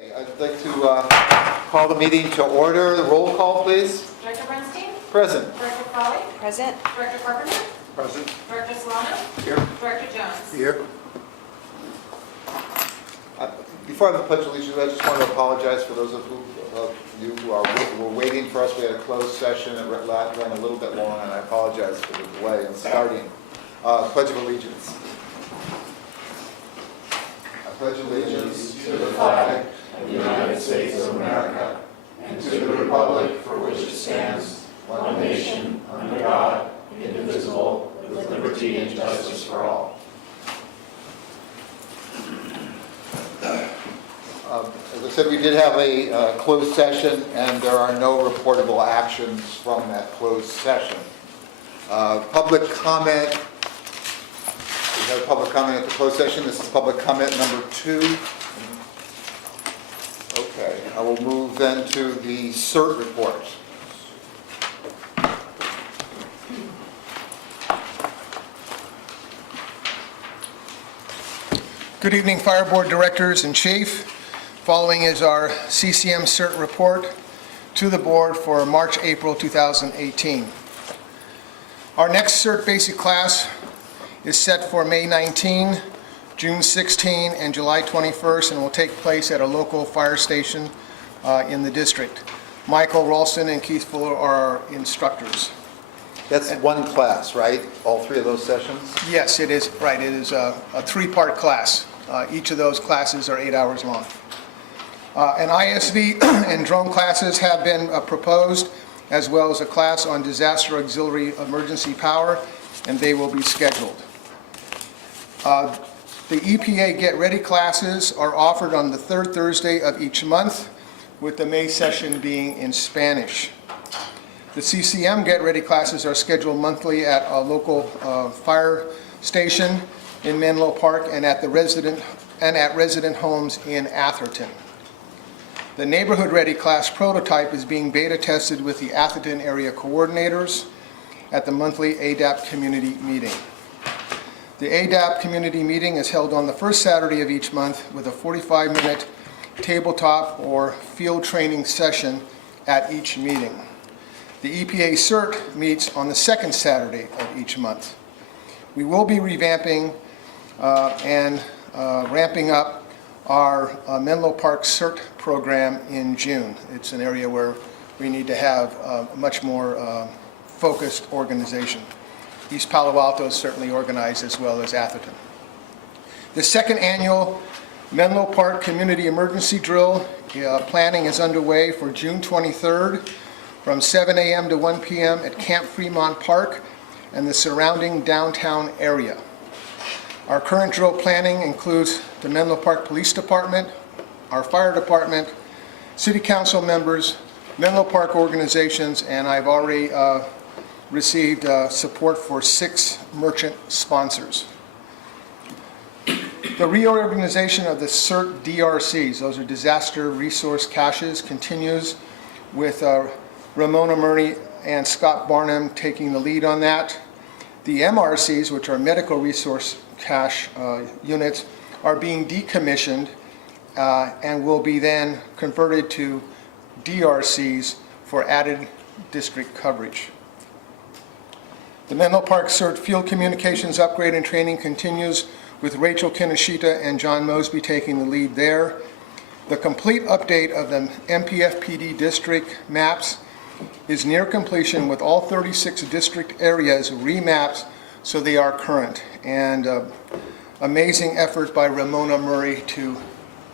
I'd like to call the meeting to order. The roll call, please. Director Bernstein? Present. Director Crowley? Present. Director Carpenter? Present. Director Solano? Here. Director Jones? Here. Before I have the pledge of allegiance, I just want to apologize for those of you who were waiting for us. We had a closed session. It ran a little bit long, and I apologize for the delay in starting. Pledge of allegiance. I pledge allegiance to the flag of the United States of America and to the republic for which it stands, one nation, under God, indivisible, with liberty and justice for all. As I said, we did have a closed session, and there are no reportable actions from that closed session. Public comment. We have public comment at the closed session. This is public comment number 2. Okay, I will move then to the Cert report. Good evening, Fire Board Directors and Chief. Following is our CCM Cert report to the Board for March-April 2018. Our next Cert basic class is set for May 19, June 16, and July 21st, and will take place at a local fire station in the district. Michael Ralston and Keith Fuller are our instructors. That's one class, right? All 3 of those sessions? Yes, it is, right. It is a 3-part class. Each of those classes are 8 hours long. And ISV and drone classes have been proposed, as well as a class on disaster auxiliary emergency power, and they will be scheduled. The EPA Get Ready classes are offered on the 3rd Thursday of each month, with the May session being in Spanish. The CCM Get Ready classes are scheduled monthly at a local fire station in Menlo Park and at resident homes in Atherton. The Neighborhood Ready class prototype is being beta tested with the Atherton area coordinators at the monthly ADAP community meeting. The ADAP community meeting is held on the first Saturday of each month with a 45-minute tabletop or field training session at each meeting. The EPA Cert meets on the second Saturday of each month. We will be revamping and ramping up our Menlo Park Cert program in June. It's an area where we need to have a much more focused organization. East Palo Alto is certainly organized, as well as Atherton. The second annual Menlo Park Community Emergency Drill planning is underway for June 23rd from 7 a.m. to 1 p.m. at Camp Fremont Park and the surrounding downtown area. Our current drill planning includes the Menlo Park Police Department, our fire department, city council members, Menlo Park organizations, and I've already received support for 6 merchant sponsors. The reorganization of the Cert DRCs, those are disaster resource caches, continues with Ramona Murray and Scott Barnum taking the lead on that. The MRCs, which are medical resource cache units, are being decommissioned and will be then converted to DRCs for added district coverage. The Menlo Park Cert Field Communications Upgrade and Training continues with Rachel Kinoshita and John Mosby taking the lead there. The complete update of the MPFPD district maps is near completion, with all 36 district areas remapped so they are current. And amazing effort by Ramona Murray to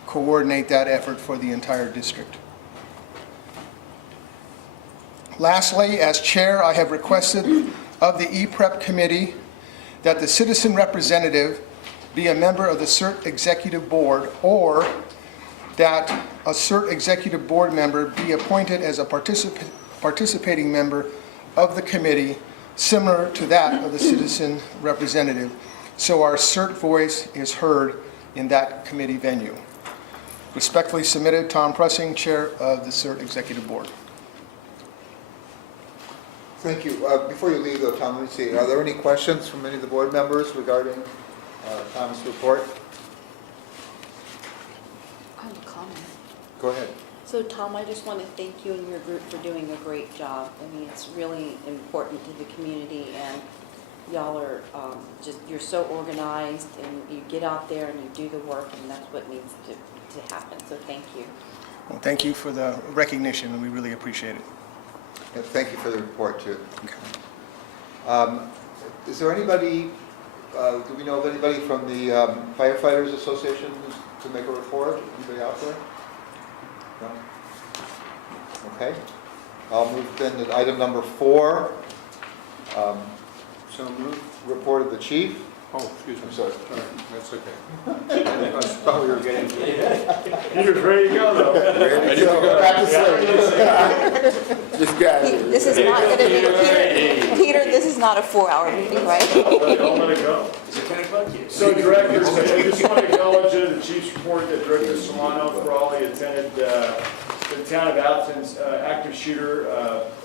coordinate that effort for the entire district. Lastly, as chair, I have requested of the E-Prep committee that the citizen representative be a member of the Cert Executive Board, or that a Cert Executive Board member be appointed as a participating member of the committee, similar to that of the citizen representative, so our Cert voice is heard in that committee venue. Respectfully submitted, Tom Pressing, Chair of the Cert Executive Board. Thank you. Before you leave, though, Tom, let me see. Are there any questions from any of the board members regarding Tom's report? I have a comment. Go ahead. So Tom, I just want to thank you and your group for doing a great job. I mean, it's really important to the community, and y'all are you're so organized, and you get out there and you do the work, and that's what needs to happen. So thank you. Well, thank you for the recognition, and we really appreciate it. And thank you for the report, too. Is there anybody, do we know of anybody from the Firefighters Association to make a report? Anybody out there? No? Okay. I'll move then to item number 4. So moved. Report of the chief. Oh, excuse me. I'm sorry. All right, that's okay. I thought we were getting. Peter's ready to go, though. Ready to go. Back to sleep. This guy. This is not going to be, Peter, this is not a 4-hour meeting, right? Don't let it go. Is it 10 o'clock yet? So directors, I just want to acknowledge the chief's report that Director Solano for all he attended the town of Athens active shooter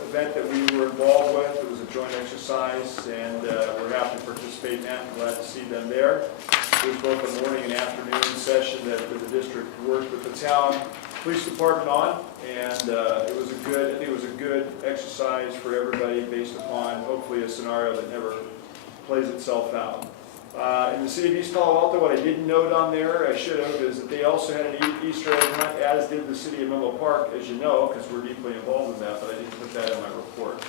event that we were involved with. It was a joint exercise, and we're happy to participate in that. I'm glad to see them there. It was both a morning and afternoon session that the district worked with the town police department on, and it was I think it was a good exercise for everybody based upon hopefully a scenario that never plays itself out. In the city of East Palo Alto, what I didn't note on there, I should have, is that they also had an Easter egg hunt, as did the city of Menlo Park, as you know, because we're deeply involved in that, but I didn't put that in my report.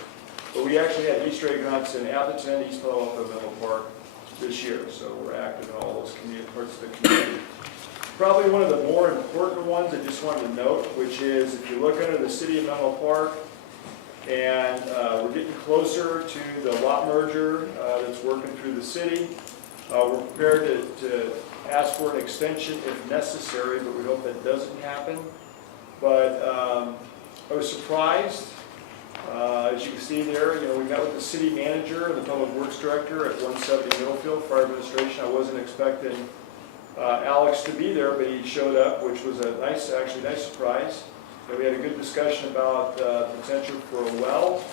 But we actually had Easter egg hunts in Atherton, East Palo Alto, Menlo Park this year, so we're active in all those parts of the community. Probably one of the more important ones I just wanted to note, which is if you look under the city of Menlo Park, and we're getting closer to the lot merger that's working through the city. We're prepared to ask for an extension if necessary, but we hope that doesn't happen. But I was surprised, as you can see there, we met with the city manager and the public works director at 170 Middlefield Fire Administration. I wasn't expecting Alex to be there, but he showed up, which was a nice surprise. And we had a good discussion about potential for a well,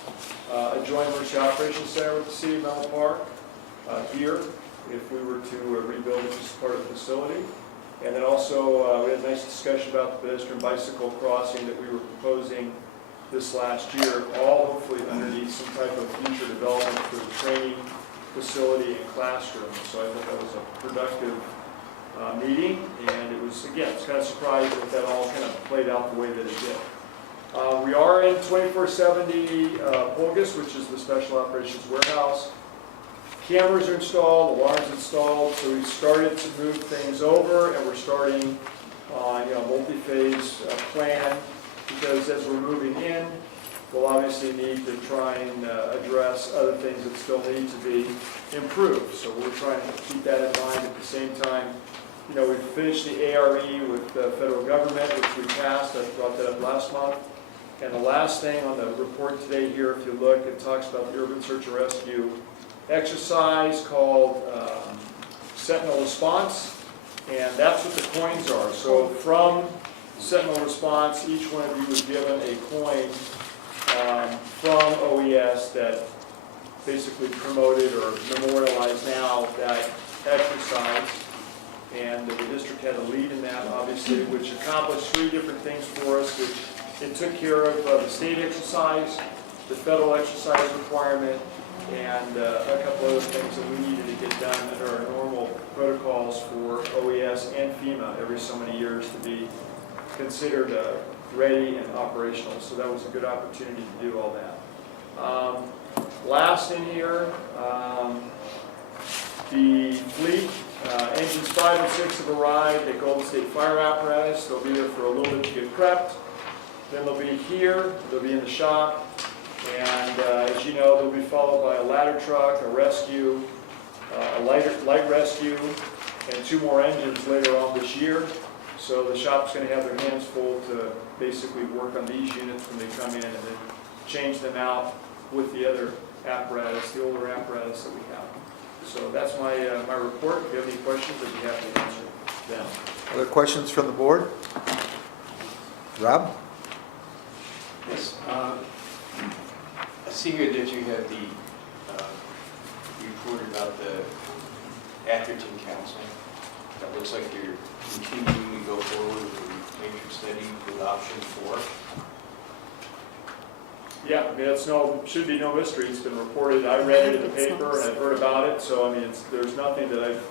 a joint emergency operations center with the city of Menlo Park here, if we were to rebuild it as part of the facility. And then also we had a nice discussion about the pedestrian bicycle crossing that we were proposing this last year, all hopefully underneath some type of future development for the training facility and classroom. So I thought that was a productive meeting, and it was, again, it's kind of surprised that all kind of played out the way that it did. We are in 2470 Pulgus, which is the Special Operations Warehouse. Cameras are installed, alarms installed, so we've started to move things over, and we're starting on a multi-phase plan, because as we're moving in, we'll obviously need to try and address other things that still need to be improved. So we're trying to keep that in mind. At the same time, we've finished the ARE with the federal government, which we passed. I brought that up last month. And the last thing on the report today here, if you look, it talks about the urban search and rescue exercise called Sentinel Response, and that's what the coins are. So from Sentinel Response, each one of you was given a coin from OES that basically promoted or memorialized now that exercise, and the district had a lead in that, obviously, which accomplished 3 different things for us, which it took care of the state exercise, the federal exercise requirement, and a couple other things that we needed to get done under our normal protocols for OES and FEMA every so many years to be considered ready and operational. So that was a good opportunity to do all that. Last in here, the fleet, engines 5 and 6 have arrived at Golden State Fire Apparatus. They'll be there for a little bit to get prepped. Then they'll be here, they'll be in the shop. And as you know, they'll be followed by a ladder truck, a rescue, a light rescue, and 2 more engines later on this year. So the shop's going to have their hands full to basically work on these units when they come in, and then change them out with the other apparatus, the older apparatus that we have. So that's my my report. If you have any questions, I'd be happy to answer them. Other questions from the board? Rob? Yes. I see here that you have the report about the Atherton Council. That looks like you're continuing to go forward with the nature study with option 4. Yeah, I mean, should be no mystery, it's been reported, I read it in the paper and I've heard about it, so I mean, there's nothing that I've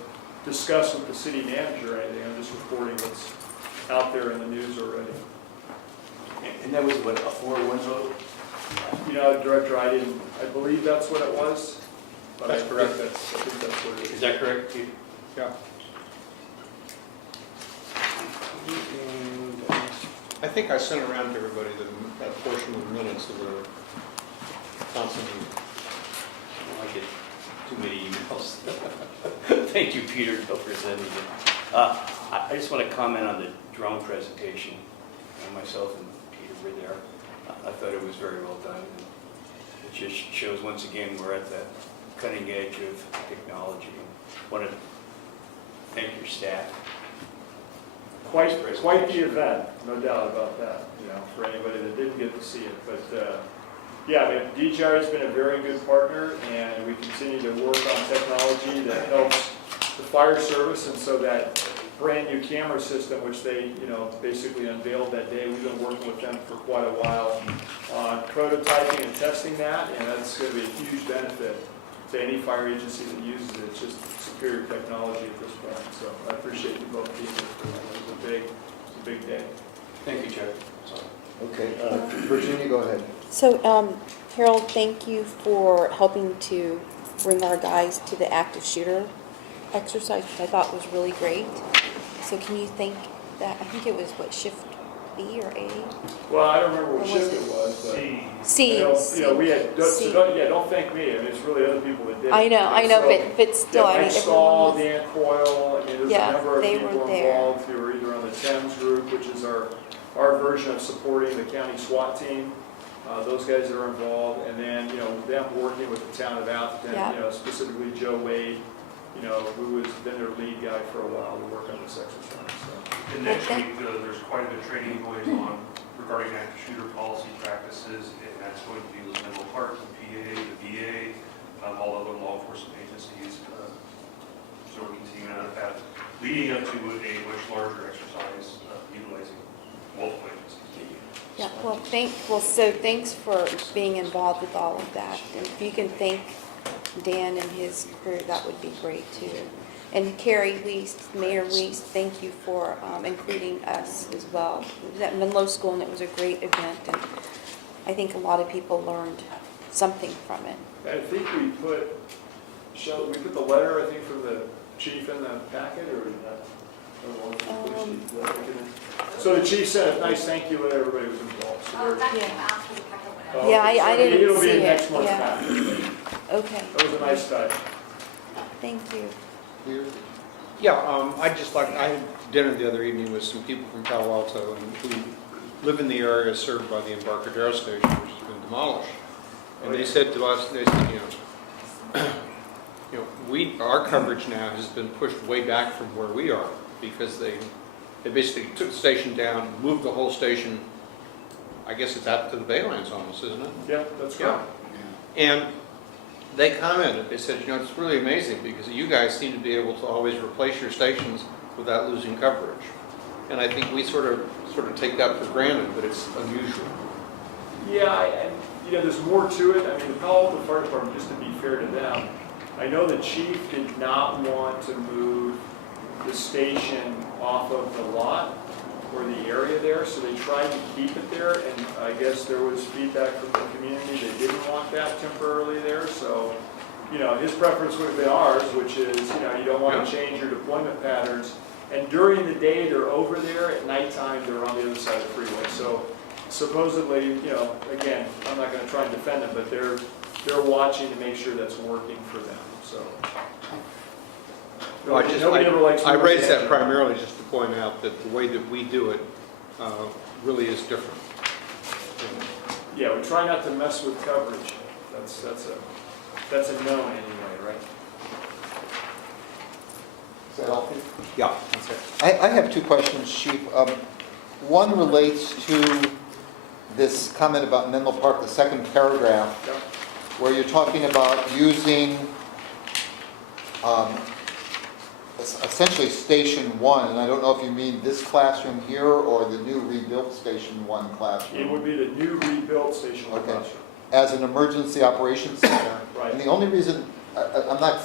discussed with the city manager or anything, I'm just reporting what's out there in the news already. And that was what, a 4-1 vote? You know, Director, I believe that's what it was. But That's correct. I think that's what it is. Is that correct, Chief? Yeah. And I think I sent around to everybody that portion of the minutes of the council meeting. I don't get too many emails. Thank you, Peter, for sending it. I just want to comment on the drone presentation. Myself and Peter were there. I thought it was very well done. It just shows once again we're at the cutting edge of technology. I want to thank your staff. Quite the event, no doubt about that, you know, for anybody that didn't get to see it. But, yeah, I mean, DJR has been a very good partner, and we continue to work on technology that helps the fire service, and so that brand-new camera system, which they, you know, basically unveiled that day, we've been working with them for quite a while on prototyping and testing that, and that's going to be a huge benefit to any fire agency that uses it. It's just superior technology at this point, so I appreciate you both being here for that. It was a big day. Thank you, Chuck. Okay, Virginia, go ahead. So, Harold, thank you for helping to bring our guys to the active shooter exercise, which I thought was really great. So can you thank that, I think it was, what, shift B or A? Well, I don't remember what Or was shift it it was, but. C. You know, we had, C. don't thank me, I mean, it's really other people that did it. I know, So, but still, yeah, I mean, Mike everyone Stahl, was, Dan Coyle, I mean, there's Yeah, a number of they people were there. involved who were either on the Thames group, which is our version of supporting the county SWAT team. Those guys that are involved, and then, you know, them working with the town of Atherton, Yeah. you know, specifically Joe Wade, you know, who has been their lead guy for a while to work on this exercise, so. And next week, there's quite a bit of training going on regarding active shooter policy practices, and that's going to be with Menlo Park, the PA, the VA, all other law enforcement agencies, absorbing team out of that, leading up to a much larger exercise utilizing multiple agencies. yeah, so thanks for being involved with all of that. And if you can thank Dan and his crew, that would be great too. And Carrie Weist, Mayor Weist, thank you for including us as well. It was at Menlo School, and it was a great event, and I think a lot of people learned something from it. I think we put the letter, I think, from the chief in the packet, or did that? So the chief said a nice thank you to everybody who was involved. So Oh, they're- that came after the packet went out. Oh, Yeah, I didn't It'll be see in it, next month's yeah. packet. Okay, That was a nice touch. thank you. Clear? Yeah, I had dinner the other evening with some people from Palo Alto and who live in the area served by the Embarcadero Station, which has been demolished. And they said to us, they said, our coverage now has been pushed way back from where we are because they basically took the station down, moved the whole station. I guess it's out to the Baylands almost, isn't it? Yeah, that's Yeah. right. And they commented, they said, it's really amazing because you guys seem to be able to always replace your stations without losing coverage. And I think we sort of take that for granted, but it's unusual. Yeah, and there's more to it. I mean, the Palo Alto Fire Department, just to be fair to them, I know the chief did not want to move the station off of the lot or the area there, so they tried to keep it there, and I guess there was feedback from the community, they didn't want that temporarily there, so, his preference would have been ours, which is, you don't want to change your deployment patterns, and during the day, they're over there, at nighttime, they're on the other side of the freeway, so supposedly, again, I'm not going to try and defend them, but they're watching to make sure that's working for them, so. Nobody ever likes I moving raised the that engine. primarily just to point out that the way that we do it really is different. Yeah, we try not to mess with coverage. That's a no anyway, right? Is that all? Yeah, that's it. I have two questions, Chief. One relates to this comment about Menlo Park, the second paragraph, Yep. where you're talking about using essentially Station 1, and I don't know if you mean this classroom here or the new rebuilt Station 1 classroom. It would be the new rebuilt Station 1 Okay. classroom. As an emergency operations center. Right. And the only reason, I'm not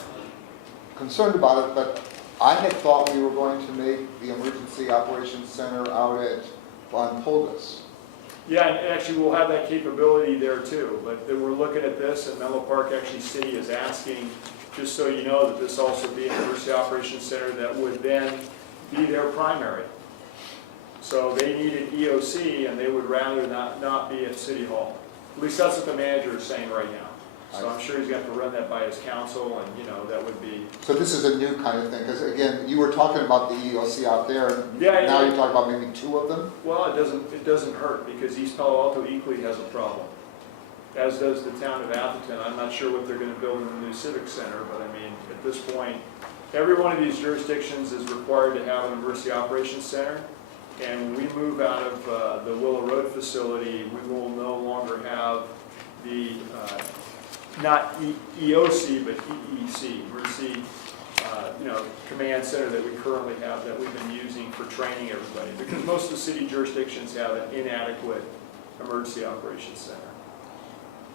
concerned about it, but I had thought we were going to make the emergency operations center out on Pulvis. Yeah, and actually, we'll have that capability there too, but then we're looking at this, and Menlo Park, actually, city is asking, just so you know, that this also be an emergency operations center that would then be their primary. So they need an EOC, and they would rather not be at City Hall. At least that's what the manager is saying right now. So I'm sure he's got to run that by his council, and, you know, that would be, So this is a new kind of thing, because again, you were talking about the EOC out there, and Yeah, now yeah. you're talking about maybe 2 of them? well, it doesn't hurt, because East Palo Alto equally has a problem, as does the town of Atherton. I'm not sure what they're going to build in the new civic center, but I mean, at this point, every one of these jurisdictions is required to have an emergency operations center. And when we move out of the Willow Road facility, we will no longer have the, not EOC, but EEC, emergency, command center that we currently have, that we've been using for training everybody. Because most of the city jurisdictions have an inadequate emergency operations center.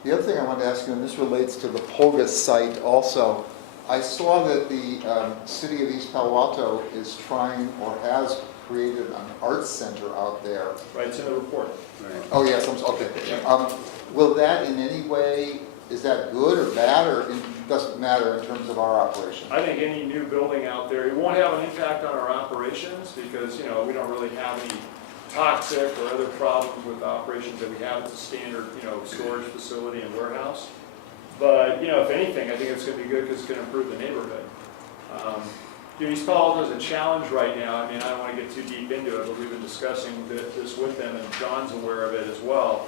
The other thing I wanted to ask you, and this relates to the Pulvis site also, I saw that the city of East Palo Alto is trying, or has created an arts center out there. Right, it's in the report. Oh, yes, okay. Will that in any way, is that good or bad, or it doesn't matter in terms of our operation? I think any new building out there, it won't have an impact on our operations because, we don't really have any toxic or other problems with operations that we have. It's a standard, storage facility and warehouse. But, if anything, I think it's going to be good because it's going to improve the neighborhood. East Palo Alto is a challenge right now. I mean, I don't want to get too deep into it, but we've been discussing this with them, and John's aware of it as well,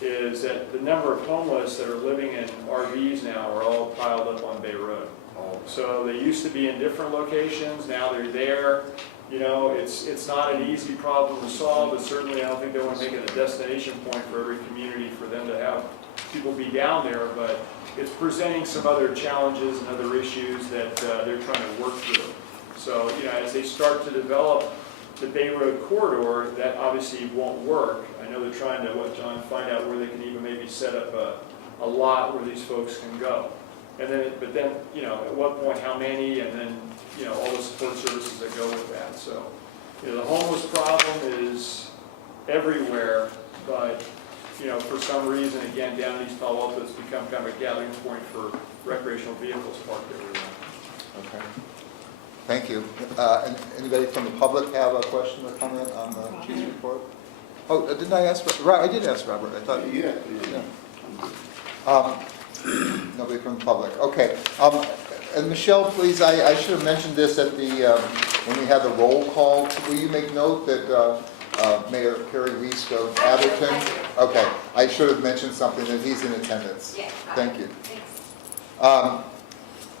is that the number of homeless that are living in RVs now are all piled up on Bay Road. So they used to be in different locations, now they're there. It's not an easy problem to solve, but certainly I don't think they want to make it a destination point for every community for them to have people be down there, but it's presenting some other challenges and other issues that they're trying to work through. So, as they start to develop the Bay Road corridor, that obviously won't work. I know they're trying to, John, find out where they can even maybe set up a lot where these folks can go. And then, at what point, how many, and then, all the support services that go with that. So, the homeless problem is everywhere, but, for some reason, again, down in East Palo Alto, it's become kind of a gathering point for recreational vehicles parked everywhere. Okay. Thank you. And anybody from the public have a question or comment on the chief's report? Oh, didn't I ask? I did ask Robert. I thought you. Yeah. Nobody from the public. Okay. And Michelle, please. I should have mentioned this at the when we had the roll call. Will you make note that Mayor Kerry Reese of Atherton? Okay. I should have mentioned something that he's in attendance. Yes. Thank you. Thanks.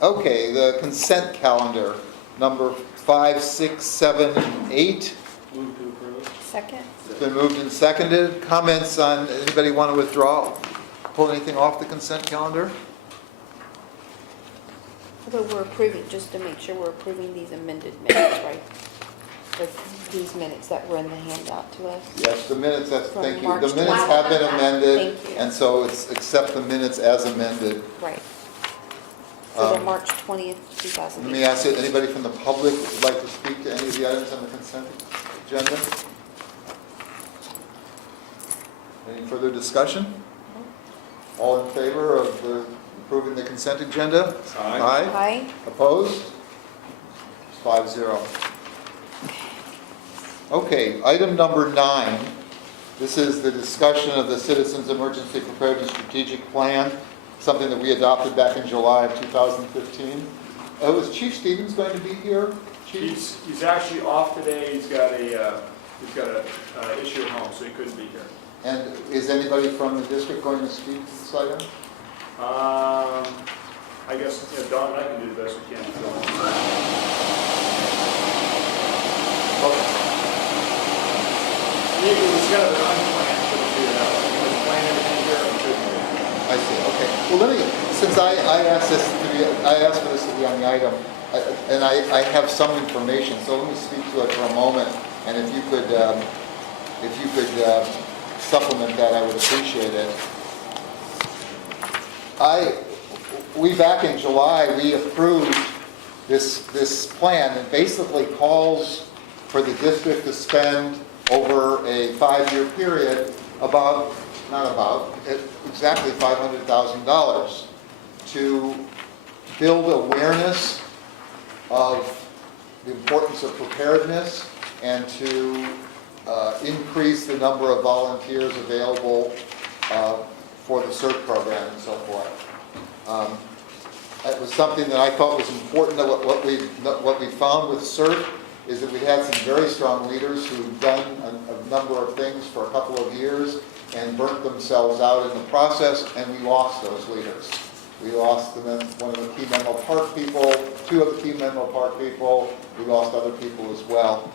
Okay. The consent calendar. Number 5, 6, 7, 8. Move to approve. Second? It's been moved and seconded. Comments on, anybody want to withdraw, pull anything off the consent calendar? But we're approving, just to make sure we're approving these amended minutes, right? These minutes that were in the handout to us. Yes, the minutes, From thank you. March The minutes 12th. have been amended, Thank you. and so it's accept the minutes as amended. Right. For the Um, March 20th, Let 2018. me ask you, anybody from the public would like to speak to any of the items on the consent agenda? Any further discussion? All in favor of approving the consent agenda? Aye. Aye. Opposed? It's 5-0. Okay, item number 9. This is the discussion of the Citizens Emergency Preparedness Strategic Plan, something that we adopted back in July of 2015. Was Chief Stevens going to be here? Chief? He's actually off today. He's got a issue at home, so he couldn't be here. And is anybody from the district going to speak to this item? I guess Don and I can do the best we can. It was kind of an unplanned, so we'll do that. He was planning everything here. I see, okay. Well, let me, since because I asked for this to be on the item, and I have some information, so let me speak to it for a moment, and if you could supplement that, I would appreciate it. We back in July, we approved this plan that basically calls for the district to spend over a 5-year period exactly $500,000 to build awareness of the importance of preparedness and to increase the number of volunteers available for the Cert program and so forth. It was something that I thought was important. That what we found with Cert is that we had some very strong leaders who've done a number of things for a couple of years and burnt themselves out in the process, and we lost those leaders. We lost one of the key Menlo Park people, 2 of the key Menlo Park people. We lost other people as well.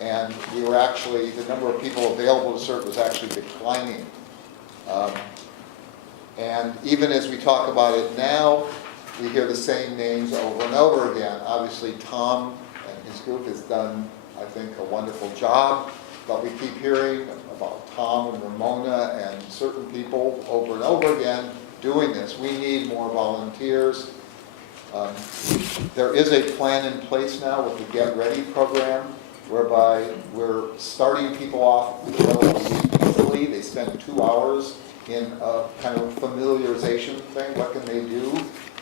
And we were actually, the number of people available to Cert was actually declining. And even as we talk about it now, we hear the same names over and over again. Obviously, Tom and his group has done, I think, a wonderful job, but we keep hearing about Tom and Ramona and certain people over and over again doing this. We need more volunteers. There is a plan in place now with the Get Ready program, whereby we're starting people off relatively easily. They spend 2 hours in a kind of familiarization thing. What can they do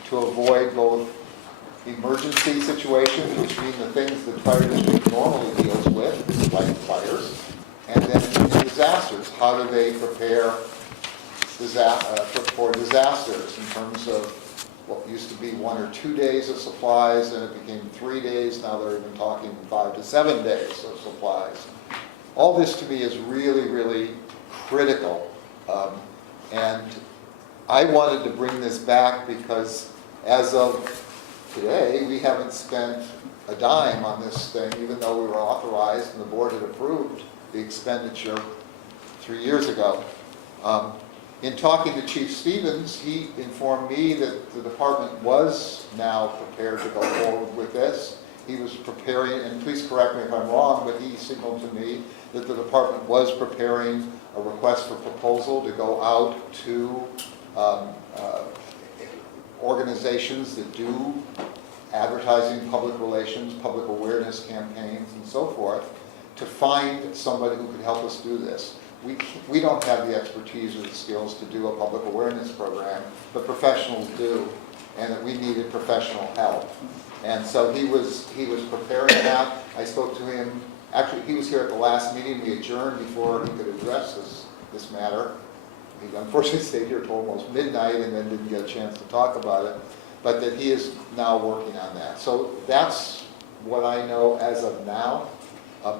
to avoid both emergency situations, which mean the things that fire district normally deals with, like fires, and then in disasters. How do they prepare for disasters in terms of what used to be 1 or 2 days of supplies, and it became 3 days. Now they're even talking 5 to 7 days of supplies. All this to me is really, really critical. And I wanted to bring this back because as of today, we haven't spent a dime on this thing, even though we were authorized and the board had approved the expenditure 3 years ago. In talking to Chief Stevens, he informed me that the department was now prepared to go forward with this. He was preparing, and please correct me if I'm wrong, but he signaled to me that the department was preparing a request for proposal to go out to organizations that do advertising, public relations, public awareness campaigns, and so forth, to find somebody who could help us do this. We don't have the expertise or the skills to do a public awareness program, but professionals do, and that we needed professional help. And so he was preparing that. I spoke to him, actually he was here at the last meeting. We adjourned before he could address this matter. He unfortunately stayed here till almost midnight and then didn't get a chance to talk about it, but that he is now working on that. So that's what I know as of now.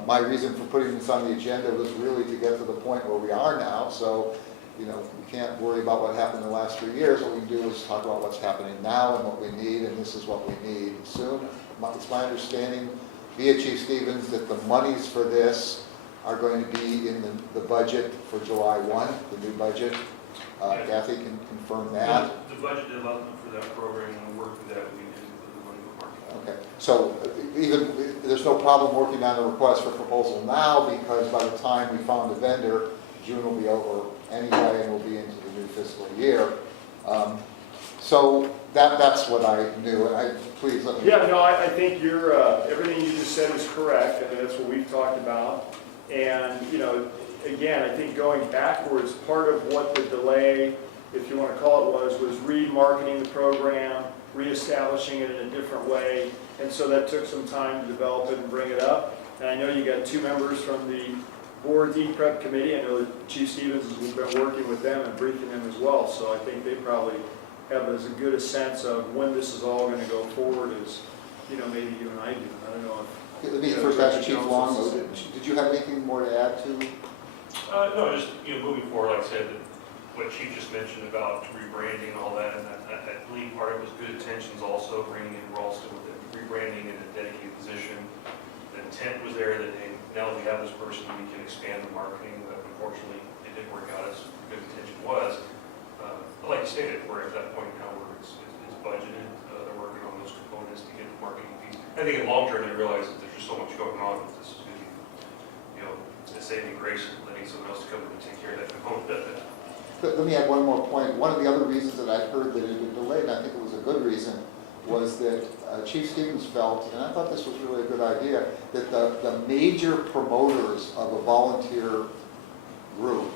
My reason for putting this on the agenda was really to get to the point where we are now. So, we can't worry about what happened in the last 3 years. What we can do is talk about what's happening now and what we need, and this is what we need soon. It's my understanding, via Chief Stevens, that the monies for this are going to be in the budget for July 1, the new budget. Kathy can confirm that. The budget development for that program and the work that we did with the money for market. Okay, so there's no problem working on a request for proposal now, because by the time we found a vendor, June will be over anyway, and we'll be into the new fiscal year. So that's what I knew, and please let me. Yeah, no, I think everything you just said is correct. I mean, that's what we've talked about. And, again, I think going backwards, part of what the delay, if you want to call it, was remarketing the program, reestablishing it in a different way. And so that took some time to develop it and bring it up. And I know you got 2 members from the board's E-Prep committee. I know that Chief Stevens has been working with them and briefing them as well. So I think they probably have as good a sense of when this is all going to go forward as, maybe you and I do. I don't know if... Let me first ask Chief Long, did you have anything more to add to? No, just, moving forward, like I said, what Chief just mentioned about rebranding and all that, and I believe part of it was good intentions also, bringing in Ralston with it, rebranding in a dedicated position. The intent was there that, hey, now that we have this person, we can expand the marketing, but unfortunately, it didn't work out as good intention was. But like you stated, we're at that point now where is budgeted. They're working on those components to get the marketing piece. I think in long term, they realize that there's just so much going on, that this is going to be, you know, a saving grace, letting someone else come in and take care of that component of it. Let me add one more point. One of the other reasons that I heard that it had been delayed, and I think it was a good reason, was that Chief Stevens felt, and I thought this was really a good idea, that the major promoters of a volunteer group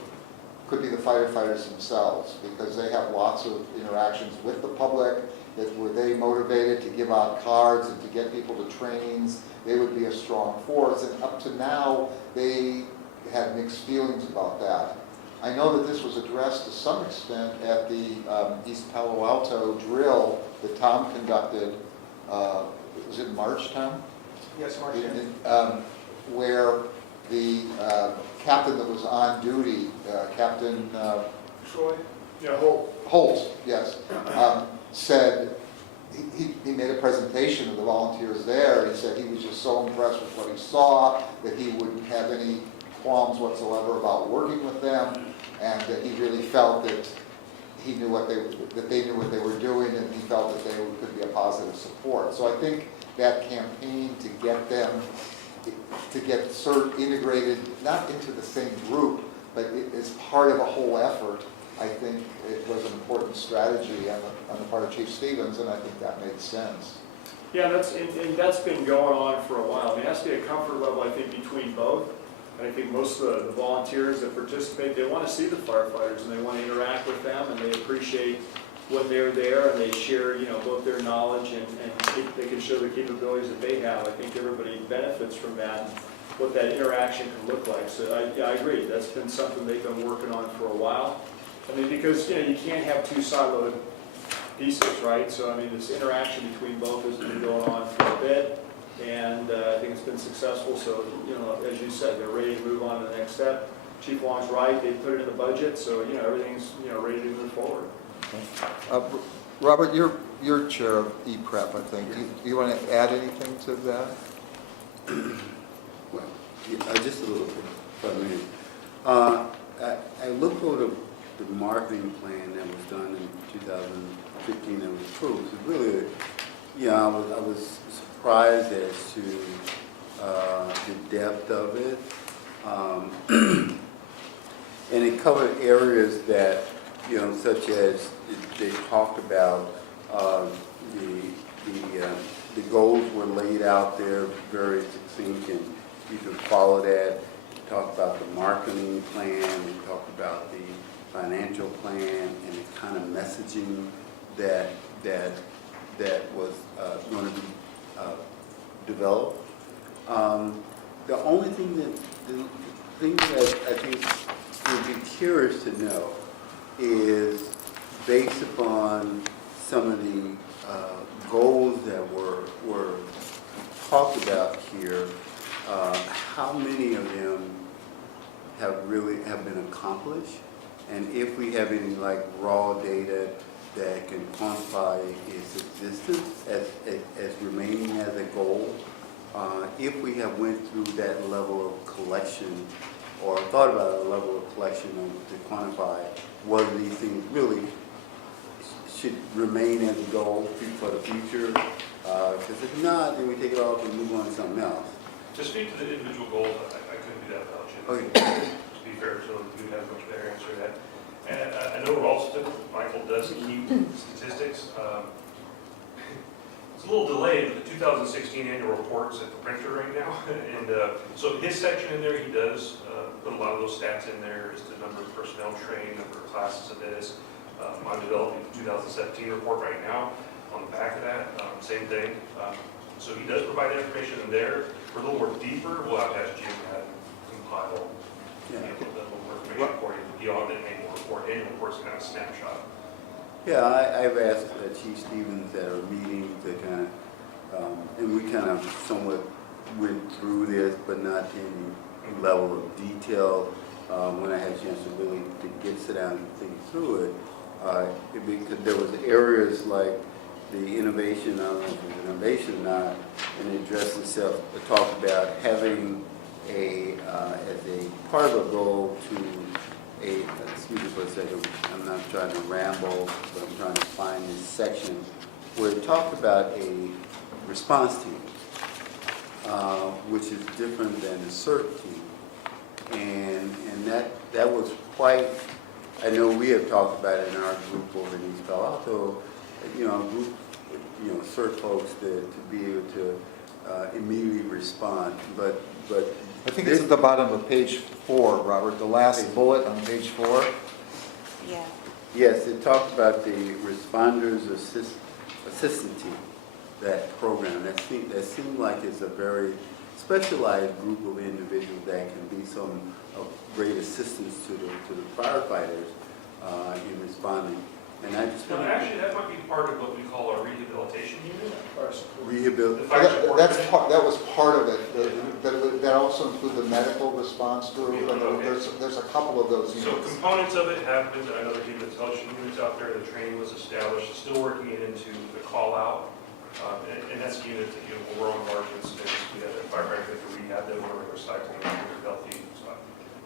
could be the firefighters themselves, because they have lots of interactions with the public. That were they motivated to give out cards and to get people to trainings, they would be a strong force. And up to now, they had mixed feelings about that. I know that this was addressed to some extent at the East Palo Alto drill that Tom conducted, was it March, Tom? Yes, Mark. Where the captain that was on duty, Captain Troy? Yeah, Holt. Holt, yes, said, he made a presentation of the volunteers there. He said he was just so impressed with what he saw that he wouldn't have any qualms whatsoever about working with them, and that he really felt that he knew that they knew what they were doing, and he felt that they could be a positive support. So I think that campaign to get them, to get Cert integrated, not into the same group, but as part of a whole effort, I think it was an important strategy on the part of Chief Stevens, and I think that made sense. Yeah, and that's been going on for a while. I mean, it has to be a comfort level, I think, between both. And I think most of the volunteers that participate, they want to see the firefighters, and they want to interact with them, and they appreciate when they're there, and they share, you know, both their knowledge and they can show the capabilities that they have. I think everybody benefits from that, and what that interaction can look like. So I agree. That's been something they've been working on for a while. I mean, because, you know, you can't have two siloed pieces, right? So, I mean, this interaction between both has been going on for a bit, and I think it's been successful. So, you know, as you said, they're ready to move on to the next step. Chief Long's right. They put it in the budget, so, you know, everything's, you know, ready to move forward. Robert, you're chair of E-Prep, I think. Do you want to add anything to that? Well, yeah, just a little bit, if I may. I looked over the marketing plan that was done in 2015 that was approved. It really, you know, I was surprised as to the depth of it. And it covered areas that, you know, such as they talked about the goals were laid out there very succinct, and you can follow that. We talked about the marketing plan, we talked about the financial plan, and the kind of messaging that was going to be developed. The only thing that I think would be curious to know is, based upon some of the goals that were talked about here, how many of them have been accomplished, and if we have any like raw data that can quantify its existence as remaining as a goal, if we have went through that level of collection or thought about a level of collection to quantify whether these things really should remain as a goal for the future. Because if not, then we take it off and move on to something else. To speak to the individual goals, I couldn't do that without you. Okay. To be fair, so you have a much better answer to that. And I know Ralston, Michael does keep statistics. It's a little delayed, but the 2016 annual report's at the printer right now. And so his section in there, he does put a lot of those stats in there as to number of personnel trained, number of classes of this. I'm developing the 2017 report right now. On the back of that, same thing. So he does provide information in there. For a little more deeper, we'll have to ask Jim to compile a little more information for you beyond the annual report. Annual report's kind of a snapshot. Yeah, I've asked Chief Stevens at a meeting to kind of, and we kind of somewhat went through this, but not to any level of detail. When I had a chance to really sit down and think through it, because there was areas like the innovation, I don't know if it was innovation or not, and it addressed itself, it talked about having as a part of a goal to excuse me for a second, I'm not trying to ramble, but I'm trying to find this section where it talked about a response team, which is different than a Cert team. And that was quite, I know we have talked about it in our group over in East Palo Alto, a group, Cert folks to be able to immediately respond, but I think it's at the bottom of page 4, Robert, the last bullet on page 4. Yeah. yes, it talked about the Responders Assistant Team, that program. That seemed like it's a very specialized group of individuals that can be some of great assistance to the firefighters in responding. And I just No, want actually, that might be part of what we call our rehabilitation unit. Our rehabilitate. The fire support unit. That was part of it. That also include the medical response group, and there's a couple of those So units. components of it have been, I know there's rehabilitation units out there, the training was established, still working it into the call out. And that's a unit that, we're on large incidents, we have a firefighter that can rehab them, or recycling, or healthy. So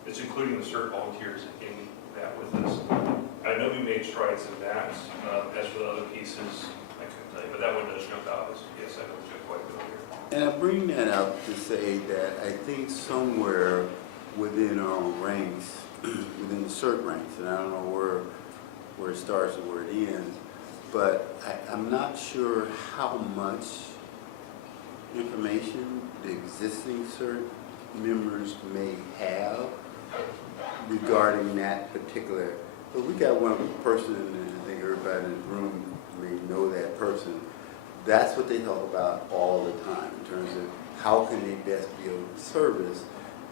it's including the Cert volunteers in that with us. I know we made strides in that. As for the other pieces, I couldn't tell you, but that one does jump out. Yes, I know we took quite a bit here. And I bring that up to say that I think somewhere within our own ranks, within the Cert ranks, and I don't know where it starts and where it ends, but I'm not sure how much information the existing Cert members may have regarding that particular. But we got one person, and I think everybody in the room may know that person. That's what they talk about all the time in terms of how can they best be of service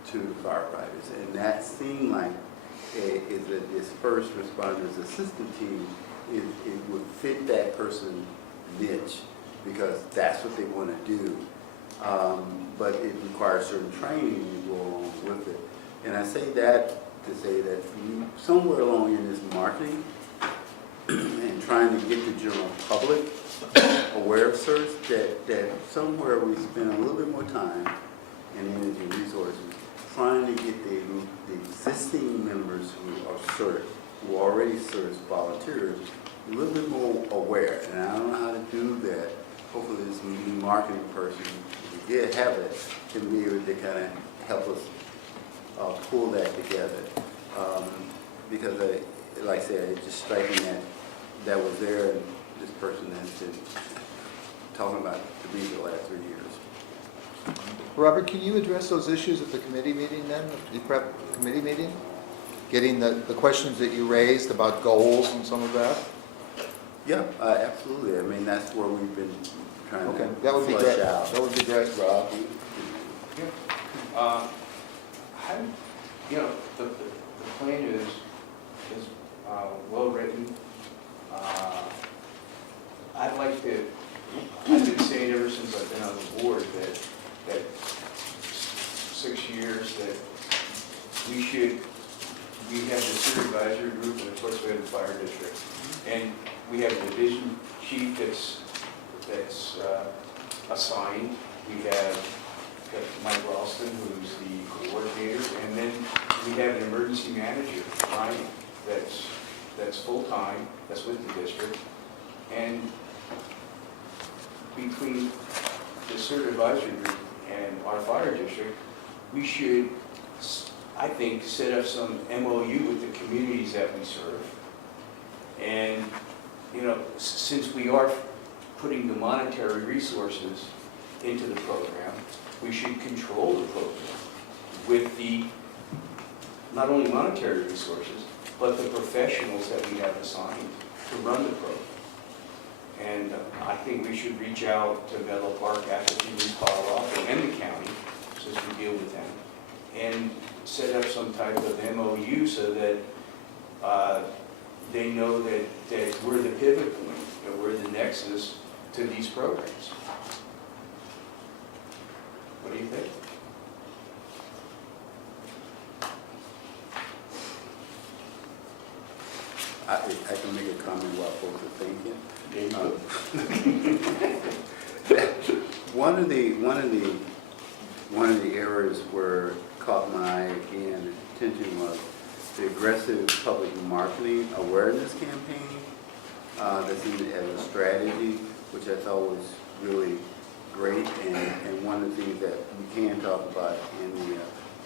to the firefighters. And that seemed like is that this first responders assistant team, it would fit that person's niche because that's what they want to do. But it requires certain training to go along with it. And I say that to say that somewhere along in this marketing and trying to get the general public aware of certs, that somewhere we spend a little bit more time and energy and resources trying to get the existing members who are Cert, who are already Cert volunteers, a little bit more aware. And I don't know how to do that. Hopefully this new marketing person, if we did have it, can be able to kind of help us pull that together. Because, like I said, it's just striking that was there, and this person has been talking about it to me the last 3 years. Robert, can you address those issues at the committee meeting then, the prep committee meeting? Getting the questions that you raised about goals and some of that? Yeah, absolutely. I mean, that's where we've been trying Okay, to that would be flesh great. out. That would be great. Rob? The plan is well written. I've been saying ever since I've been on the board that 6 years that we have the Cert advisory group, and of course we have the fire district. And we have a division chief that's assigned. We have Mike Ralston, who's the coordinator, and then we have an emergency manager, Ryan, that's full-time, that's with the district. And between the Cert advisory group and our fire district, we should, I think, set up some MOU with the communities that we serve. And, since we are putting the monetary resources into the program, we should control the program with the, not only monetary resources, but the professionals that we have assigned to run the program. And I think we should reach out to Menlo Park, Atherton, Palo Alto, and the county, since we deal with them, and set up some type of MOU so that they know that we're the pivot point, that we're the nexus to these programs. What do you think? I can make a comment while folks are thinking. One of the areas where caught my eye again, attention was the aggressive public marketing awareness campaign that's in as a strategy, which I thought was really great. And one of the things that we can talk about in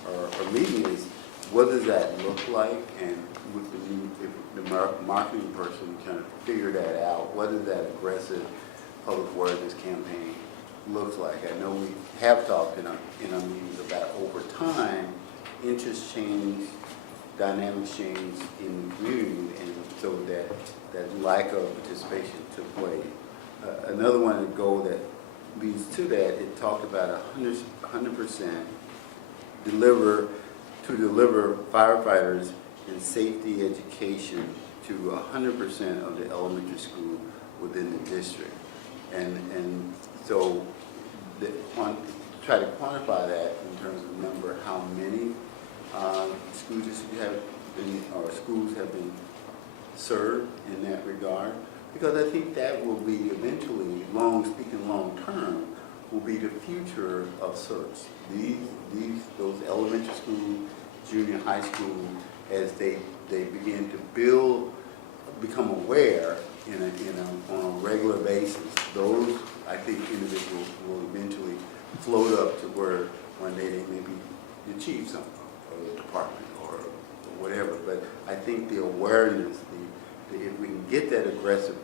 our meeting is what does that look like, and with the marketing person kind of figure that out. What does that aggressive public awareness campaign looks like? I know we have talked in our meetings about over time, interest change, dynamics change in the community, and so that lack of participation took place. Another one to go that leads to that, it talked about 100% deliver firefighters in safety education to 100% of the elementary school within the district. And so try to quantify that in terms of number, how many school districts have been, or schools have been served in that regard. Because I think that will be eventually, speaking long term, will be the future of certs. Those elementary school, junior high school, as they begin to become aware on a regular basis, those, I think, individuals will eventually float up to where one day they maybe achieve something, or the department, or whatever. But I think the awareness, if we can get that aggressive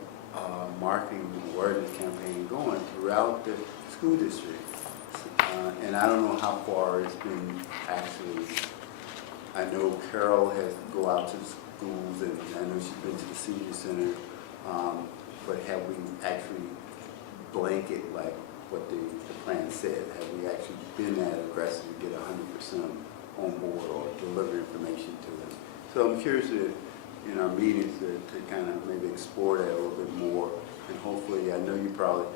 marketing awareness campaign going throughout the school district, and I don't know how far it's been actually. I know Carol has to go out to schools, and I know she's been to the senior center, but have we actually blanket like what the plan said? Have we actually been that aggressive to get 100% on board or deliver information to them? So I'm curious in our meetings to kind of maybe explore that a little bit more, and hopefully, I know you probably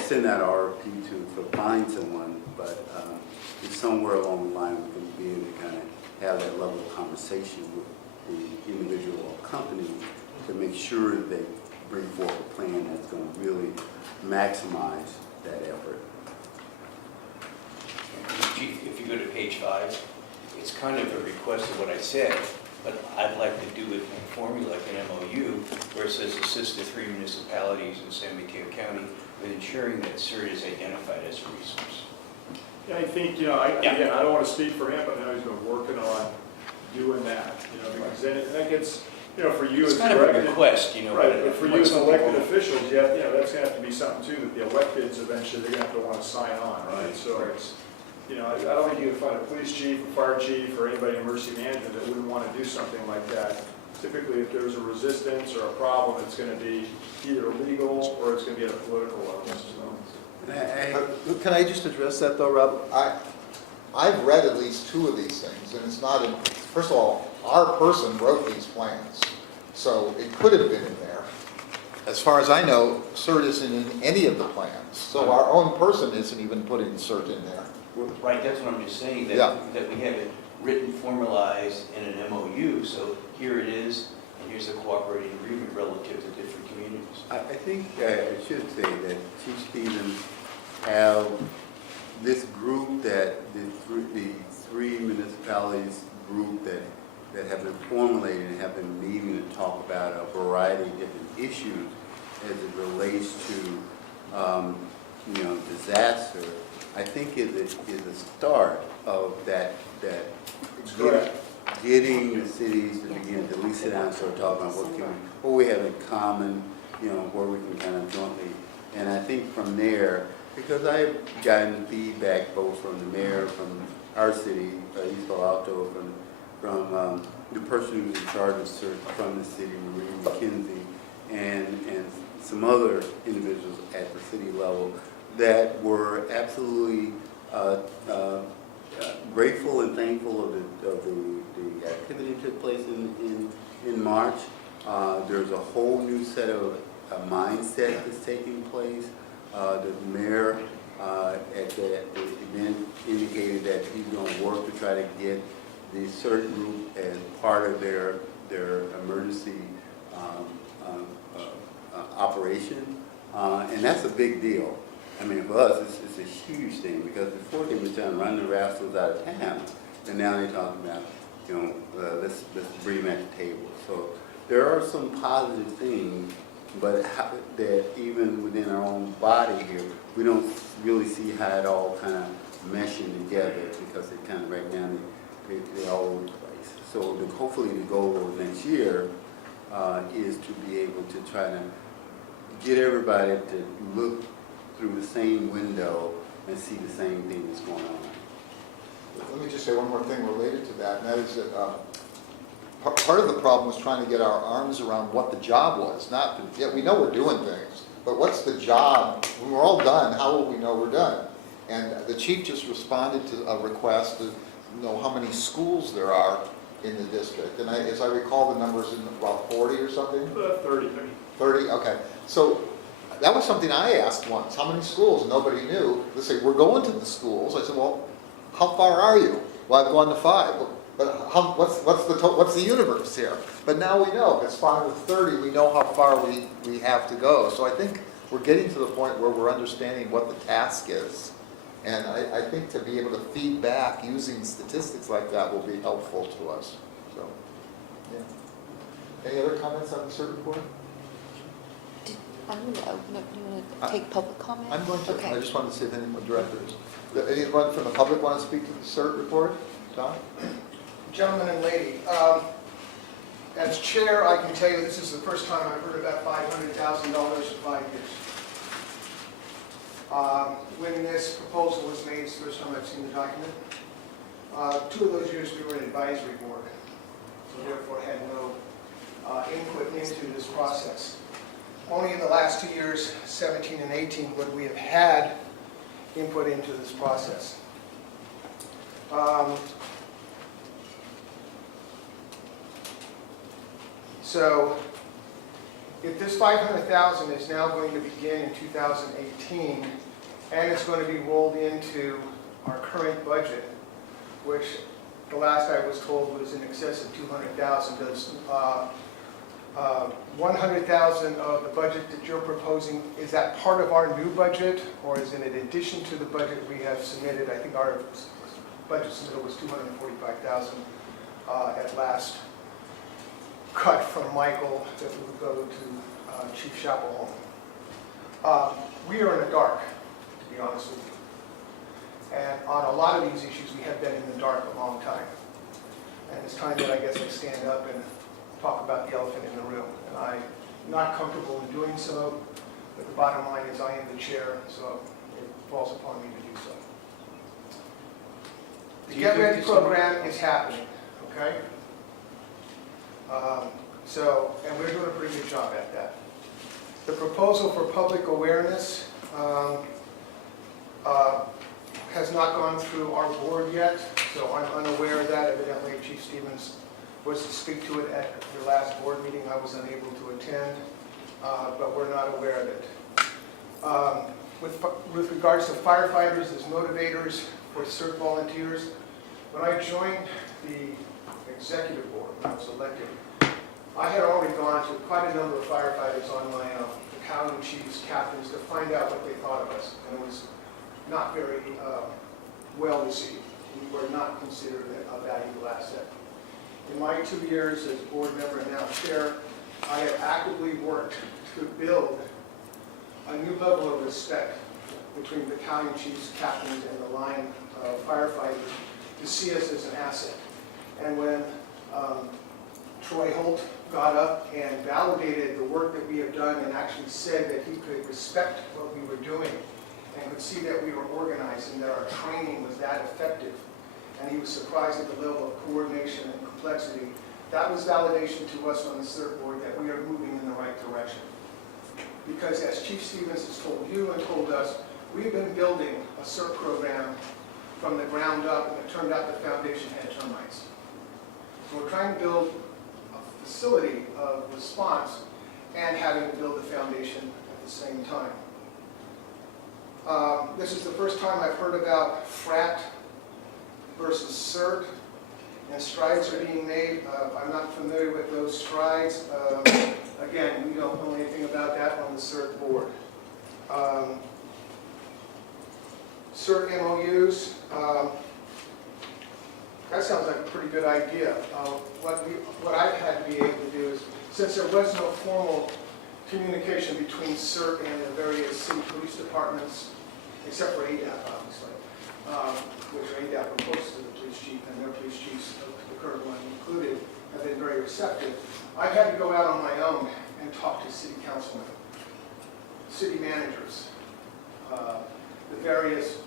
send that RFP to find someone, but if somewhere along the line we can be able to kind of have that level of conversation with the individual or company to make sure that they bring forth a plan that's going to really maximize that effort. Chief, if you go to page 5, it's kind of a request of what I said, but I'd like to do it in formula like an MOU, where it says assist the 3 municipalities in San Mateo County with ensuring that CERT is identified as a resource. Yeah, I think, again, I don't want to speak for him, but I know he's been working on doing that, because then that gets, for you It's as kind of a elected, request, right, but for you what as some elected people- officials, that's going to have to be something too, that the electeds eventually, they're going to have to want to sign on, right? So it's, I don't think you can find a police chief, a fire chief, or anybody in emergency management that wouldn't want to do something like that. Typically, if there's a resistance or a problem, it's going to be either legal or it's going to be at a political level. So. Can I just address that though, Rob? I've read at least 2 of these things, and it's not in, first of all, our person wrote these plans, so it could have been in there. As far as I know, CERT isn't in any of the plans, so our own person isn't even putting CERT in there. Right, that's what I'm just saying, that we have it written, formalized in an MOU, so here it is, and here's a cooperating agreement relative to different communities. I think I should say that Chief Stevens have this group that the 3 municipalities group that have been formulated and have been meeting to talk about a variety of different issues as it relates to disaster. I think is a start of that getting the cities to begin to at least sit down and start talking about what we have in common, where we can kind of jointly. And I think from there, because I've gotten feedback both from the mayor, from our city, East Palo Alto, from the person who's in charge of CERT from the city, Marie McKenzie, and some other individuals at the city level that were absolutely grateful and thankful of the activity that took place in March. There's a whole new set of mindset that's taking place. The mayor at the event indicated that he's going to work to try to get the CERT group as part of their emergency operation, and that's a big deal. I mean, for us, it's a huge thing, because before they were trying to run the rascals out of town, and now they're talking about let's bring them at the table. So there are some positive things, but that even within our own body here, we don't really see how it all kind of meshing together, because it kind of right now they're all over the place. So hopefully the goal of next year is to be able to try to get everybody to look through the same window and see the same thing that's going on. Let me just say one more thing related to that, and that is that part of the problem was trying to get our arms around what the job was. Not, yeah, we know we're doing things, but what's the job? When we're all done, how will we know we're done? And the chief just responded to a request to know how many schools there are in the district. And as I recall, the number's in about 40 or something? 30. 30, okay. So that was something I asked once, how many schools? Nobody knew. They say, we're going to the schools. I said, well, how far are you? Well, I've gone to 5. But what's the universe here? But now we know, if it's 5 or 30, we know how far we have to go. So I think we're getting to the point where we're understanding what the task is. And I think to be able to feed back using statistics like that will be helpful to us. So, yeah. Any other comments on the Cert report? I'm going to open up, you want to take public comment? I'm going to. Okay. I just wanted to see if anyone, directors, anyone from the public want to speak to the Cert report? Tom? Gentlemen and lady, as chair, I can tell you this is the first time I've heard about $500,000 in 5 years. When this proposal was made, it's the first time I've seen the document. 2 of those years we were an advisory board, so therefore had no input into this process. Only in the last 2 years, 17 and 18, would we have had input into this process. So if this $500,000 is now going to begin in 2018, and it's going to be rolled into our current budget, which the last I was told was in excess of $200,000, does 100,000 of the budget that you're proposing, is that part of our new budget, or is it in addition to the budget we have submitted? I think our budget submitted was $245,000 at last cut from Michael that would go to Chief Chapel Home. We are in the dark, to be honest with you. And on a lot of these issues, we have been in the dark a long time. And it's time that I guess I stand up and talk about the elephant in the room. And I'm not comfortable in doing so, but the bottom line is I am the chair, so it falls upon me to do so. The Get Ready program is happening, okay? And we're doing a pretty good job at that. The proposal for public awareness has not gone through our board yet, so I'm unaware of that. Evidently, Chief Stevens was to speak to it at your last board meeting. I was unable to attend, but we're not aware of it. With regards to firefighters as motivators for Cert volunteers, when I joined the executive board, when I was elected, I had already gone to quite a number of firefighters on my own, the county chiefs, captains, to find out what they thought of us. And it was not very well received. We were not considered a valuable asset. In my 2 years as board member and now chair, I have actively worked to build a new level of respect between the county chiefs, captains, and the line firefighters to see us as an asset. And when Troy Holt got up and validated the work that we have done and actually said that he could respect what we were doing and could see that we were organized and that our training was that effective, and he was surprised at the level of coordination and complexity, that was validation to us on the Cert board that we are moving in the right direction. Because as Chief Stevens has told you and told us, we've been building a Cert program from the ground up, and it turned out the foundation had termites. So we're trying to build a facility of response and having to build a foundation at the same time. This is the first time I've heard about frat versus Cert, and strides are being made. I'm not familiar with those strides. Again, we don't know anything about that on the Cert board. Cert MOUs, That sounds like a pretty good idea. What I've had to be able to do is, since there was no formal communication between Cert and the various city police departments, except for ADAP, obviously, which ADAP reports to the police chief, and their police chiefs, the current one included, have been very receptive. I've had to go out on my own and talk to city councilmen, city managers, the various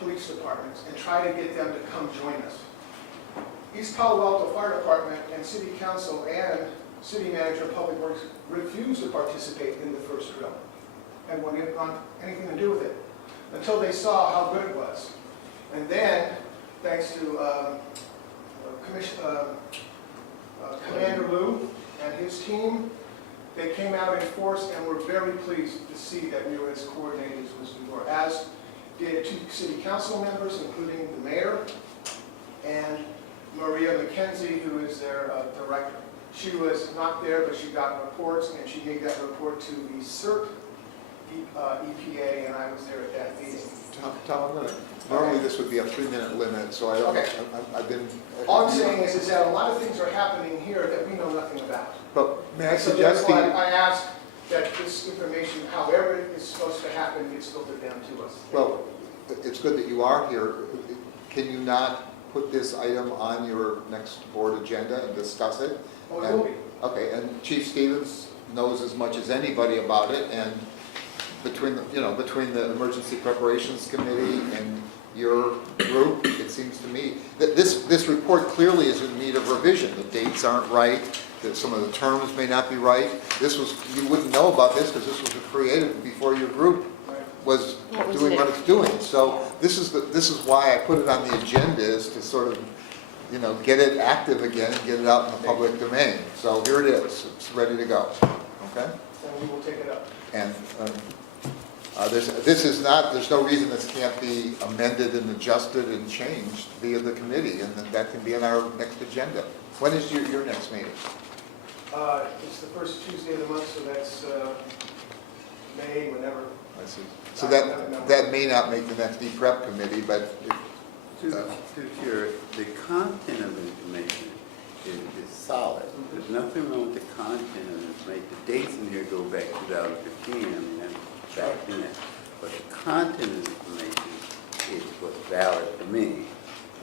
police departments, and try to get them to come join us. East Palo Alto Fire Department and City Council and City Manager of Public Works refused to participate in the first drill and wanted anything to do with it until they saw how good it was. And then, thanks to Commander Lou and his team, they came out in force and were very pleased to see that we were as coordinated as we were, as did 2 city council members, including the mayor and Maria McKenzie, who is their director. She was not there, but she got reports, and she gave that report to the Cert EPA, and I was there at that meeting. Tom, I'm going to, normally this would be a 3-minute limit, so I don't, Okay. I've been. All I'm saying is that a lot of things are happening here that we know nothing about. But may I So suggest therefore, the, I ask that this information, however it is supposed to happen, gets filtered down to us. well, it's good that you are here. Can you not put this item on your next board agenda and discuss it? Oh, it will be. Okay, and Chief Stevens knows as much as anybody about it, and between the Emergency Preparations Committee and your group, it seems to me that this report clearly is in need of revision. The dates aren't right, that some of the terms may not be right. You wouldn't know about this because this was created before your group was doing what it's doing. So this is why I put it on the agenda, is to sort of, get it active again and get it out in the public domain. So here it is. It's ready to go. Okay? And we will take it up. And there's no reason this can't be amended and adjusted and changed via the committee, and that can be on our next agenda. When is your next meeting? It's the first Tuesday of the month, so that's May, whenever. I see. So that may not make the next E-Prep committee, but The content of the information is solid. There's nothing wrong with the content of the information. The dates in here go back to 2015, I mean, that's back then. But the content of the information is what's valid for me.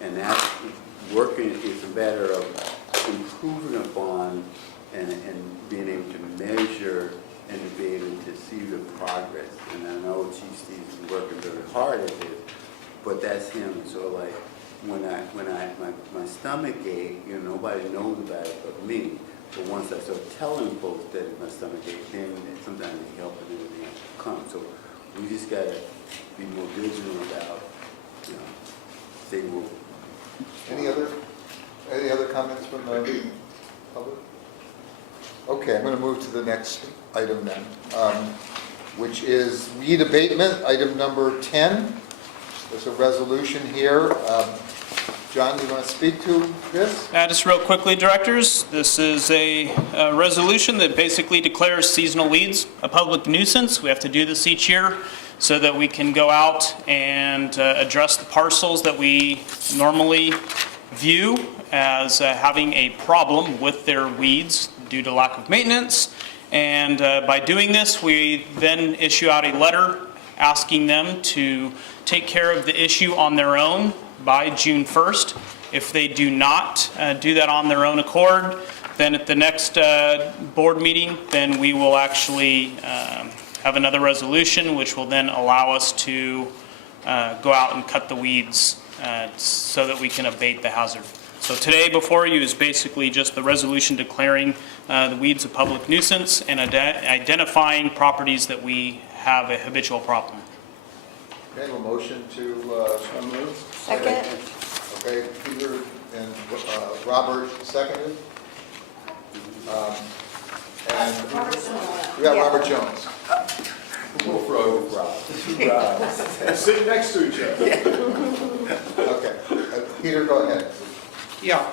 And that's working, it's a matter of improving upon and being able to measure and to be able to see the progress. And I know Chief Steve's been working very hard at this, but that's him. So like my stomach ache, nobody knows about it but me. But once I start telling folks that my stomach ache, then sometimes they help and everything else will come. So we just gotta be more vigilant about, say we'll. any other comments from the public? Okay, I'm going to move to the next item then, which is weed abatement, item number 10. There's a resolution here. John, do you want to speak to this? Just real quickly, directors, this is a resolution that basically declares seasonal weeds a public nuisance. We have to do this each year so that we can go out and address the parcels that we normally view as having a problem with their weeds due to lack of maintenance. And by doing this, we then issue out a letter asking them to take care of the issue on their own by June 1st. If they do not do that on their own accord, then at the next board meeting, then we will actually have another resolution which will then allow us to go out and cut the weeds so that we can abate the hazard. So today before you is basically just the resolution declaring the weeds a public nuisance and identifying properties that we have a habitual problem. Okay, a motion to move. Second. Okay, Peter and Robert seconded. And we got Robert Jones. And sit next to each other. Okay, Peter, go ahead. Yeah,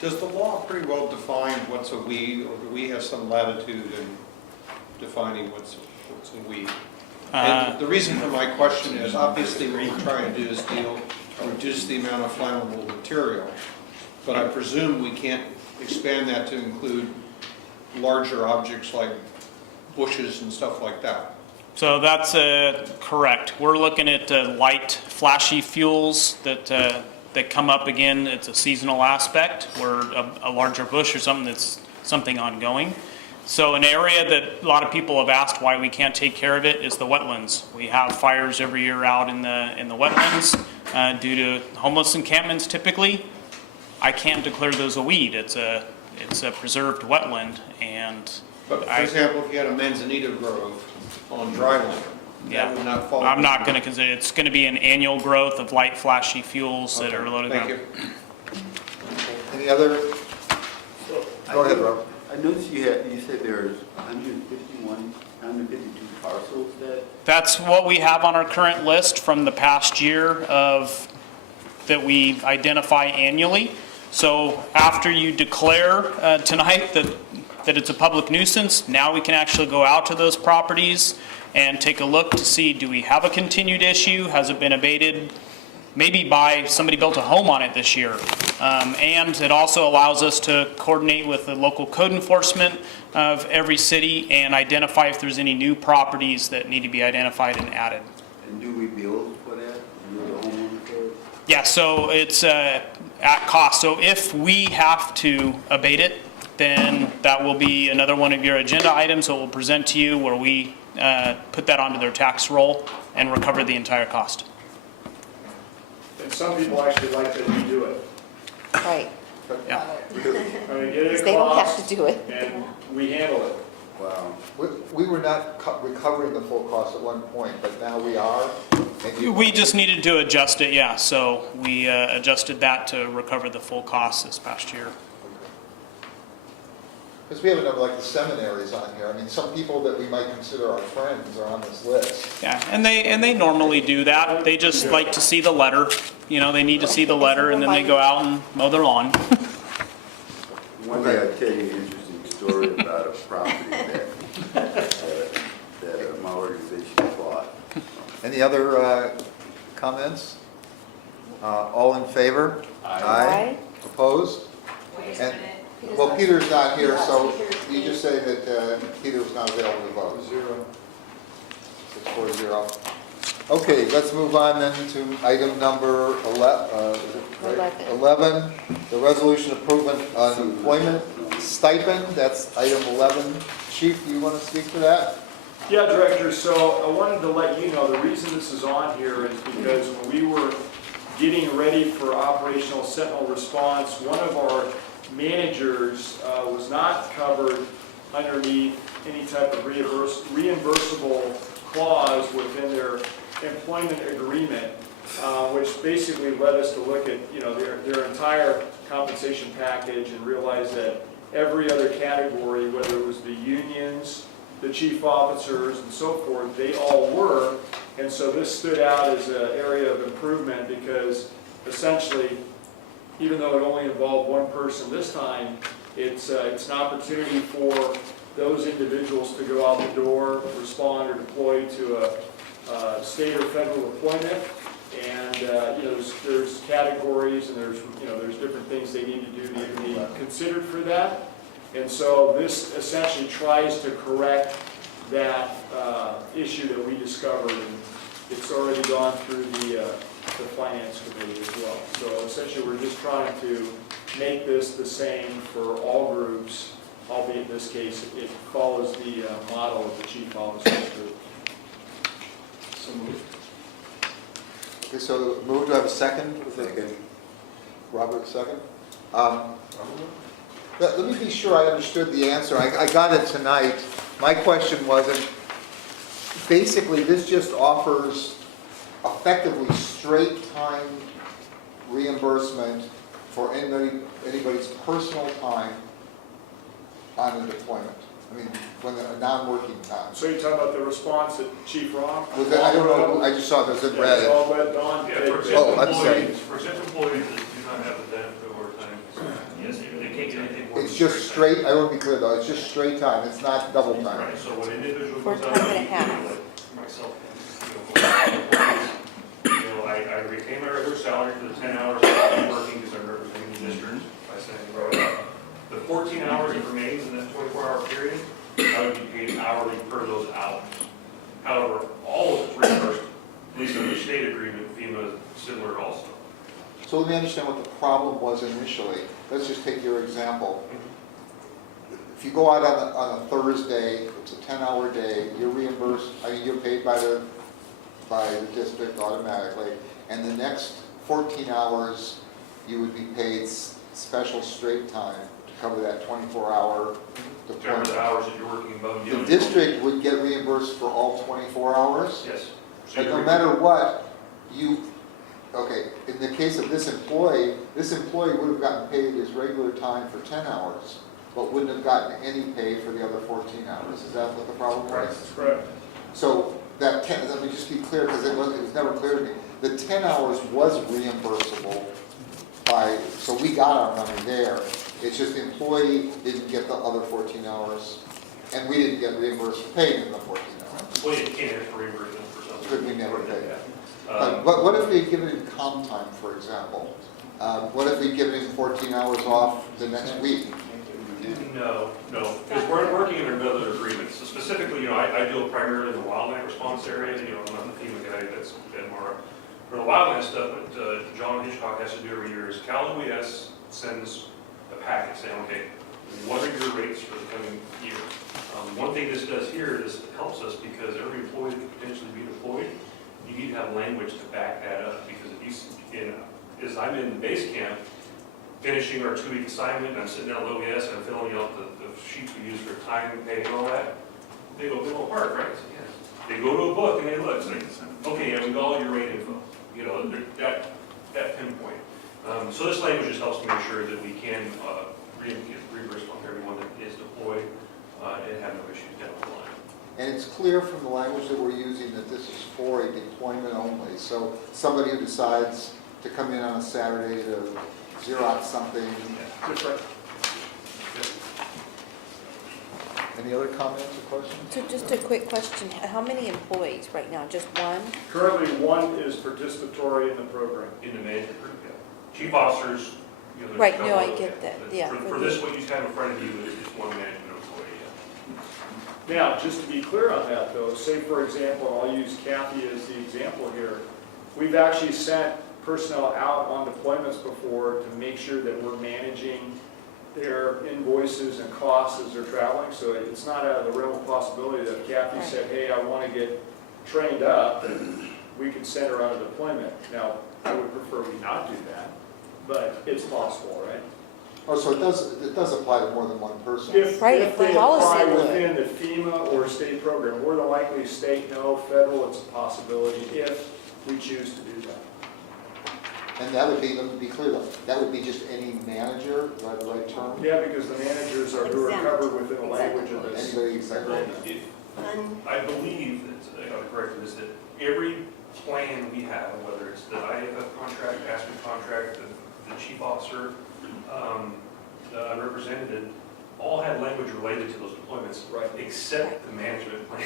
does the law pretty well define what's a weed, or do we have some latitude in defining what's a weed? And the reason for my question is, obviously what we're trying to do is deal reduce the amount of flammable material. But I presume we can't expand that to include larger objects like bushes and stuff like that. So that's correct. We're looking at light, flashy fuels that come up again. It's a seasonal aspect, where a larger bush or something that's something ongoing. So an area that a lot of people have asked why we can't take care of it is the wetlands. We have fires every year out in the wetlands due to homeless encampments typically. I can't declare those a weed. It's a preserved wetland, and But for example, if you had a manzanita grove on dry land, yeah, that would not fall. I'm not going to consider it's going to be an annual growth of light, flashy fuels that are loaded Thank on. you. Any other? Go ahead, Robert. I noticed you said there's 152 parcels That's what we have on our current list from the past year that we identify annually. So after you declare tonight that it's a public nuisance, now we can actually go out to those properties and take a look to see, do we have a continued issue? Has it been abated? Maybe somebody built a home on it this year. And it also allows us to coordinate with the local code enforcement of every city and identify if there's any new properties that need to be identified and added. and do we bill for that? Do the homeowner for it? Yeah, so it's at cost. So if we have to abate it, then that will be another one of your agenda items that we'll present to you, where we put that onto their tax roll and recover the entire cost. And some people actually like that we do it. Right, Yeah. I mean, get it because at they don't have cost, to do it. and we handle it. Wow. We were not recovering the full cost at one point, but now we are. We just needed to adjust it, yeah. So we adjusted that to recover the full cost this past year. Because we have a number like the seminaries on here. I mean, some people that we might consider our friends are on this list. Yeah, and they normally do that. They just like to see the letter. You know, they need to see the letter, and then they go out and mow their lawn. One day I'll tell you an interesting story about a property that my organization bought. Any other comments? All in favor? Aye. Opposed? Wait a And- minute. Well, Peter's not here, so Peter's you just say that Peter was not available to vote. 6-4-0. Okay, let's move on then to item number 11, the resolution approving employment stipend. That's item 11. Chief, do you want to speak to that? Yeah, Director, so I wanted to let you know, the reason this is on here is because when we were getting ready for operational sentinel response, one of our managers was not covered underneath any type of reimbursable clause within their employment agreement, which basically led us to look at, you know, their entire compensation package and realize that every other category, whether it was the unions, the chief officers, and so forth, they all were. And so this stood out as an area of improvement because essentially, even though it only involved one person this time, it's an opportunity for those individuals to go out the door, respond or deploy to a state or federal deployment. And you know, there's categories and there's different things they need to do to even be considered for that. And so this essentially tries to correct that issue that we discovered, and it's already gone through the finance committee as well. So essentially we're just trying to make this the same for all groups, albeit in this case it follows the model of the chief officer's group. So moved. Okay, so move to have a second? Second. Robert, second? Let me be sure I understood the answer. I got it tonight. My question wasn't, basically this just offers effectively straight time reimbursement for anybody's personal time on a deployment. I mean, when they're non-working time. So you're talking about the response that Chief Ron? Was that, I don't know, I just saw this in Yeah, it's red. all red, Don. Yeah, for Oh, exempt I'm sorry. employees that do not have the benefit of overtime, yes, they can't get anything more than It's just straight straight, I want to be clear though, it's just straight time, it's not double time. time. Right, so when an individual For a goes out, time and a half. myself, I retain my regular salary for the 10 hours that I'm working because I'm representing the district by saying, right, the 14 hours that remains in that 24-hour period, I would be paid hourly per those hours. However, all of it's reimbursed, at least under the state agreement, FEMA is similar also. So let me understand what the problem was initially. Let's just take your example. If you go out on a Thursday, it's a 10-hour day, you're reimbursed, I mean, you're paid by the district automatically, and the next 14 hours, you would be paid special straight time to cover that 24-hour Cover deployment. the hours that you're working above and The beyond. district would get reimbursed for all 24 hours? Yes. So But no you're- matter what, okay, in the case of this employee would have gotten paid his regular time for 10 hours, but wouldn't have gotten any pay for the other 14 hours. Is that what the problem was? That's correct. So that 10, let me just be clear, because it was never clear to me. The 10 hours was reimbursable by, so we got our money there. It's just the employee didn't get the other 14 hours, and we didn't get reimbursed for paying him the 14 hours. Well, you can't have to reimburse them for something. Could we never pay? Um, What if we had given him comp time, for example? What if we'd given him 14 hours off the next week? No, because we're working under another agreement. So specifically, I deal primarily in the wildland response area. I'm not the FEMA guy, that's Denmark. For the wildland stuff, what John Hitchcock has to do every year is Cal OES sends a packet saying, okay, what are your rates for the coming year? One thing this does here is it helps us because every employee that could potentially be deployed, you need to have language to back that up, because if you, as I'm in base camp, finishing our 2-week assignment, and I'm sitting down at OES, and I'm filling out the sheets we use for time and pay and all that, they go apart, right? So, yes. They go to a book and they look, it's like, okay, yeah, we got all your rate info, that pinpoint. So this language just helps to make sure that we can reimburse on everyone that is deployed and have no issues down the line. And it's clear from the language that we're using that this is for a deployment only. So somebody who decides to come in on a Saturday to Xerox something. That's right. Any other comments or questions? So just a quick question, how many employees right now, just one? Currently, one is participatory in the program. In the management group, yeah. Chief officers, there's a Right, no, couple I of- get that, yeah, For for this, the- what you have in front of you is one management employee, yeah. Now, just to be clear on that though, say for example, I'll use Kathy as the example here. We've actually sent personnel out on deployments before to make sure that we're managing their invoices and costs as they're traveling. So it's not out of the realm of possibility that Kathy Right. said, hey, I want to get trained up, and we could send her on a deployment. Now, I would prefer we not do that, but it's possible, right? Oh, so it does apply to more than one person? Right, If if the they policy apply would. within the FEMA or state program, we're the likely state, no, federal, it's a possibility if we choose to do that. And that would be, let me be clear though, that would be just any manager, is that the right term? Yeah, because the managers are who are Exempt. covered within the language of this. Anybody except Well, that? I believe that, I got to correct this, that every plan we have, whether it's the IFF contract, ASPE contract, the chief officer, the representative, all had language related to those deployments, Right. except the management plan.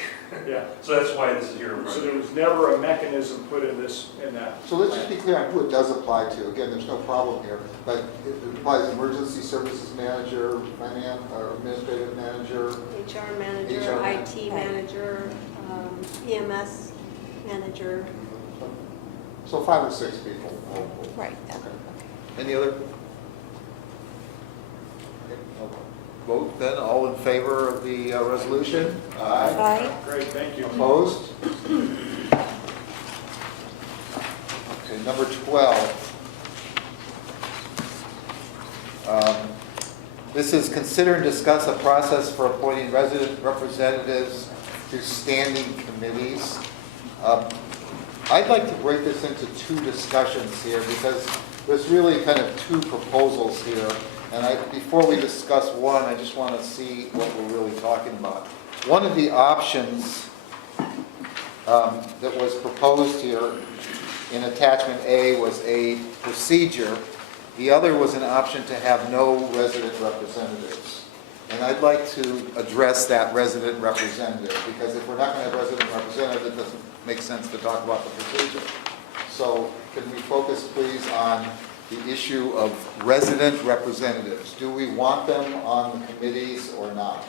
Yeah, So that's why this is here in front so of you. there was never a mechanism put in this, in that. So let's just be clear on who it does apply to. Again, there's no problem here, but it applies to emergency services manager, finance, or administrative manager. HR manager, HR IT manager, EMS manager. So 5 or 6 people. Right, yeah. Okay. Any other? Vote then, all in favor of the resolution? Aye. Aye. Great, thank you. Opposed? Okay, number 12. This is consider and discuss a process for appointing resident representatives to standing committees. I'd like to break this into 2 discussions here because there's really kind of 2 proposals here. And before we discuss one, I just want to see what we're really talking about. One of the options that was proposed here in attachment A was a procedure. The other was an option to have no resident representatives. And I'd like to address that resident representative, because if we're not going to have resident representative, it doesn't make sense to talk about the procedure. So can we focus, please, on the issue of resident representatives? Do we want them on the committees or not?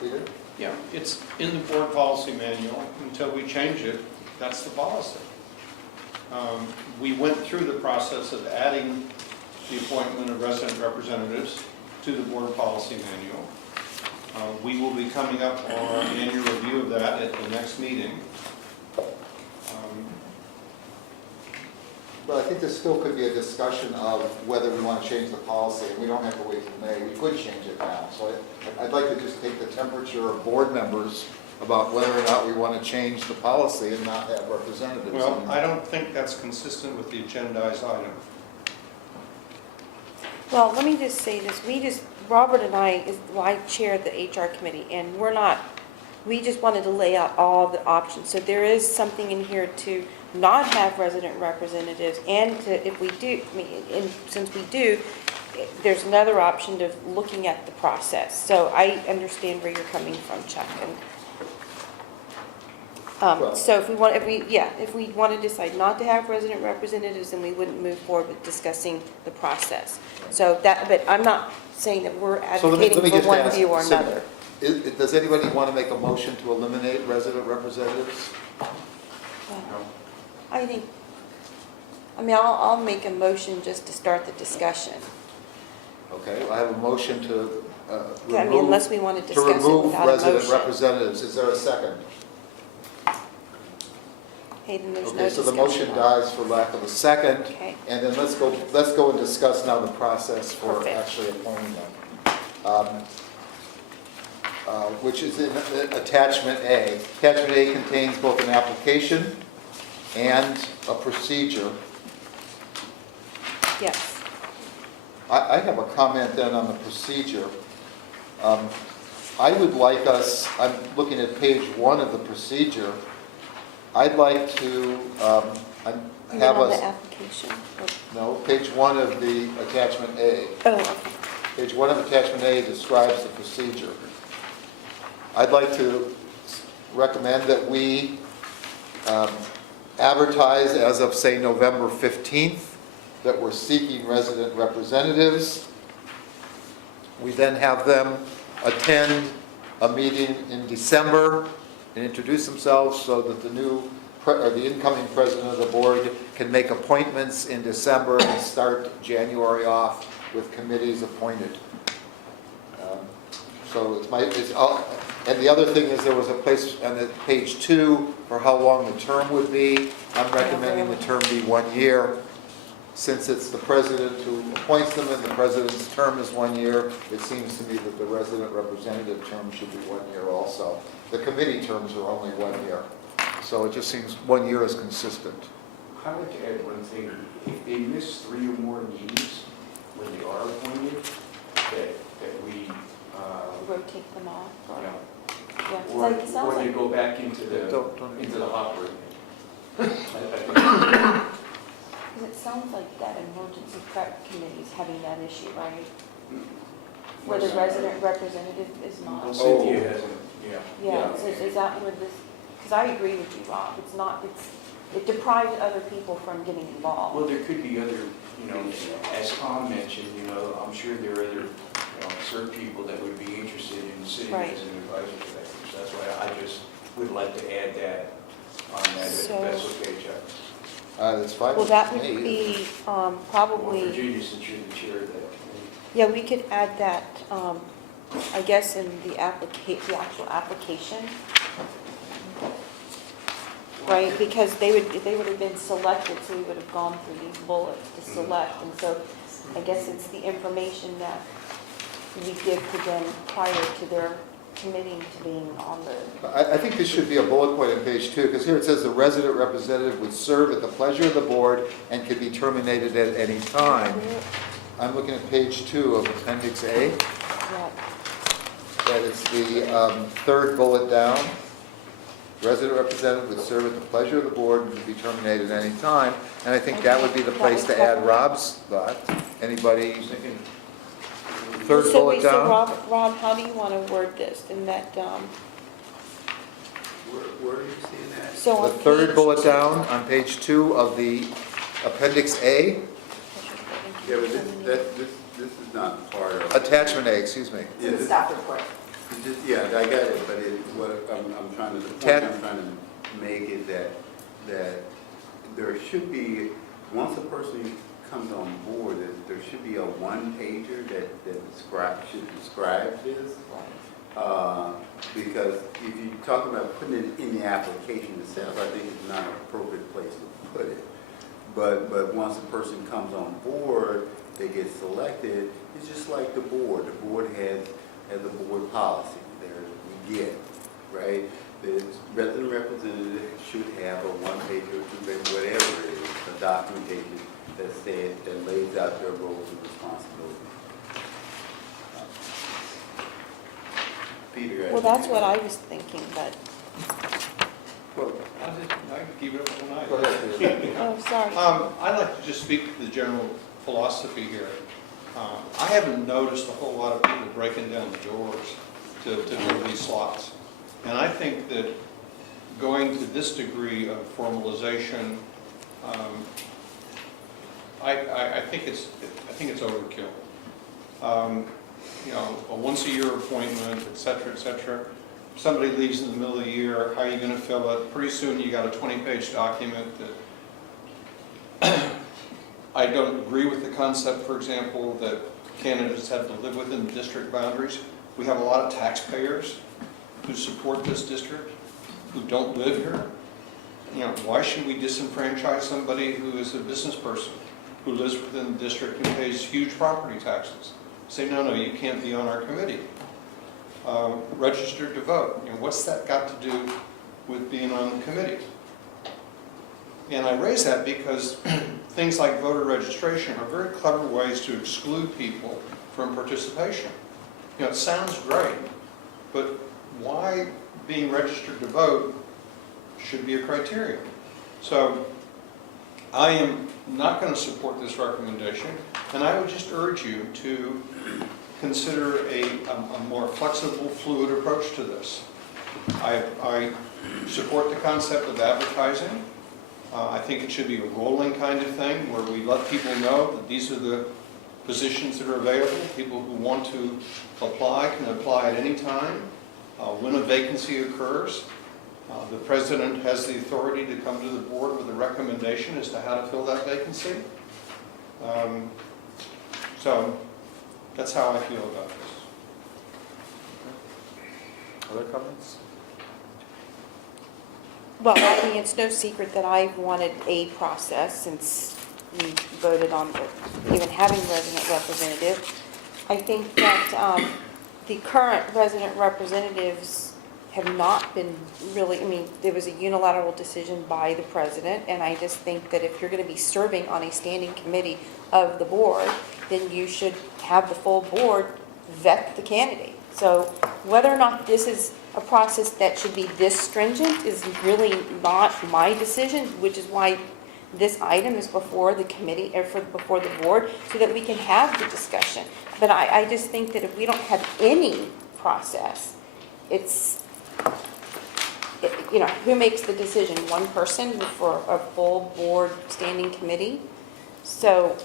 Peter? Yeah, it's in the board policy manual. Until we change it, that's the policy. We went through the process of adding the appointment of resident representatives to the board policy manual. We will be coming up on our annual review of that at the next meeting. But I think there still could be a discussion of whether we want to change the policy, and we don't have to wait till May. We could change it now. So I'd like to just take the temperature of board members about whether or not we want to change the policy and not have representatives. Well, I don't think that's consistent with the agendized item. Well, let me just say this, Robert and I chair the HR committee, and we just wanted to lay out all the options. So there is something in here to not have resident representatives, and to, if we do, since we do, there's another option of looking at the process. So I understand where you're coming from, Chuck. And so if we want to decide not to have resident representatives, then we wouldn't move forward with discussing the process. So that, but I'm not saying that we're So let advocating me for just one ask, view or so another. does anybody want to make a motion to eliminate resident representatives? I'll make a motion just to start the discussion. Okay, I have a motion to Unless we want to discuss it remove without a resident motion. representatives. Is there a second? Okay, then there's no Okay, so the discussion. motion dies for lack of a second. Okay. And then let's go and discuss now the process for Perfect. actually appointing them. Which is in attachment A. Attachment A contains both an application and a procedure. Yes. I have a comment then on the procedure. I would like us, I'm looking at page 1 of the procedure, I'd like to And then have on the us, application. no, page 1 of the attachment A. Oh, okay. Page 1 of attachment A describes the procedure. I'd like to recommend that we advertise as of, say, November 15th, that we're seeking resident representatives. We then have them attend a meeting in December and introduce themselves so that the incoming president of the board can make appointments in December and start January off with committees appointed. So and the other thing is there was a place on the page 2 for how long the term would be. I'm recommending the term be 1 year. Since it's the president who appoints them and the president's term is 1 year, it seems to me that the resident representative term should be 1 year also. The committee terms are only 1 year. So it just seems 1 year is consistent. I'd like to add one thing. If they miss 3 or more meetings when they are appointed, that we, Rotate them off. you know, Yeah, 'cause or like, it sounds or they like, go back into the Don't- hopper. because it sounds like that emergency prep committee is having that issue, right? Where the resident representative is Well, not. Cynthia hasn't, yeah. Yeah, so is that where this, because I agree with you, Rob, it deprives other people from getting involved. Well, there could be other, as Tom mentioned, I'm sure there are other, Cert people that would be interested in sitting Right. as an advisor to that group. So that's why I just would like to add that on that, if So- that's okay, Chuck. That's fine. Well, that would with me. be Or probably, Virginia, since you're the chair of that committee. yeah, we could add that, I guess, in the actual application. Right, because they would have been selected, so we would have gone through these bullets to select. And so I guess it's the information that we give to them prior to their committing to being on the, I think this should be a bullet point on page 2, because here it says the resident representative would serve at the pleasure of the board and could be terminated at any time. I'm looking at page 2 of Appendix A. yeah, That is the third bullet down. Resident representative would serve at the pleasure of the board and could be terminated at any time. And I think that would be the place to add Rob's thought. Anybody? Third So bullet wait, so down? Rob, how do you want to word this? In that, Where are you seeing that? So The on third page bullet 2 down on page 2 of the Appendix A, Yeah, but this is not part of. Attachment A, excuse me. Yeah, this- Staff report. Yeah, I got it, but what I'm trying to, the point I'm trying to make is that there should be, once a person comes on board, there should be a one-pager that should describe this. Because if you're talking about putting it in the application itself, I think it's not an appropriate place to put it. But once a person comes on board, they get selected, it's just like the board. The board has a board policy there we get, right? The resident representative should have a one-page or two-page, whatever it is, a documentation that lays out their roles and responsibilities. Peter? Well, that's what I was thinking, but, Well, I can keep it up all night. Go ahead, Peter. oh, sorry. I'd like to just speak to the general philosophy here. I haven't noticed a whole lot of people breaking down the doors to fill these slots. And I think that going to this degree of formalization, I think it's overkill. You know, a once-a-year appointment, et cetera, et cetera. Somebody leaves in the middle of the year, how are you going to fill it? Pretty soon you got a 20-page document that I don't agree with the concept, for example, that candidates have to live within the district boundaries. We have a lot of taxpayers who support this district, who don't live here. You know, why should we disenfranchise somebody who is a business person, who lives within the district and pays huge property taxes? Say, no, you can't be on our committee. Registered to vote. You know, what's that got to do with being on the committee? And I raise that because things like voter registration are very clever ways to exclude people from participation. You know, it sounds great, but why being registered to vote should be a criteria? So I am not going to support this recommendation, and I would just urge you to consider a more flexible, fluid approach to this. I support the concept of advertising. I think it should be a rolling kind of thing where we let people know that these are the positions that are available. People who want to apply can apply at any time. When a vacancy occurs, the president has the authority to come to the board with a recommendation as to how to fill that vacancy. So that's how I feel about this. Other comments? Well, I mean, it's no secret that I've wanted a process since we voted on even having resident representative. I think that the current resident representatives have not been really, I mean, there was a unilateral decision by the president, and I just think that if you're going to be serving on a standing committee of the board, then you should have the full board vet the candidate. So whether or not this is a process that should be this stringent is really not my decision, which is why this item is before the committee, or before the board, so that we can have the discussion. But I just think that if we don't have any process, you know, who makes the decision? One person for a full board standing committee? So,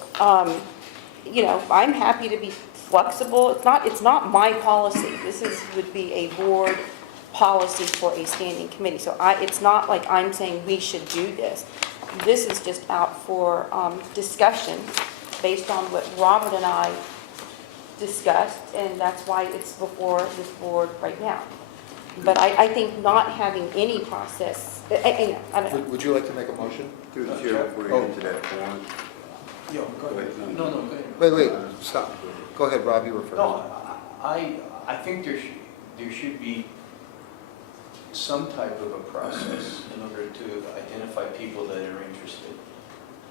you know, I'm happy to be flexible. It's not my policy. Would be a board policy for a standing committee. So it's not like I'm saying we should do this. This is just out for discussion based on what Robert and I discussed, and that's why it's before this board right now. But I think not having any process, I don't know. Would you like to make a motion? through the chair, before you get into that point. Yo, go ahead. No, go ahead. Wait, stop. Go ahead, Rob, you were first. No, I think there should be some type of a process in order to identify people that are interested.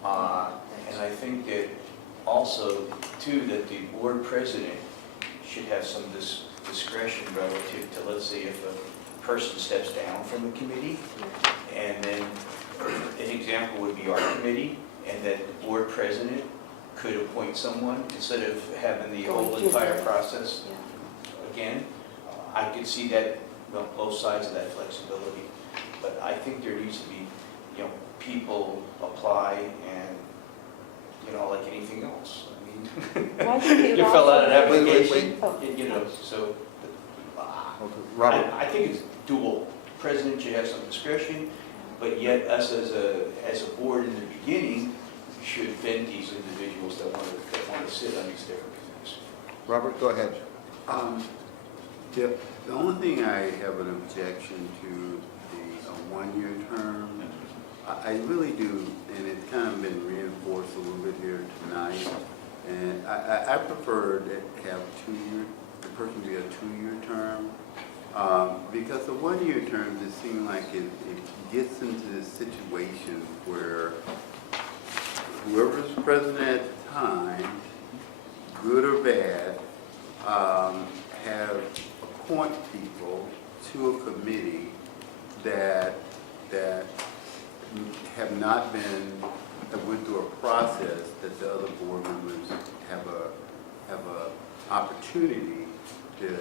And I think that also, too, that the board president should have some discretion relative to, let's say, if a person steps down from the committee, and then an example would be our committee, and that the board president could appoint someone instead of having the whole entire process again. I could see that, both sides of that flexibility. But I think there needs to be, you know, people apply and, you know, like anything else. I mean, Why did you you fill out an also- Wait, wait, application, Oh. you know, so. Robert? I think it's dual. President should have some discretion, but yet us as a board in the beginning should vent these individuals that want to sit on these different things. Robert, go ahead. The only thing I have an objection to the one-year term, I really do, and it's kind of been reinforced a little bit here tonight, and I prefer to have the person be a two-year term, because the one-year terms, it seems like it gets into this situation where whoever's president at the time, good or bad, appoint people to a committee that have not went through a process that the other board members have a opportunity to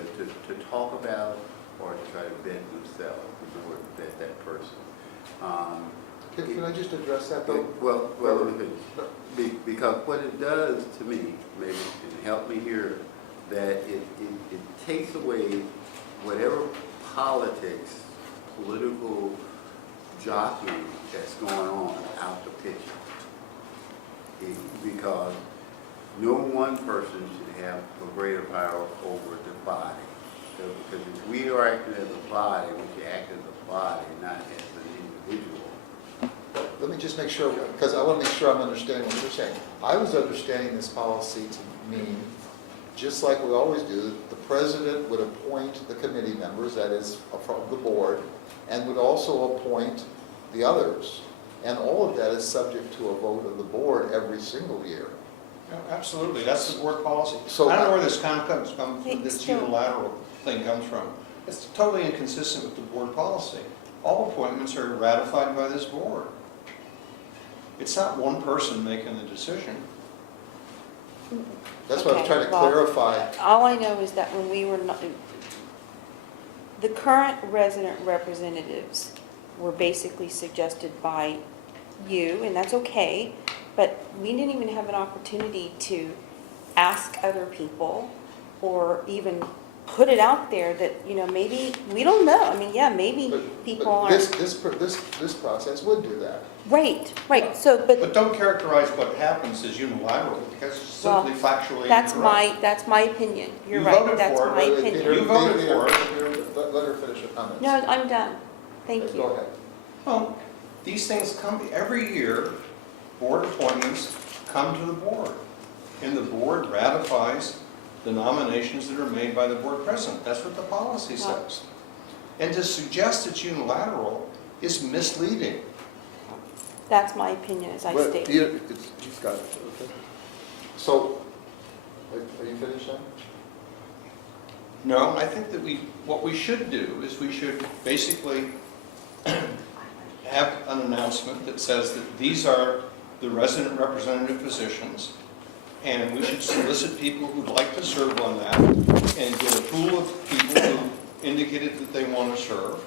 talk about or to try to vet themselves before that person. Can I just address that though? Well, because what it does to me, maybe it can help me here, that it takes away whatever political jockeying that's going on out the picture. Because no one person should have a greater power over the body. So, because if we are acting as a body, we should act as a body, not as an individual. Let me just make sure, because I want to make sure I'm understanding what you're saying. I was understanding this policy to mean, just like we always do, the president would appoint the committee members, that is, from the board, and would also appoint the others. And all of that is subject to a vote of the board every single year. Absolutely, that's the board policy. So I don't know where this comes from, Hey, this so- unilateral thing comes from. It's totally inconsistent with the board policy. All appointments are ratified by this board. It's not one person making the decision. That's what I was Okay, trying to well, clarify. All I know is that when we were not, the current resident representatives were basically suggested by you, and that's okay, but we didn't even have an opportunity to ask other people or even put it out there that, you know, maybe, we don't know. I mean, yeah, maybe But people aren't. this process would do that. Right, so, But don't characterize what happens as unilateral, because it's simply factually incorrect. that's my opinion. You're You right, voted that's for it, my but opinion. Peter, You voted Peter, for it. Peter, let her finish her comments. No, I'm done. Thank you. Go ahead. Well, these things come, every year, board appointments come to the board, and the board ratifies the nominations that are made by the board president. That's what the policy says. And to suggest it's unilateral is misleading. That's my opinion, as I Well, stated. Peter, he's got it, okay. So, are you finished now? No, I think that what we should do is we should basically have an announcement that says that these are the resident representative positions, and we should solicit people who'd like to serve on that, and get a pool of people who indicated that they want to serve.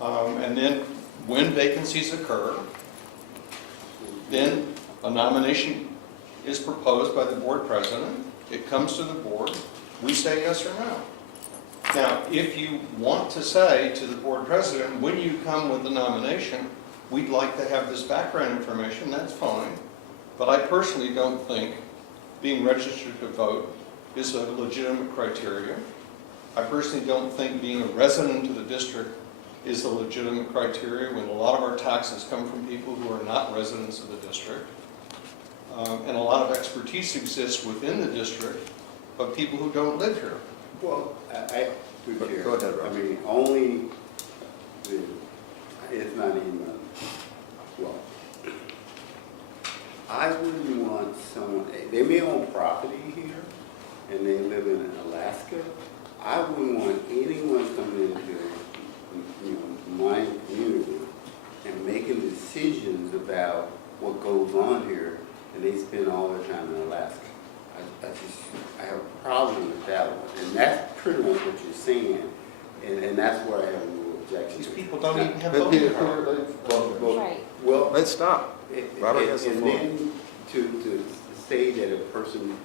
And then when vacancies occur, then a nomination is proposed by the board president. It comes to the board. We say yes or no. Now, if you want to say to the board president, when you come with the nomination, we'd like to have this background information, that's fine. But I personally don't think being registered to vote is a legitimate criteria. I personally don't think being a resident of the district is a legitimate criteria when a lot of our taxes come from people who are not residents of the district. And a lot of expertise exists within the district of people who don't live here. Well, Go ahead, Rob. I mean, only, it's not even, well, I wouldn't want someone, they may own property here, and they live in Alaska. I wouldn't want anyone coming into, my community and making decisions about what goes on here, and they spend all their time in Alaska. I have a problem with that one, and that's pretty much what you're saying, and that's where I have a little objection. These people don't even have But voting Peter, power. Right. Well, let's stop. Robert has the and floor. then to say that a person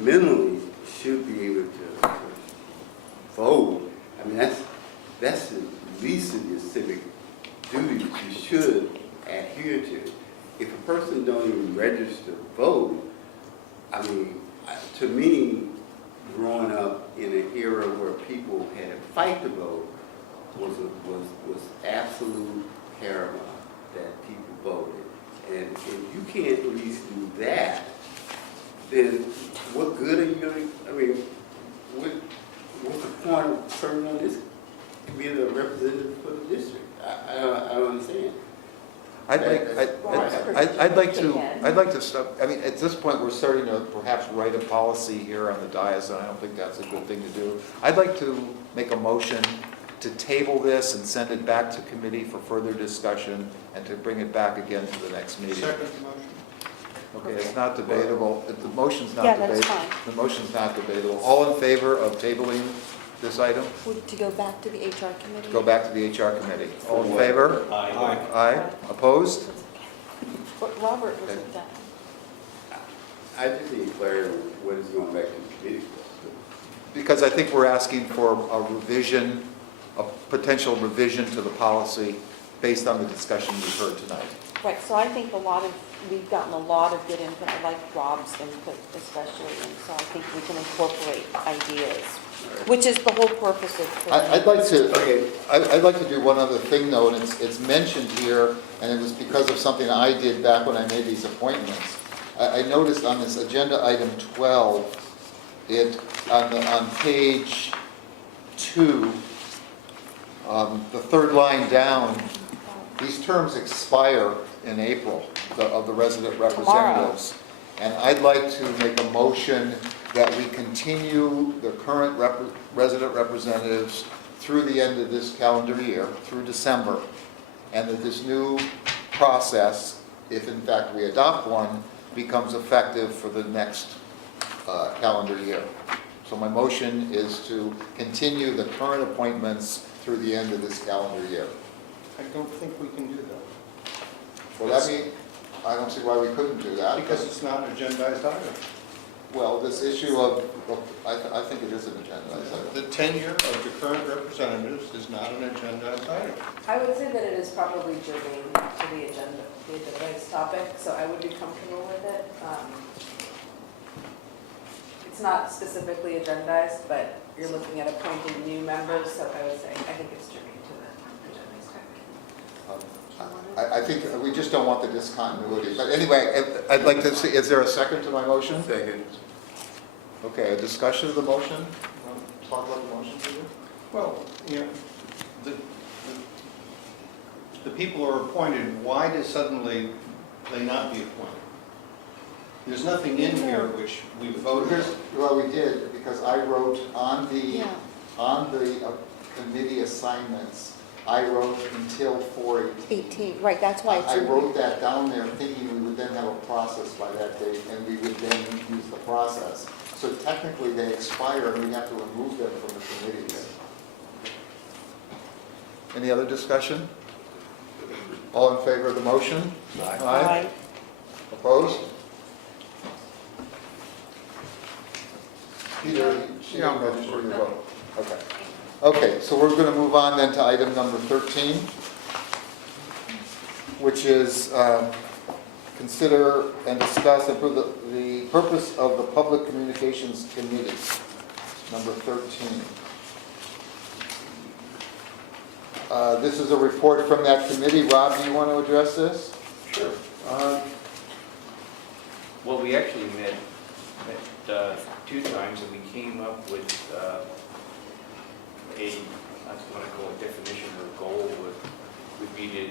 mentally should be able to vote, I mean, that's the least of your civic duties you should adhere to. If a person don't even register to vote, I mean, to me, growing up in an era where people had to fight to vote was absolute paramount that people voted. And if you can't at least do that, then what good are you going to, I mean, what's the point of serving on this, being a representative for the district? I don't understand. I'd like to stop, I mean, at this point, we're starting to perhaps write a policy here on the dais, and I don't think that's a good thing to do. I'd like to make a motion to table this and send it back to committee for further discussion and to bring it back again to the next meeting. Second motion. Okay, it's not debatable, the motion's not Yeah, debatable. that's fine. The motion's not debatable. All in favor of tabling this item? To go back to the HR committee? Go back to the HR committee. All in favor? Aye. Aye. Opposed? But Robert wasn't done. I just need clarity on what is going back to the committee for. Because I think we're asking for a revision, a potential revision to the policy based on the discussion we've heard tonight. Right, so I think we've gotten a lot of good input. I like Rob's input especially, and so I think we can incorporate ideas, which is the whole purpose of. I'd like to do one other thing though, and it's mentioned here, and it was because of something I did back when I made these appointments. I noticed on this agenda item 12, on page 2, the third line down, these terms expire in April of the resident representatives. And I'd like to make a motion that we continue the current resident representatives through the end of this calendar year, through December, and that this new process, if in fact we adopt one, becomes effective for the next calendar year. So my motion is to continue the current appointments through the end of this calendar year. I don't think we can do that. Well, that means, I don't see why we couldn't do that. Because it's not an agendized item. Well, this issue of, I think it is an agendized item. The tenure of the current representatives is not an agendized item. I would say that it is probably germane to the agendized topic, so I would be comfortable with it. It's not specifically agendized, but you're looking at appointing new members, so I would say, I think it's germane to the agendized topic. I think we just don't want the discontinuity. But anyway, I'd like to see, is there a second to my motion? Second. Okay, a discussion of the motion? Talk about the motion, Peter? Well, you know, the people are appointed, why does suddenly they not be appointed? There's nothing in here which we voted. Well, we did, because I wrote on the committee assignments, I wrote until 4/18. Right, that's why it's. I wrote that down there thinking we would then have a process by that date, and we would then use the process. So technically, they expire, and we have to remove them from the committees. Any other discussion? All in favor of the motion? Aye. Opposed? Peter, she Yeah, didn't register your vote. Okay. Okay, so we're going to move on then to item number 13, which is consider and discuss and approve the purpose of the Public Communications Committee, number 13. This is a report from that committee. Rob, do you want to address this? Sure. Well, we actually met 2 times, and we came up with I don't want to call it definition or goal, would be to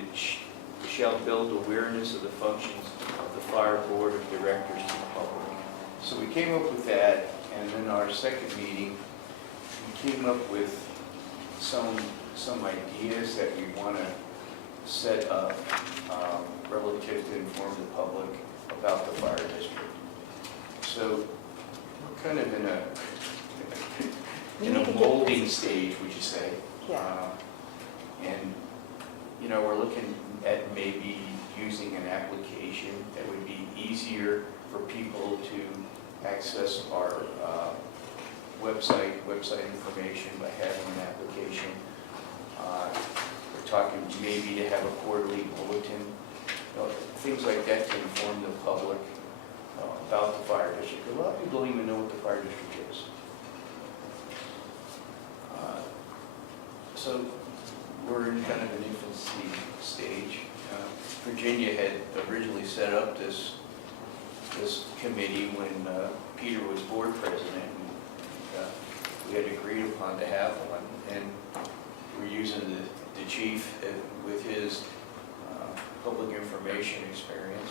shall build awareness of the functions of the fire board of directors to the public. So we came up with that, and then our second meeting, we came up with some ideas that we want to set up relative to inform the public about the fire district. So we're kind of in a molding stage, would you say? Yeah. And, you know, we're looking at maybe using an application that would be easier for people to access our website information by having an application. We're talking maybe to have a quarterly bulletin, you know, things like that to inform the public about the fire district. A lot of people don't even know what the fire district is. So we're in kind of an infancy stage. Virginia had originally set up this committee when Peter was board president. And, we had agreed upon to have one, and we're using the chief with his public information experience.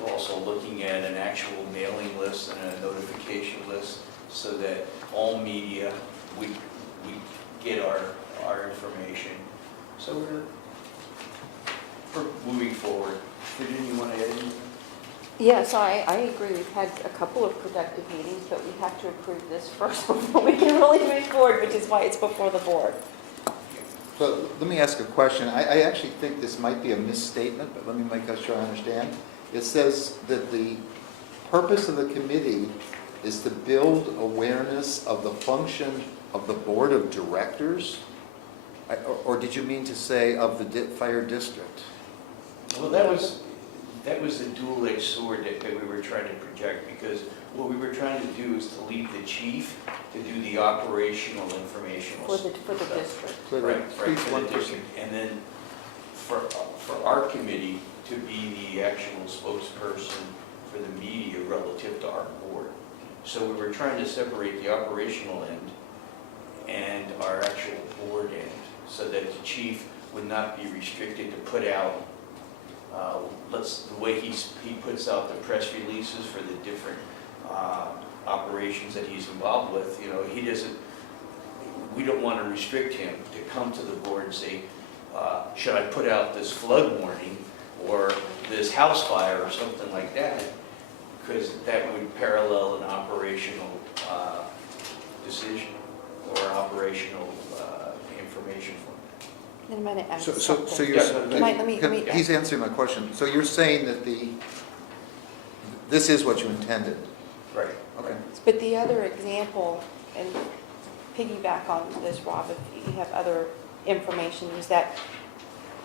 We're also looking at an actual mailing list and a notification list so that all media, we get our information. So we're moving forward. Virginia, you want to add anything? Yes, I agree. We've had a couple of productive meetings, but we have to approve this first before we can really move forward, which is why it's before the board. So let me ask a question. I actually think this might be a misstatement, but let me make sure I understand. It says that the purpose of the committee is to build awareness of the function of the board of directors? Or did you mean to say of the fire district? Well, that was the dual-edged sword that we were trying to project, because what we were trying to do is to leave the chief to do the operational informational For the stuff. district. So the Right, chief for the one person. district. And then for our committee to be the actual spokesperson for the media relative to our board. So we were trying to separate the operational end and our actual board end, so that the chief would not be restricted to put out, the way he puts out the press releases for the different operations that he's involved with. You know, we don't want to restrict him to come to the board and say, should I put out this flood warning or this house fire or something like that, because that would parallel an operational decision or operational information format. I'm going to add So something. you're, Let me- he's answering my question. So you're saying that this is what you intended? Right. Okay. But the other example, and piggyback on this, Rob, if you have other information, is that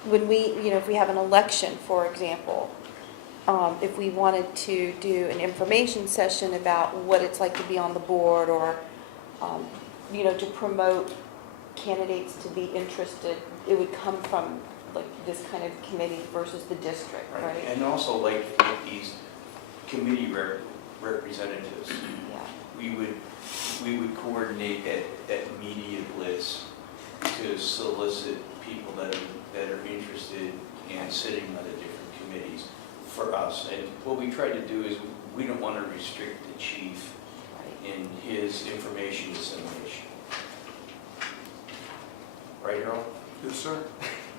when if we have an election, for example, if we wanted to do an information session about what it's like to be on the board, or, to promote candidates to be interested, it would come from like this kind of committee versus the district, right? And also like these committee representatives, Yeah. we would coordinate that media blitz to solicit people that are interested in sitting on the different committees for us. And what we try to do is we don't want to restrict the chief in his information dissemination. Right, Harold? Yes, sir.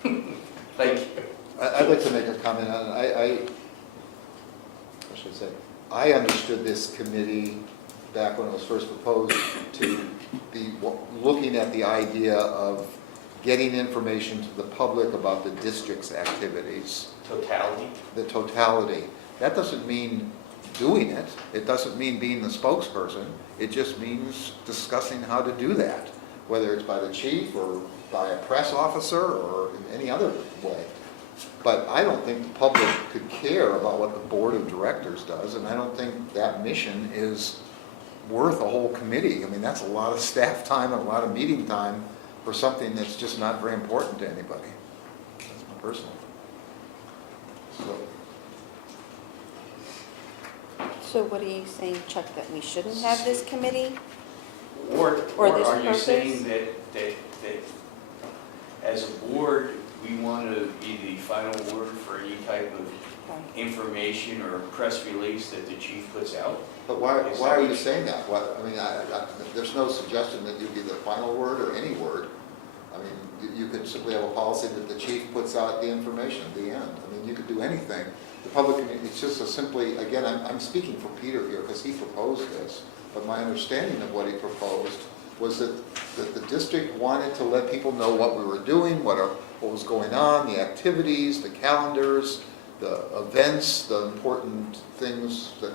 Thank you. I'd like to make a comment on it. I understood this committee back when it was first proposed to be looking at the idea of getting information to the public about the district's activities. Totality? The totality. That doesn't mean doing it. It doesn't mean being the spokesperson. It just means discussing how to do that, whether it's by the chief or by a press officer or in any other way. But I don't think the public could care about what the board of directors does, and I don't think that mission is worth a whole committee. I mean, that's a lot of staff time and a lot of meeting time for something that's just not very important to anybody. That's my personal. So what are you saying, Chuck, that we shouldn't have this committee? Or this are you purpose? saying that as a board, we want to be the final word for any type of information or press release that the chief puts out? But why are you saying that? There's no suggestion that you be the final word or any word. I mean, you could simply have a policy that the chief puts out the information at the end. I mean, you could do anything. The public, it's just again, I'm speaking for Peter here because he proposed this, but my understanding of what he proposed was that the district wanted to let people know what we were doing, what was going on, the activities, the calendars, the events, the important things that,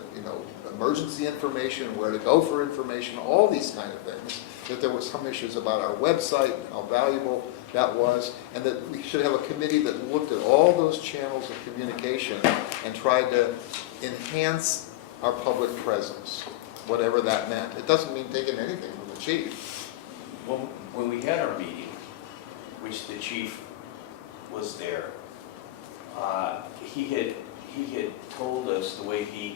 emergency information, where to go for information, all these kind of things, that there were some issues about our website, how valuable that was, and that we should have a committee that looked at all those channels of communication and tried to enhance our public presence, whatever that meant. It doesn't mean taking anything from the chief. Well, when we had our meeting, which the chief was there, he had told us the way he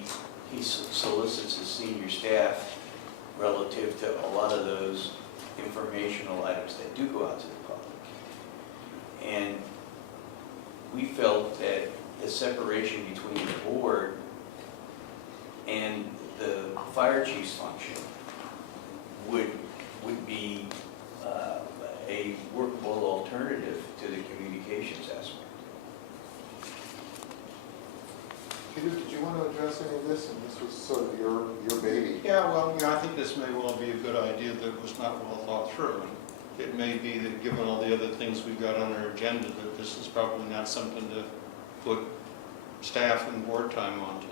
solicits his senior staff relative to a lot of those informational items that do go out to the public. And we felt that the separation between the board and the fire chief's function would be a workable alternative to the communications aspect. Peter, did you want to address any of this? And this was sort of your baby. Yeah, well, I think this may well be a good idea that was not well thought through. It may be that given all the other things we've got on our agenda, that this is probably not something to put staff and board time onto.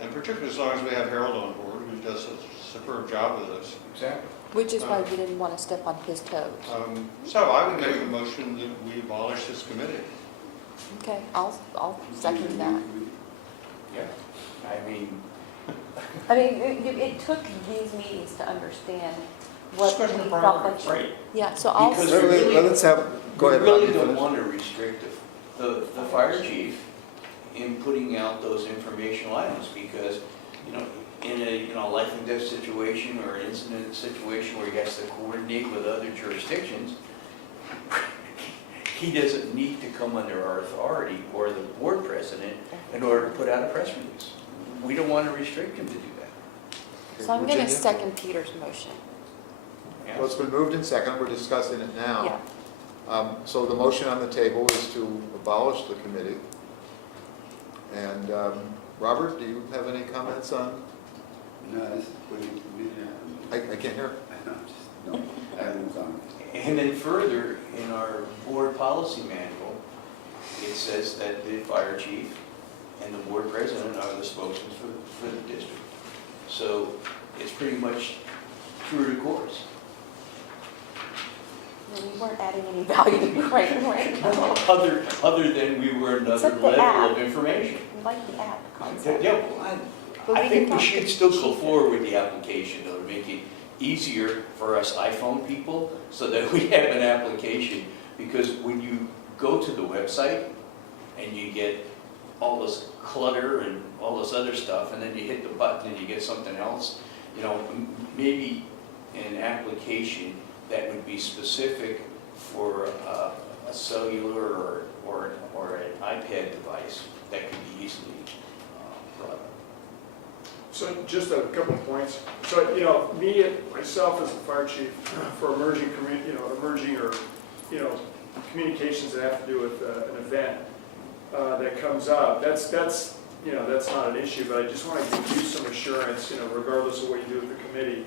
And particularly as long as we have Harold on board, who does a superb job with us. Exactly. Which is why we didn't want to step on his toes. So I would make a motion that we abolish this committee. Okay, I'll second that. Yeah, I mean, It took these meetings to understand what we Discussion felt priorities. like. right. Yeah, so I'll, Because Let's have, go ahead. we really Rob, don't finish. want to restrict the fire chief in putting out those informational items because, in a life and death situation or an incident situation where he has to coordinate with other jurisdictions, he doesn't need to come under our authority or the board president in order to put out a press release. We don't want to restrict him to do that. so I'm going to Virginia? second Peter's motion. Yeah. Well, it's been moved and seconded, we're discussing it now. Yeah. So the motion on the table is to abolish the committee. And Robert, do you have any comments on, No, this is pretty, I can't hear. no, I haven't done And then further, in our board policy manual, it says that the fire chief and the board president are the spokesmen for the district. So it's pretty much true to course. We weren't adding any value right now. Other than we were another Except the level app. of information. We like the app concept. Yeah, well, But I we think can we talk should to still go Chief. forward with the application, though, to make it easier for us iPhone people, so that we have an application. Because when you go to the website, and you get all this clutter and all this other stuff, and then you hit the button and you get something else, maybe an application that would be specific for a cellular or an iPad device that could be easily brought up. So just a couple of points. So, me, myself as the fire chief, for emerging or, communications that have to do with an event that comes up, that's not an issue, but I just want to give you some assurance, regardless of what you do with the committee,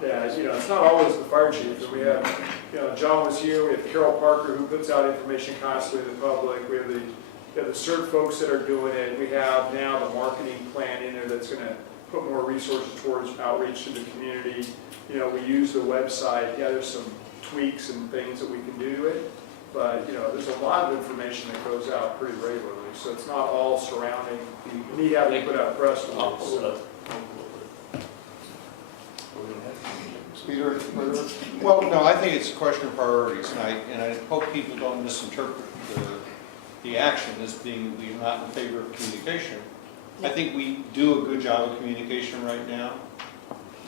that, it's not always the fire chief. And we have, John was here, we have Carol Parker who puts out information constantly to the public, we have the Cert folks that are doing it, we have now the marketing plan in there that's going to put more resources towards outreach to the community. We use the website, there's some tweaks and things that we can do to it, but, there's a lot of information that goes out pretty regularly, so it's not all surrounding me having to put out press releases. Peter, further? Well, no, I think it's a question of priorities, and I hope people don't misinterpret the action as being we're not in favor of communication. I think we do a good job of communication right now.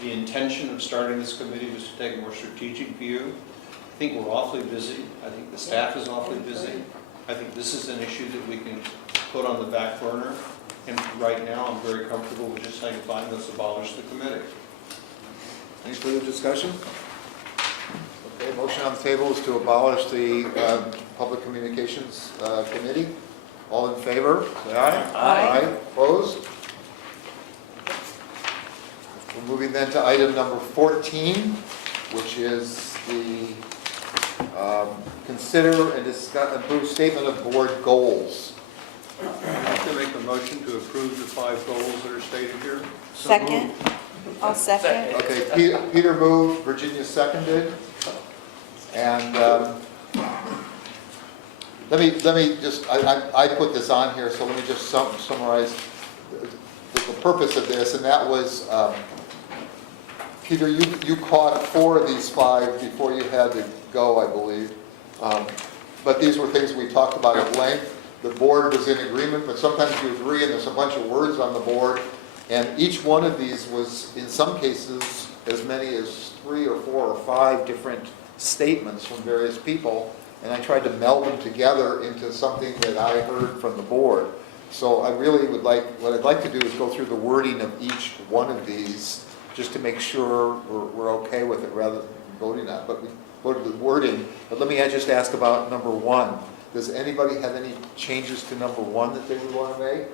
The intention of starting this committee was to take a more strategic view. I think we're awfully busy. I think the staff is awfully busy. I think this is an issue that we can put on the back burner. And right now, I'm very comfortable with just saying, fine, let's abolish the committee. Any further discussion? Okay, motion on the table is to abolish the Public Communications Committee. All in favor, say aye. Aye. Opposed? Moving then to item number 14, which is the consider and discuss approve statement of board goals. I'd like to make a motion to approve the 5 goals that are stated here. Second? I'll second. Okay, Peter moved, Virginia seconded. And let me just, I put this on here, so let me just summarize the purpose of this, and that was, Peter, you caught 4 of these 5 before you had to go, I believe. But these were things we talked about at length. The board was in agreement, but sometimes you agree and there's a bunch of words on the board. And each one of these was, in some cases, as many as 3 or 4 or 5 different statements from various people. And I tried to meld them together into something that I heard from the board. So I really would like, what I'd like to do is go through the wording of each one of these, just to make sure we're okay with it rather than voting on it. But we go to the wording. But let me just ask about number 1. Does anybody have any changes to number 1 that they would want to make?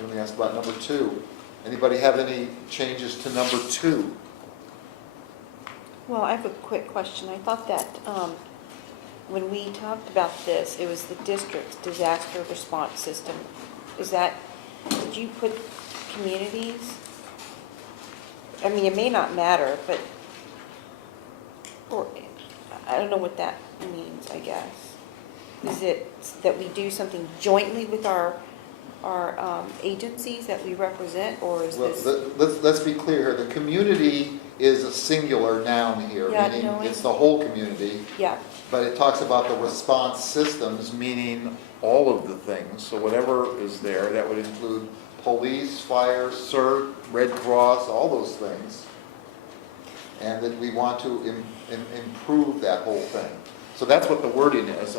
Let me ask about number 2. Anybody have any changes to number 2? Well, I have a quick question. I thought that when we talked about this, it was the district's disaster response system. Is that, did you put communities? I mean, it may not matter, but, or, I don't know what that means, I guess. Is it that we do something jointly with our agencies that we represent, or is Well, this? let's be clear here. The community is a singular noun here, Yeah, meaning no, it's the whole community. Yeah, But it talks about the response systems, meaning all of the things. So whatever is there, that would include police, fire, Cert, Red Cross, all those things. And that we want to improve that whole thing. So that's what the wording is.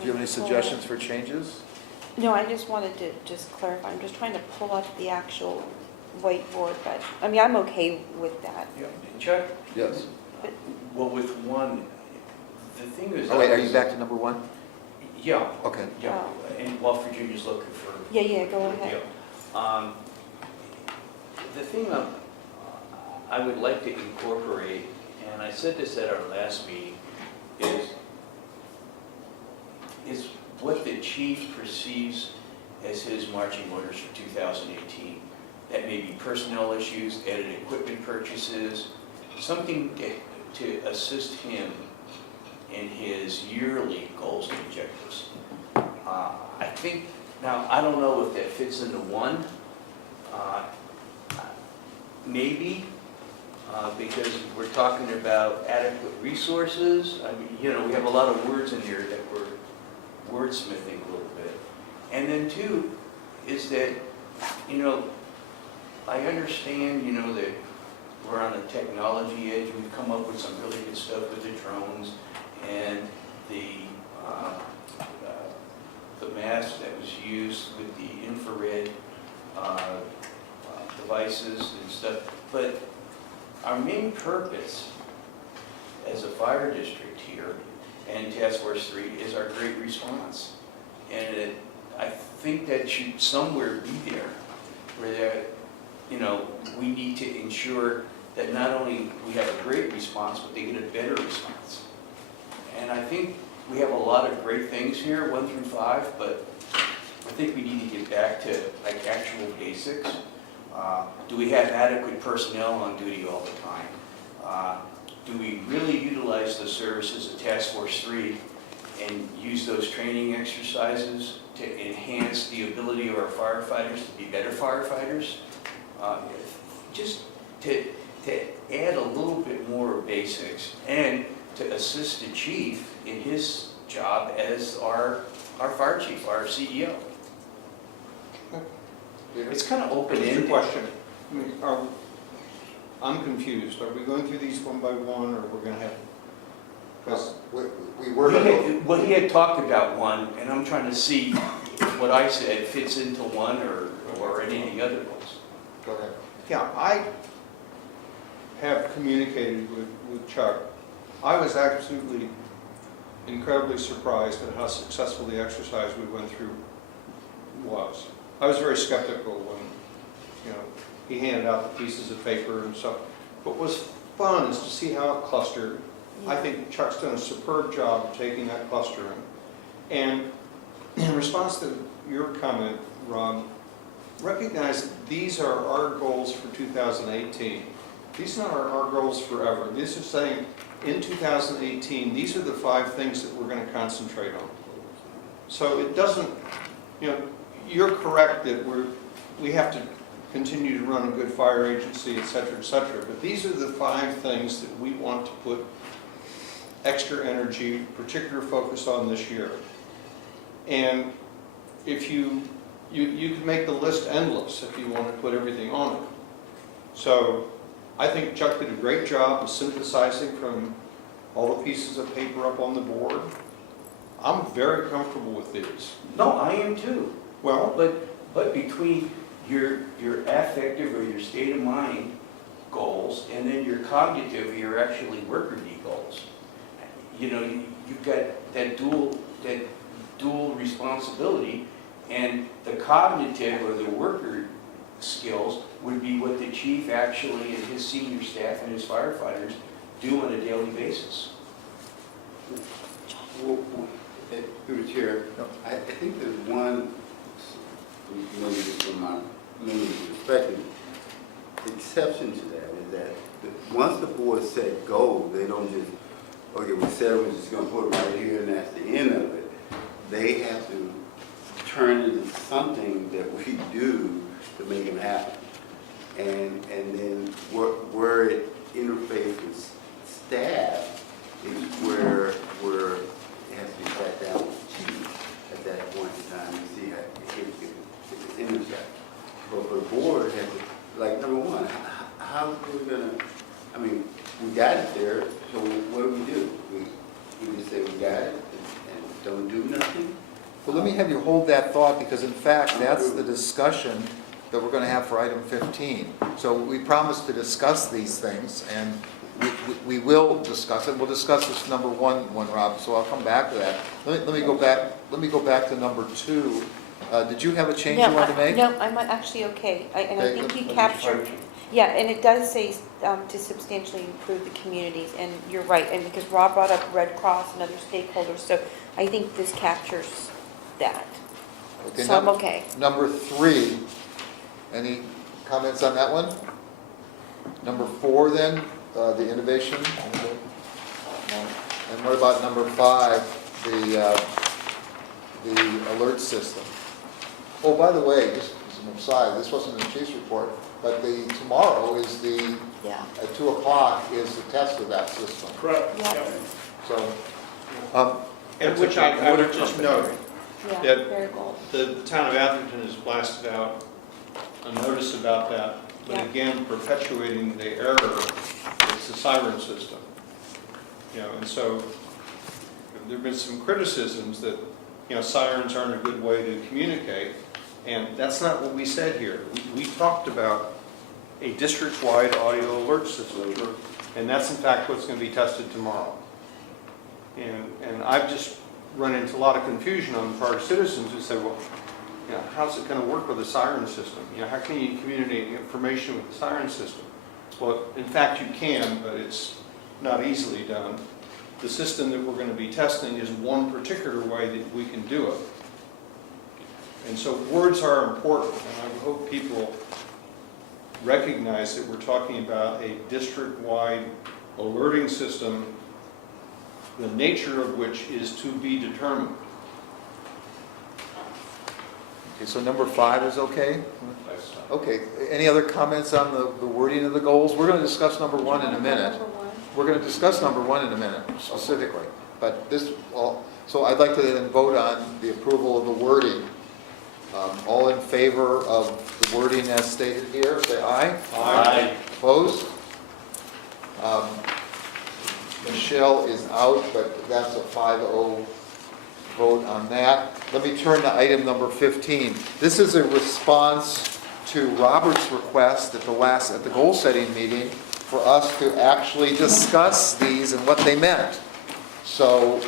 Do you have any suggestions for changes? no, I just wanted to just clarify. I'm just trying to pull up the actual whiteboard, but, I mean, I'm okay with that. Yeah, Chuck, Yes. well, with 1, the thing is. Oh, wait, are you back to number 1? Yeah. Okay. Yeah, and while Virginia's looking for. Yeah, go ahead. Yeah. The thing I would like to incorporate, and I said this at our last meeting, is what the chief perceives as his marching orders for 2018. That may be personnel issues, added equipment purchases, something to assist him in his yearly goals and objectives. I think, now, I don't know if that fits into 1. Maybe, because we're talking about adequate resources. I mean, you know, we have a lot of words in here that we're wordsmithing a little bit. And then 2 is that, you know, I understand, you know, that we're on the technology edge. We've come up with some really good stuff with the drones and the mask that was used with the infrared devices and stuff. But our main purpose as a fire district here and Task Force 3 is our great response. And I think that should somewhere be there where that, you know, we need to ensure that not only we have a great response, but they get a better response. And I think we have a lot of great things here, 1 through 5, but I think we need to get back to like actual basics. Do we have adequate personnel on duty all the time? Do we really utilize the services of Task Force 3 and use those training exercises to enhance the ability of our firefighters to be better firefighters? Just to add a little bit more basics and to assist the chief in his job as our fire chief, our CEO. It's kind of Here's open-ended. the question. I mean, I'm confused. Are we going through these one by one, or we're going to have? Because We were going to go. Well, he had talked about 1, and I'm trying to see if what I said fits into 1 or any of the other ones. Go ahead. yeah, I have communicated with Chuck. I was absolutely incredibly surprised at how successful the exercise we went through was. I was very skeptical when, he handed out the pieces of paper and stuff. What was fun is to see how it clustered. I think Chuck's done a superb job of taking that clustering. And in response to your comment, Ron, recognize that these are our goals for 2018. These are our goals forever. These are saying, in 2018, these are the 5 things that we're going to concentrate on. So it doesn't, you're correct that we have to continue to run a good fire agency, et cetera, but these are the 5 things that we want to put extra energy, particular focus on this year. And if you can make the list endless if you want to put everything on it. So I think Chuck did a great job of synthesizing from all the pieces of paper up on the board. I'm very comfortable with these. No, I am too. Well, But between your affective or your state of mind goals and then your cognitive, your actually worker bee goals, you've got that dual responsibility, and the cognitive or the worker skills would be what the chief actually and his senior staff and his firefighters do on a daily basis. Through the chair, I think there's one, maybe just from my limited perspective, exception to that is that once the board set goals, they don't just, okay, we said we're just going to put it right here and that's the end of it. They have to turn it into something that we do to make them happen. And then where it interfaces with staff is where it has to be sat down with the chief at that point in time to see if it's intersect. But for the board, has to, like, number one, how are we going to, we got it there, so what do? We just say we got it and don't do nothing? Well, let me have you hold that thought, because in fact, that's the discussion that we're going to have for item 15. So we promised to discuss these things, and we will discuss it. We'll discuss this number one, Rob, so I'll come back to that. Let me go back to number 2. Did you have a change you wanted to make? No, I'm actually okay. I Okay, think you let me captured, yeah, and it does say to substantially improve the communities, and you're right, and because Rob brought up Red Cross and other stakeholders, so I think this captures that. Okay, So I'm okay. Number 3, any comments on that one? Number 4 then, the innovation? And what about number 5, the alert system? Oh, by the way, just as an aside, this wasn't in the chief's report, but tomorrow is Yeah. at 2 o'clock is the test of that system. Correct. Yeah. Yep. So, and which I would just note, Yeah, Yeah. very bold. the town of Atherton has blasted out a notice about that, but Yeah. again, perpetuating the error, it's the siren system. And so there have been some criticisms that, sirens aren't a good way to communicate, and that's not what we said here. We talked about a district-wide audio alert system, and that's in fact what's going to be tested tomorrow. And I've just run into a lot of confusion on the part of citizens who say, well, how's it going to work with a siren system? How can you communicate information with the siren system? Well, in fact, you can, but it's not easily done. The system that we're going to be testing is one particular way that we can do it. And so words are important, and I hope people recognize that we're talking about a district-wide alerting system, the nature of which is to be determined. okay, so number 5 is okay? Okay, any other comments on the wording of the goals? We're going to discuss number 1 in a minute. We're going to discuss number 1 in a minute, specifically. But so I'd like to then vote on the approval of the wording. All in favor of the wording as stated here, say aye. Aye. Opposed? Michelle is out, but that's a 5-0 vote on that. Let me turn to item number 15. This is a response to Robert's request at the goal-setting meeting for us to actually discuss these and what they meant. So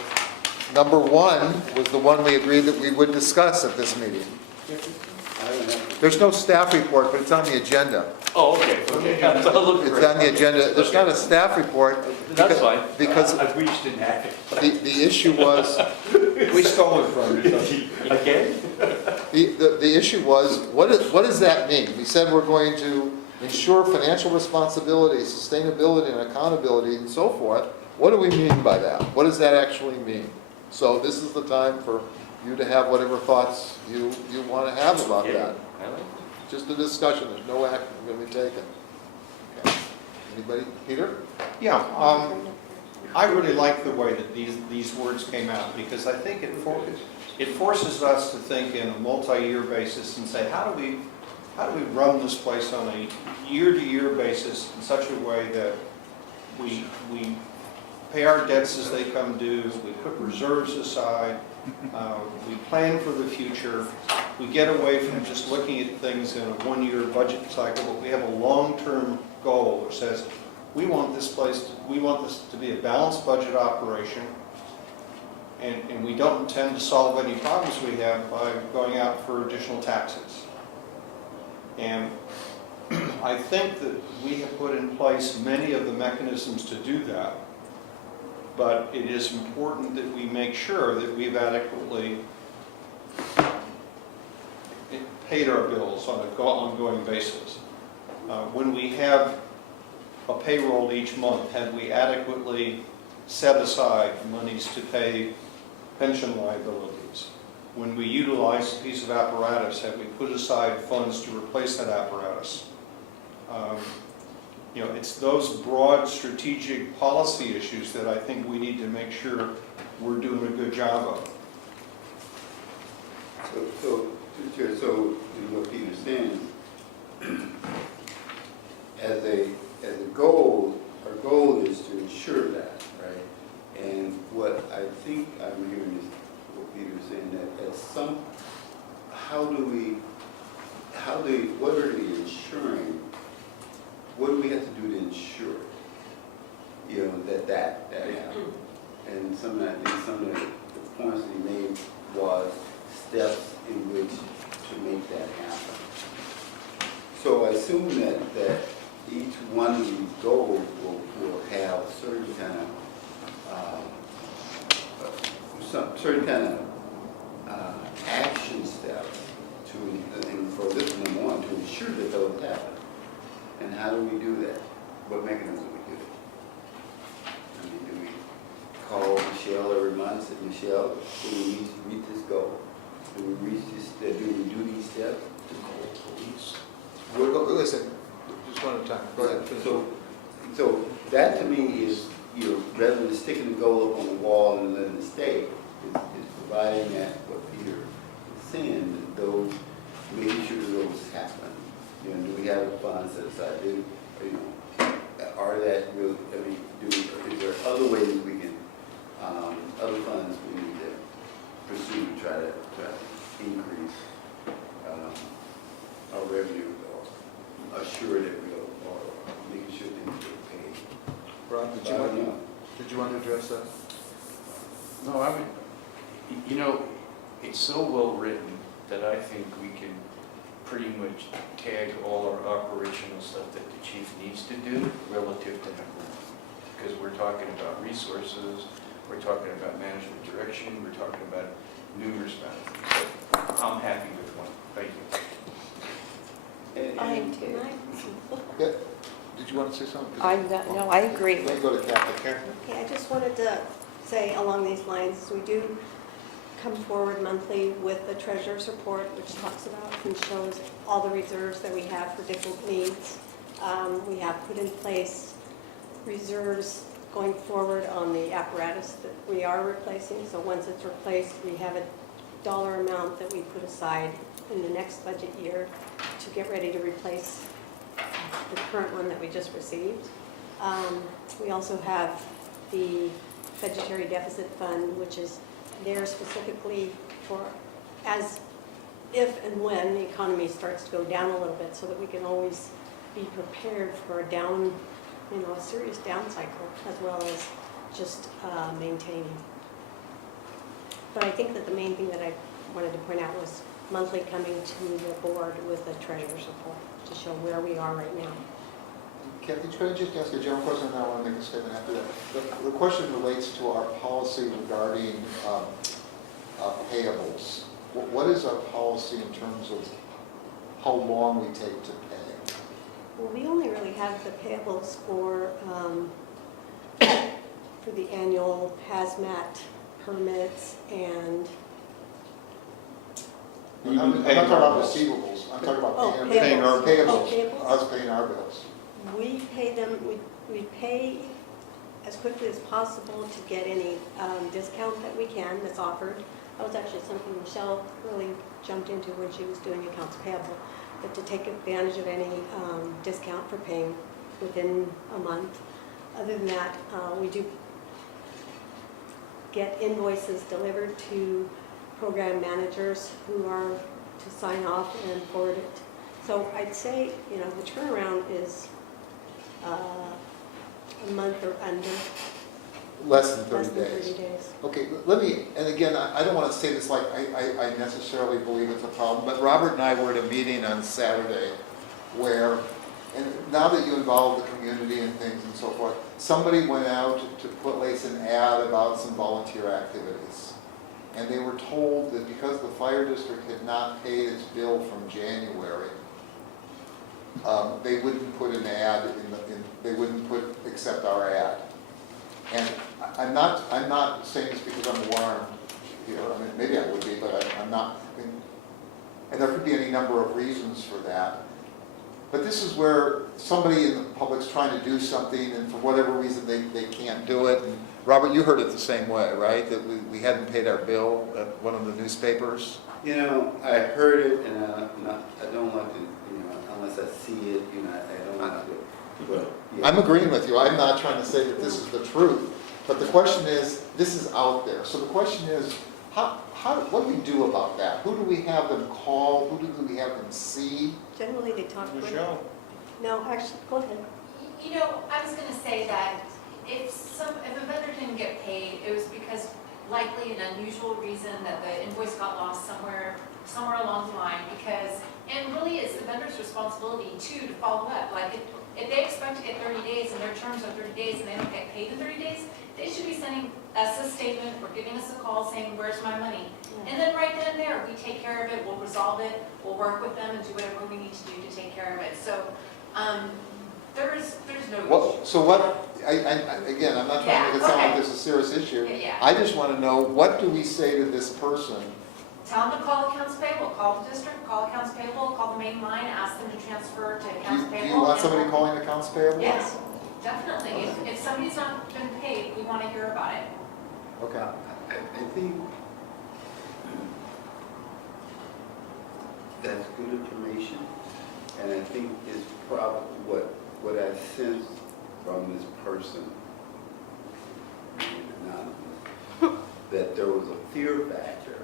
Number 1 was the one we agreed that we would discuss at this meeting. I don't have, There's no staff report, but it's on the agenda. Oh, okay. So I'll look for It's it. on the agenda. There's not a staff report. That's fine. Because We just didn't have it. the issue was, We stole it from you. Again? the issue was, what does that mean? We said we're going to ensure financial responsibility, sustainability, and accountability, and so forth. What do we mean by that? What does that actually mean? So this is the time for you to have whatever thoughts you want to have about that. I like it. Just a discussion, there's no action going to be taken. Okay. Anybody? Peter? Yeah, I really like the way that these words came out, because I think it forces us to think in a multi-year basis and say, how do we run this place on a year-to-year basis in such a way that we pay our debts as they come due, we put reserves aside, we plan for the future, we get away from just looking at things in a one-year budget cycle, but we have a long-term goal which says, we want this to be a balanced budget operation, and we don't intend to solve any problems we have by going out for additional taxes. And I think that we have put in place many of the mechanisms to do that, but it is important that we make sure that we've adequately paid our bills on an ongoing basis. When we have a payroll each month, have we adequately set aside monies to pay pension liabilities? When we utilize a piece of apparatus, have we put aside funds to replace that apparatus? It's those broad strategic policy issues that I think we need to make sure we're doing a good job of. so in what Peter's saying, as a goal, our goal is to ensure that, right? And what I think I'm hearing is what Peter's saying, that at some, what are we ensuring? What do we have to do to ensure, that happens? And some of the points that he made was steps in which to make that happen. So I assume that each one of these goals will have certain kind of action steps and for this number one, to ensure that those happen. And how do we do that? What mechanism do we do it? I mean, do we call Michelle every month and say, Michelle, do we need to reach this goal? Do we do these steps? To call police. Listen, just one at a time. Go ahead. So that to me is, rather than sticking the goal up on the wall and letting it stay, is providing that what Peter is saying, that those, making sure that those happen. Do we have funds set aside? Are that really, is there other ways we can, other funds we need to pursue to try to increase our revenue or assure that we are, or making sure things get paid? Rob, did you want to address that? No, I would, it's so well written that I think we can pretty much tag all our operational stuff that the chief needs to do relative to him. Because we're talking about resources, we're talking about management direction, we're talking about numerous benefits. So I'm happy with one. Thank you. I am too. Yeah. Did you want to say something? No, I agree. Let me go to Kathy. Okay, I just wanted to say along these lines, we do come forward monthly with the treasurer's report, which talks about and shows all the reserves that we have for different needs. We have put in place reserves going forward on the apparatus that we are replacing. So once it's replaced, we have a dollar amount that we put aside in the next budget year to get ready to replace the current one that we just received. We also have the budgetary deficit fund, which is there specifically for as if and when the economy starts to go down a little bit, so that we can always be prepared for a down, a serious down cycle, as well as just maintaining. But I think that the main thing that I wanted to point out was monthly coming to the board with a treasurer's report to show where we are right now. Kathy, could I just ask a general question, and then I want to make a statement after that? The question relates to our policy regarding payables. What is our policy in terms of how long we take to pay? Well, we only really have the payables for the annual hazmat permits and, I'm not talking about receivables, I'm talking about oh, paying our payables. payables, Oh, us paying our bills. we pay them, we pay as quickly as possible to get any discount that we can that's offered. That was actually something Michelle really jumped into when she was doing accounts payable, but to take advantage of any discount for paying within a month. Other than that, we do get invoices delivered to program managers who are to sign off and forward it. So I'd say, you know, the turnaround is a month or under. Less than Less 30 than days. 30 days. Okay, let me, and again, I don't want to say this like I necessarily believe it's a problem, but Robert and I were at a meeting on Saturday where, and now that you involve the community and things and so forth, somebody went out to place an ad about some volunteer activities. And they were told that because the fire district had not paid its bill from January, they wouldn't put an ad they wouldn't accept our ad. And I'm not saying this because I'm warned here. I mean, maybe I would be, but I'm not. And there could be any number of reasons for that. But this is where somebody in the public's trying to do something, and for whatever reason they can't do it. And Robert, you heard it the same way, right? That we hadn't paid our bill at one of the newspapers. You know, I heard it, and I don't want to, you know, unless I see it, you know, I don't want to. But, yeah. I'm agreeing with you. I'm not trying to say that this is the truth. But the question is, this is out there. So the question is, what do we do about that? Who do we have them call? Who do we have them see? Generally, they talk with... Michelle? No, actually, go ahead. You know, I was going to say that if a vendor didn't get paid, it was because likely an unusual reason that the invoice got lost somewhere along the line, because, and really it's the vendor's responsibility too to follow up. Like if they expect to get 30 days and their terms are 30 days and they don't get paid in 30 days, they should be sending us a statement or giving us a call saying, where's my money? And then right then and there, we take care of it, we'll resolve it, we'll work with them and do whatever we need to do to take care of it. So there's no... Well, so what, again, I'm not trying to make it sound like this is a serious issue. Yeah. I just want to know, what do we say to this person? Tell them to call accounts payable, call the district, call accounts payable, call the main line, ask them to transfer to accounts Do payable. you want and- somebody calling accounts payable? Yes, definitely. If somebody's not been paid, we want to hear about it. Okay. I think that's good information, and I think it's probably what I sense from this person, anonymous, that there was a fear factor.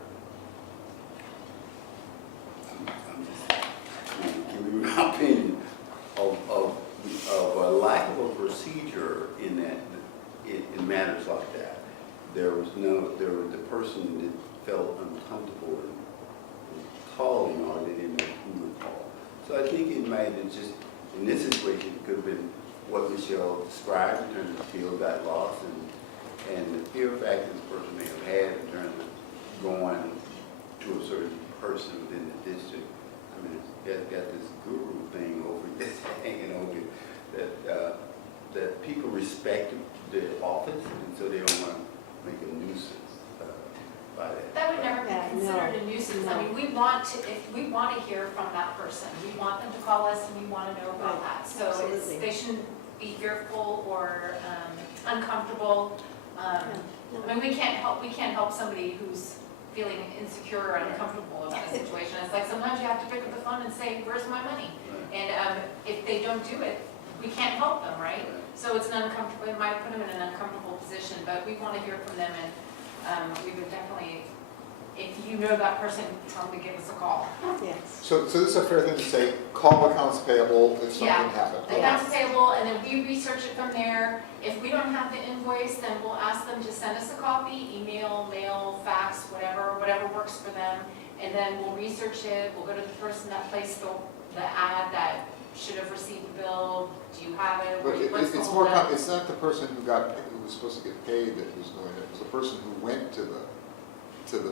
I'm just giving my opinion of a lack of a procedure in that in matters like that. The person that felt uncomfortable in calling, or they didn't know who to call. So I think it might have just, in this situation, it could have been what Michelle described in terms of bill got lost, and the fear factor this person may have had in terms of going to a certain person within the district. I mean, it's got this guru thing over this hanging over it, that people respect the office, and so they don't want to make a nuisance by that. That would never be Yeah, considered no, a nuisance. no. I mean, if we want to hear from that person. We want them to call us and we want to know about Right. that. So Absolutely. they shouldn't be fearful or uncomfortable. No. I mean, we can't help somebody who's feeling insecure or uncomfortable about a situation. It's like sometimes you have to pick up the phone and say, where's my money? And if they don't do it, we can't help them, right? So it's an uncomfortable, it might put them in an uncomfortable position, but we want to hear from them, and we would definitely if you know that person, tell them to give us a call. Yes. So this is a fair thing to say, call accounts payable if something Yeah. happened. The accounts payable, and then we research it from there. If we don't have the invoice, then we'll ask them to send us a copy, email, mail, fax, whatever works for them. And then we'll research it, we'll go to the person that placed the ad that should have received the bill. Do you have it? But What's the it's holdup? it's not the person who was supposed to get paid that was doing it. It was the person who went to the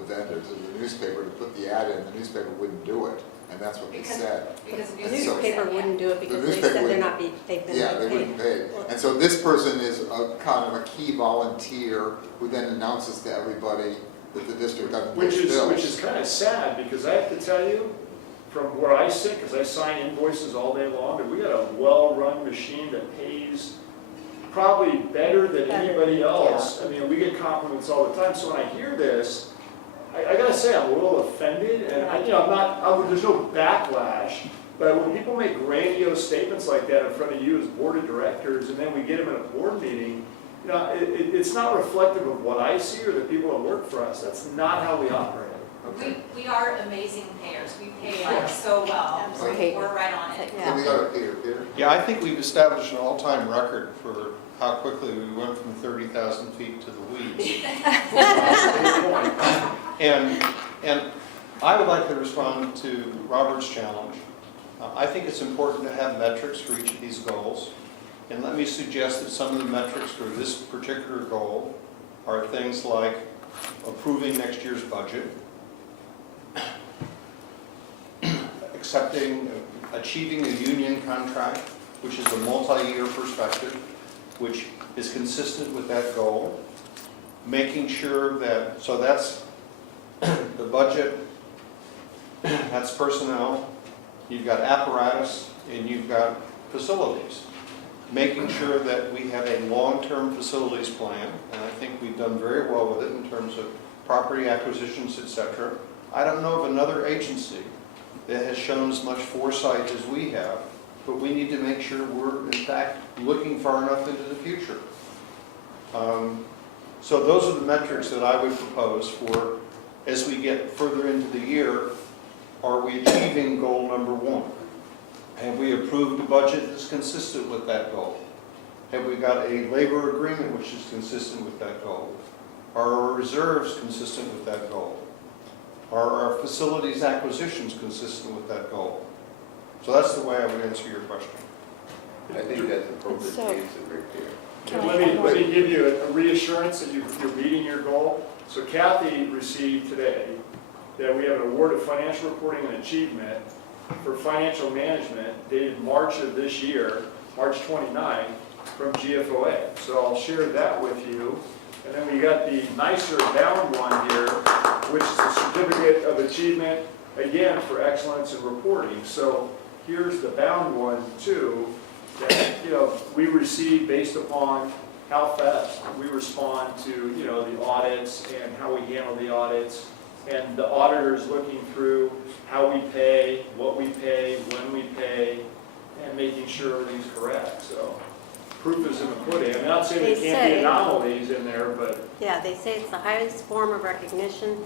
vendor, to the newspaper to put the ad in. The newspaper wouldn't do it, and that's what they said. Because The the newspaper wouldn't do it because they newspaper said they're wouldn't- not they've been Yeah, they paid. wouldn't pay. And so this person is a kind of a key volunteer who then announces to everybody that the district doesn't pay Which bills. is kind of sad, because I have to tell you, from where I sit, because I sign invoices all day long, that we got a well-run machine that pays probably better than anybody else. I mean, we get compliments all the time, so when I hear this, I gotta say, I'm a little offended, and there's no backlash, but when people make grandiose statements like that in front of you as board of directors, and then we get them in a board meeting, it's not reflective of what I see or the people that work for us. That's not how we operate. We are amazing payers. We pay like so well. Absolutely. We're right on it. Can we go to Peter? Peter? Yeah, I think we've established an all-time record for how quickly we went from 30,000 feet to the weeds. And I would like to respond to Robert's challenge. I think it's important to have metrics for each of these goals. And let me suggest that some of the metrics for this particular goal are things like approving next year's budget, achieving a union contract, which is a multi-year perspective, which is consistent with that goal, making sure that, so that's the budget, that's personnel, you've got apparatus, and you've got facilities. Making sure that we have a long-term facilities plan, and I think we've done very well with it in terms of property acquisitions, etc. I don't know of another agency that has shown as much foresight as we have, but we need to make sure we're, in fact, looking far enough into the future. So those are the metrics that I would propose for, as we get further into the year, are we achieving goal number 1? Have we approved a budget that's consistent with that goal? Have we got a labor agreement which is consistent with that goal? Are our reserves consistent with that goal? Are our facilities acquisitions consistent with that goal? So that's the way I would answer your question. I think that's appropriate So- answer right there. Let me give you a reassurance that you're meeting your goal. So Kathy received today that we have an award of financial reporting and achievement for financial management dated March of this year, March 29, from GFOA. So I'll share that with you. And then we got the nicer bound one here, which is the certificate of achievement, again, for excellence in reporting. So here's the bound one too, that, we receive based upon how fast we respond to, the audits and how we handle the audits. And the auditors looking through how we pay, what we pay, when we pay, and making sure everything's correct. So proof is in the pudding. I'm not saying there They can't be say- anomalies in there, but Yeah, they say it's the highest form of recognition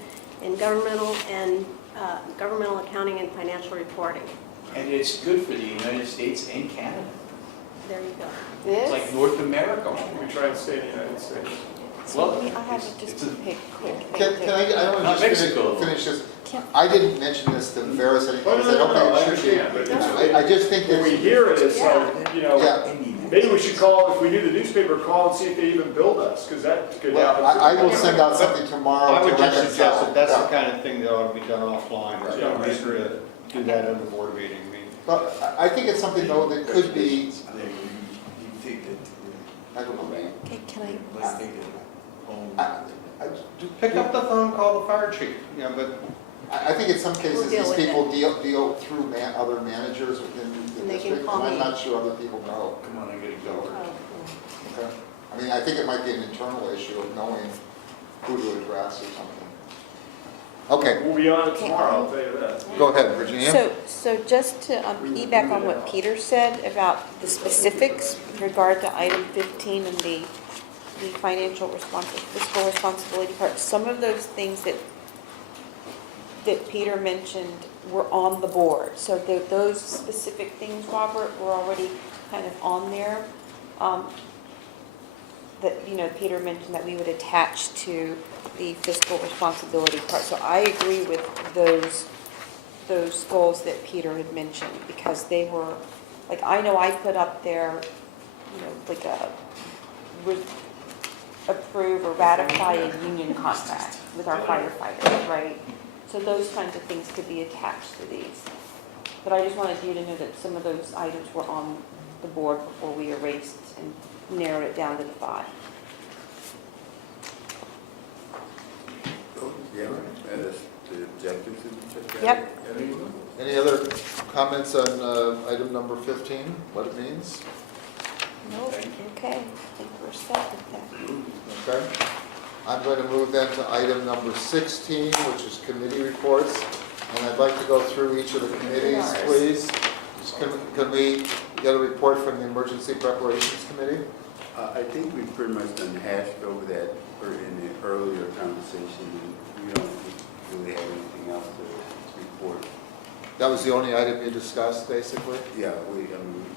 in governmental accounting and financial reporting. And it's good for the United States and Canada. There you go. It's like North America. we try and stay in the United States. Well, I have it's- just it's a a- quick Can thing. I Not want to just Mexico. finish this? Can- I didn't mention this to Varys, Oh, because I no, don't no, I think it should understand, but be. it's, I just think when we that, hear it, it's like, yeah, maybe we should call, if we do the newspaper, call and see if they even build us, because that could happen. well, I will send out something tomorrow I to would just reconcile. suggest that that's the Yeah. kind of thing that ought to be done offline. There's no Yeah. reason to do that in the board meeting. I mean, But I think it's something though that could be, You think that, I don't know, Okay, can I? let's take it home. I Pick up the phone, call the fire chief, but I think in some cases, We'll deal these with people deal through other managers within the And they can district, call and I'm me. not sure other people know. Come on, I gotta go. Oh, Okay. I mean, I think it might be an internal issue of knowing who to address or something. Okay, We'll be on it tomorrow, I'll tell you that. go ahead, Virginia. So just to piggyback on what Peter said about the specifics with regard to item 15 and the fiscal responsibility part, some of those things that that Peter mentioned were on the board. So those specific things, Robert, were already kind of on there. That, you know, Peter mentioned that we would attach to the fiscal responsibility part. So I agree with those goals that Peter had mentioned, because they were, like, I know I put up there, you know, like approve or ratify a union contract with our firefighters, right? So those kinds of things could be attached to these. But I just wanted you to know that some of those items were on the board before we erased and narrowed it down to the 5. Yeah, that's the objectives that we checked out. Yep. Any other comments on item number 15, what it means? Nope, okay, I think we're set with that. Okay. I'm going to move then to item number 16, which is committee reports. And I'd like to go through each of the committees, please. Can we get a report from the Emergency Preparations Committee? I think we've pretty much done hashed over that in the earlier conversation, and we don't really have anything else to report. That was the only item you discussed, basically? Yeah, we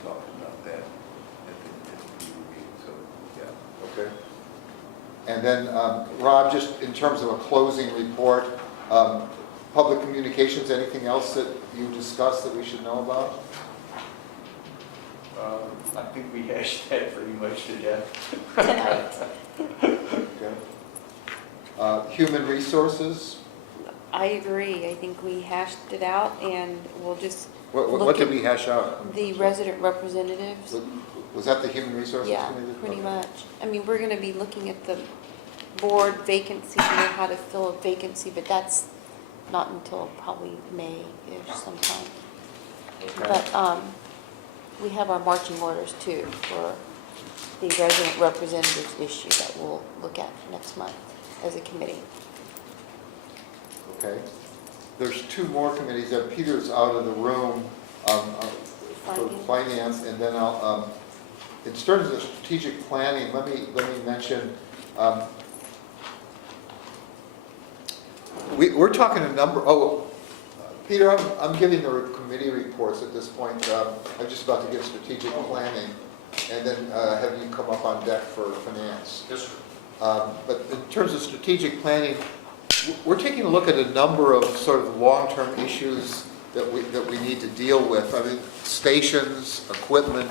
talked about that at the meeting, so, yeah. Okay. And then, Rob, just in terms of a closing report, public communications, anything else that you discussed that we should know about? I think we hashed that pretty much to death. Tonight. Okay. Human resources, I agree, I think we hashed it out, and we'll just what did we hash out? the resident representatives. Was that the Human Resources Yeah, Committee? pretty Okay. much. I mean, we're gonna be looking at the board vacancy, you know, how to fill a vacancy, but that's not until probably May-ish sometime. Okay. But, we have our marching orders too for the resident representatives issue that we'll look at next month as a committee. Okay. There's 2 more committees. Peter's out of the room for finance, and then I'll, in terms of strategic planning, let me mention, we're talking a number, Peter, I'm giving the committee reports at this point. I'm just about to give strategic planning, and then have you come up on deck for finance. Yes, sir. But in terms of strategic planning, we're taking a look at a number of sort of long-term issues that we need to deal with. I mean, stations, equipment,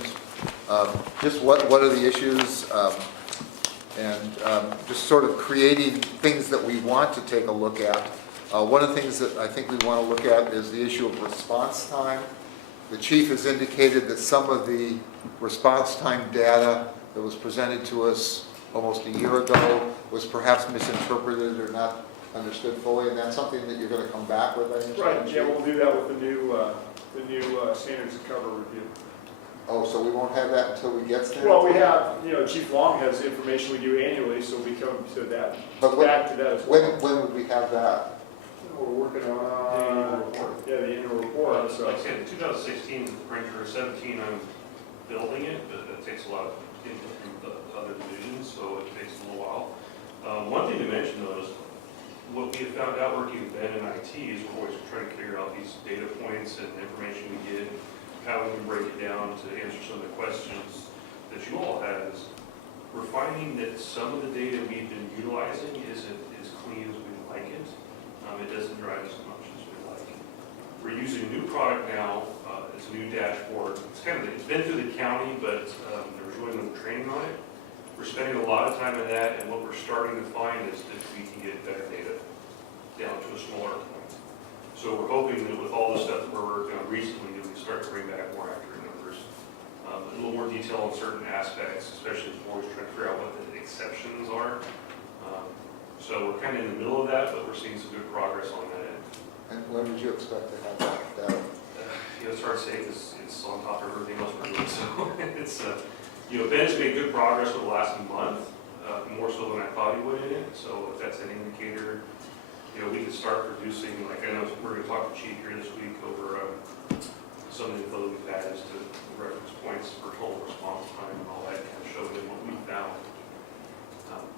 just what are the issues, and just sort of creating things that we want to take a look at. One of the things that I think we want to look at is the issue of response time. The chief has indicated that some of the response time data that was presented to us almost a year ago was perhaps misinterpreted or not understood fully, and that's something that you're going to come back with, I think? Right, yeah, we'll do that with the new standards of cover review. Oh, so we won't have that until we get there? Well, we have, Chief Long has information we do annually, so we come to that, But back to that as well. when would we have that? We're working on, The annual report. Yeah, the annual report, so. Like I said, 2016 is the printer, 17 I'm building it, but it takes a lot of input from the other divisions, so it takes a little while. One thing to mention though is what we have found out working with Ben and IT is we're always trying to figure out these data points and information we get, how we can break it down to answer some of the questions that you all have. Is we're finding that some of the data we've been utilizing isn't as clean as we'd like it. It doesn't drive as much as we'd like. We're using a new product now. It's a new dashboard. It's been through the county, but there's really no training on it. We're spending a lot of time on that, and what we're starting to find is that we can get better data down to a smaller point. So we're hoping that with all the stuff that we're working on recently, that we start to bring back more accurate numbers. A little more detail on certain aspects, especially as we're always trying to figure out what the exceptions are. So we're kind of in the middle of that, but we're seeing some good progress on that end. And when would you expect to have that? It's hard to say because it's on top of everything else we're doing. So it's, Ben's made good progress over the last month, more so than I thought he would in it. So if that's an indicator, we can start producing, like I know we're going to talk to Chief here this week over some of the info that we've had as to reference points for total response time and all that, kind of show him what we found.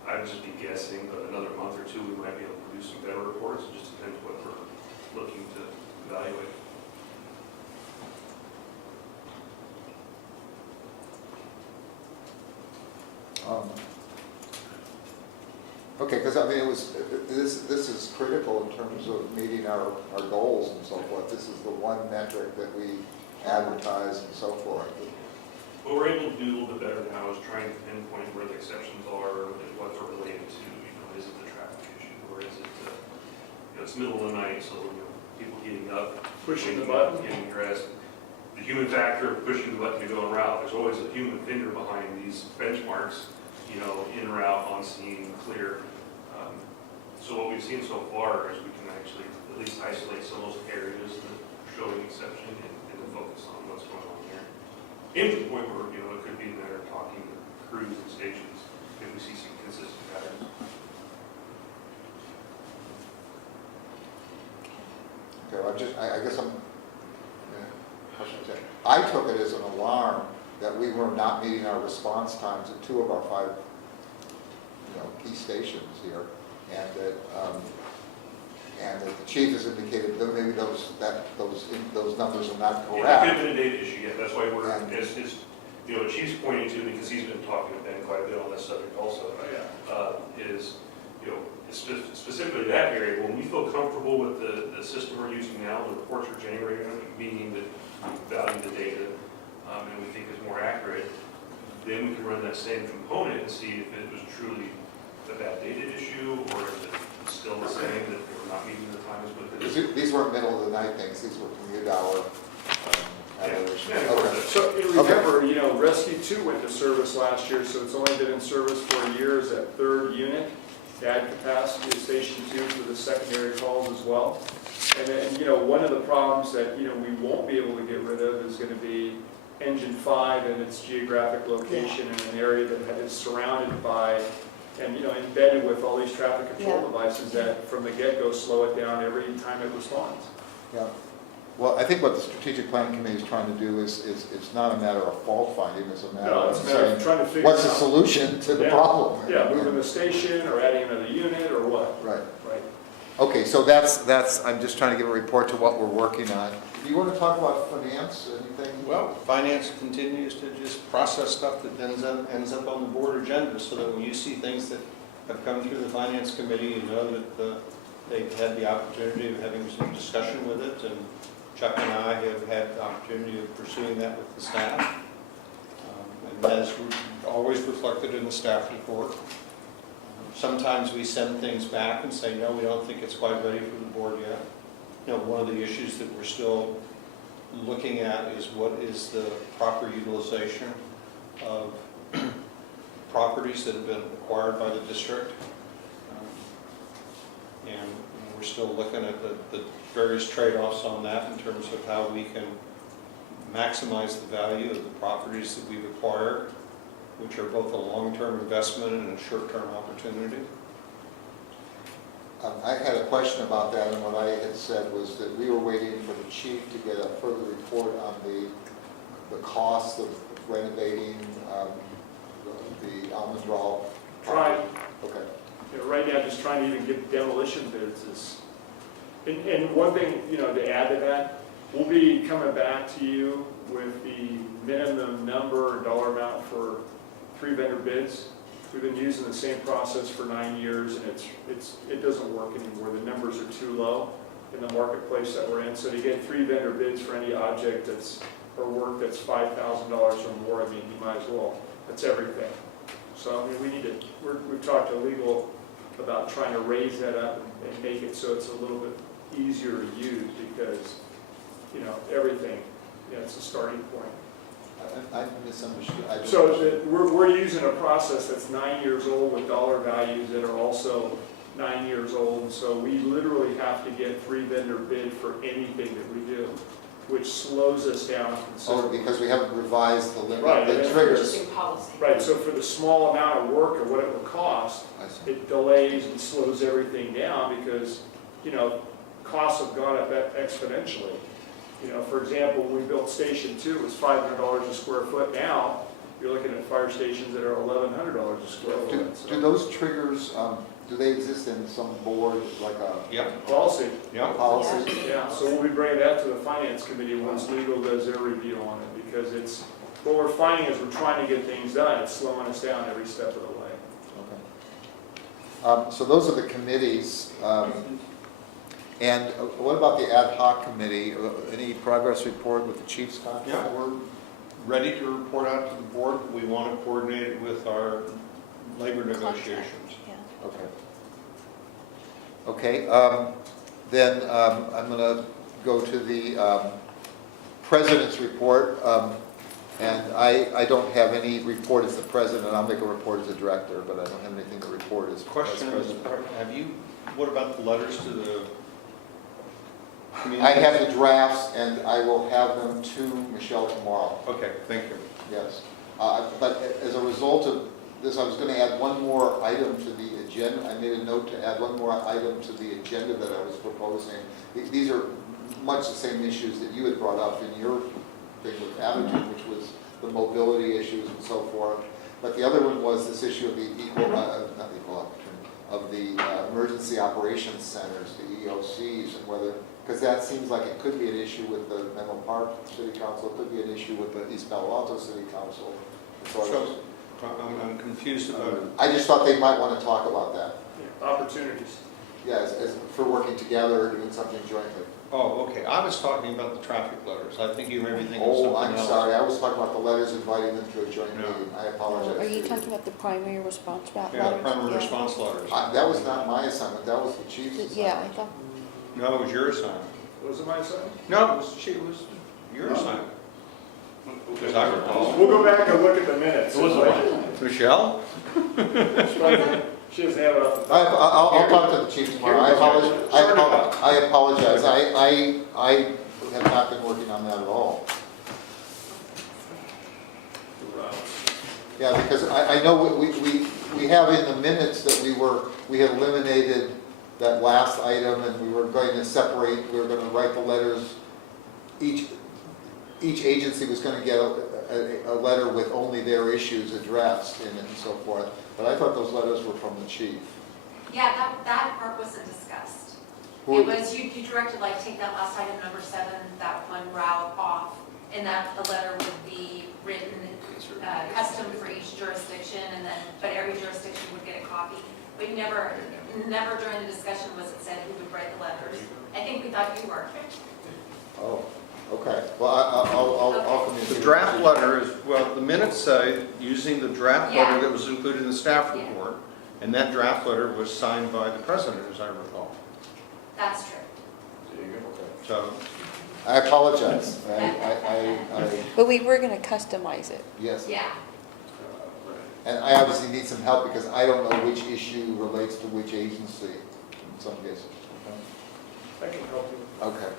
I would just be guessing, but another month or two we might be able to produce some better reports. It just depends what we're looking to evaluate. Okay, because I mean, this is critical in terms of meeting our goals and so forth. This is the one metric that we advertise and so forth. What we're able to do a little bit better now is trying to pinpoint where the exceptions are and what they're related to. Is it the traffic issue, or is it, it's middle of the night, so people getting up, Pushing the waking up, button. getting dressed. The human factor of pushing the button to go en route. There's always a human finger behind these benchmarks, in route, on scene, clear. So what we've seen so far is we can actually at least isolate some of those areas that are showing exception and then focus on what's going on here. And to the point where, it could be a matter of talking to crews and stations if we see some consistent patterns. Okay, well, I guess how should I say? I took it as an alarm that we were not meeting our response times at 2 of our 5, key stations here, and that the chief has indicated that maybe those numbers are not It could correct. have been a data issue, yeah, that's why we're, And- as Chief's pointing to, because he's been talking to Ben quite a bit on this subject also, specifically that area, when we feel comfortable with the system we're using now, the reports are generated, meaning that we value the data, and we think is more accurate, then we can run that same component and see if it was truly a bad data issue, or is it still the same, that they were not meeting the times with it. These weren't middle of the night things, these were commute hour hours. Yeah. Okay. So you remember, Rescue 2 went to service last year, so it's only been in service for a year as that 3rd unit. To add capacity to Station 2 for the secondary calls as well. And then, one of the problems that, we won't be able to get rid of is going to be Engine 5 and its geographic location in an area that is surrounded by and, embedded with all these traffic control devices that from the get-go slow it down every time it responds. Yeah. Well, I think what the strategic planning committee is trying to do is it's not a matter of fault finding, it's a matter No, of it's a matter of saying, trying to figure what's the out. solution to the Yeah. problem? Yeah, moving the station or adding another unit or what? Right. Right. Okay, so that's, I'm just trying to give a report to what we're working on. Do you want to talk about finance, anything? Well, finance continues to just process stuff that ends up on the board agenda, so that when you see things that have come through the finance committee, you know that they've had the opportunity of having some discussion with it, and Chuck and I have had the opportunity of pursuing that with the staff. And that is always reflected in the staff report. Sometimes we send things back and say, no, we don't think it's quite ready for the board yet. One of the issues that we're still looking at is what is the proper utilization of properties that have been acquired by the district. And we're still looking at the various trade-offs on that in terms of how we can maximize the value of the properties that we've acquired, which are both a long-term investment and a short-term opportunity. I had a question about that, and what I had said was that we were waiting for the chief to get a further report on the cost of renovating the Almondral. Trying. Okay. Right now, just trying to even get demolition bids is, and one thing, to add to that, we'll be coming back to you with the minimum number or dollar amount for 3 vendor bids. We've been using the same process for 9 years, and it doesn't work anymore. The numbers are too low in the marketplace that we're in. So to get 3 vendor bids for any object or work that's $5,000 or more, you might as well. That's everything. So we've talked to legal about trying to raise that up and make it so it's a little bit easier to use, because, everything, it's a starting point. I misunderstood. So we're using a process that's 9 years old with dollar values that are also 9 years old. And so we literally have to get 3 vendor bid for anything that we do, which slows us down considerably. because we haven't revised the limit, Right, the and triggers. Purchasing policy. Right, so for the small amount of work or what it will cost, I see. it delays and slows everything down because, costs have gone up exponentially. For example, when we built Station 2, it was $500 a square foot. Now, you're looking at fire stations that are $1,100 a square foot. Do So those triggers, do they exist in some board, like a Yep, policy, yep. policy? yeah, so we'll be bringing that to the finance committee once legal does their review on it, because it's, what we're finding is we're trying to get things done, it's slowing us down every step of the way. Okay. So those are the committees. And what about the ad hoc committee? Any progress report with the chief's contract? Yeah, we're ready to report out to the board. We want to coordinate it with our labor negotiations. Yeah. Okay. Okay, then I'm going to go to the president's report. And I don't have any report as the president. I'll make a report as a director, but I don't have anything to report as Question is, president. what about the letters to the I have the drafts, and I will have them to Michelle tomorrow. Okay, thank you. Yes. But as a result of this, I was going to add one more item to the agenda. I made a note to add one more item to the agenda that I was proposing. These are much the same issues that you had brought up in your thing with Attitude, which was the mobility issues and so forth. But the other one was this issue of the not equal opportunity, of the emergency operations centers, the EOCs, and whether, because that seems like it could be an issue with the Menlo Park City Council, it could be an issue with the East Palo Alto City Council. So, I'm confused about it. I just thought they might want to talk about that. Yeah, opportunities. Yes, as for working together or doing something jointly. Oh, okay, I was talking about the traffic letters. I think you were everything was Oh, something I'm else. sorry, I was talking about the letters inviting them to a joint No. meeting. I apologize. Are you talking about the primary response letters? Yeah, the primary response letters. That was not my assignment, that was the chief's assignment. Yeah, I thought, No, it was your assignment. Was it my assignment? No, it was your assignment. Because I recall. We'll go back and look at the minutes. Michelle? She doesn't have it off the I'll talk to the chief tomorrow. I apologize. I have not been working on that at all. Yeah, because I know we have in the minutes that we had eliminated that last item, and we were going to separate, we were going to write the letters. Each agency was going to get a letter with only their issues addressed in it and so forth. But I thought those letters were from the chief. Yeah, that part wasn't discussed. Who- It was, you directed, like, take that last item, number 7, that one route off, and that the letter would be written, custom for each jurisdiction, and then, but every jurisdiction would get a copy. But never during the discussion was it said who would write the letters. I think we thought you were. Oh, okay. Well, I'll communicate. The draft letter is, well, the minutes say, using the draft letter Yeah. that was included in the staff Yeah. report, and that draft letter was signed by the president, as I recall. That's true. So, I apologize. but we were going to customize it. Yes. Yeah. And I obviously need some help because I don't know which issue relates to which agency in some cases. I can help you. Okay.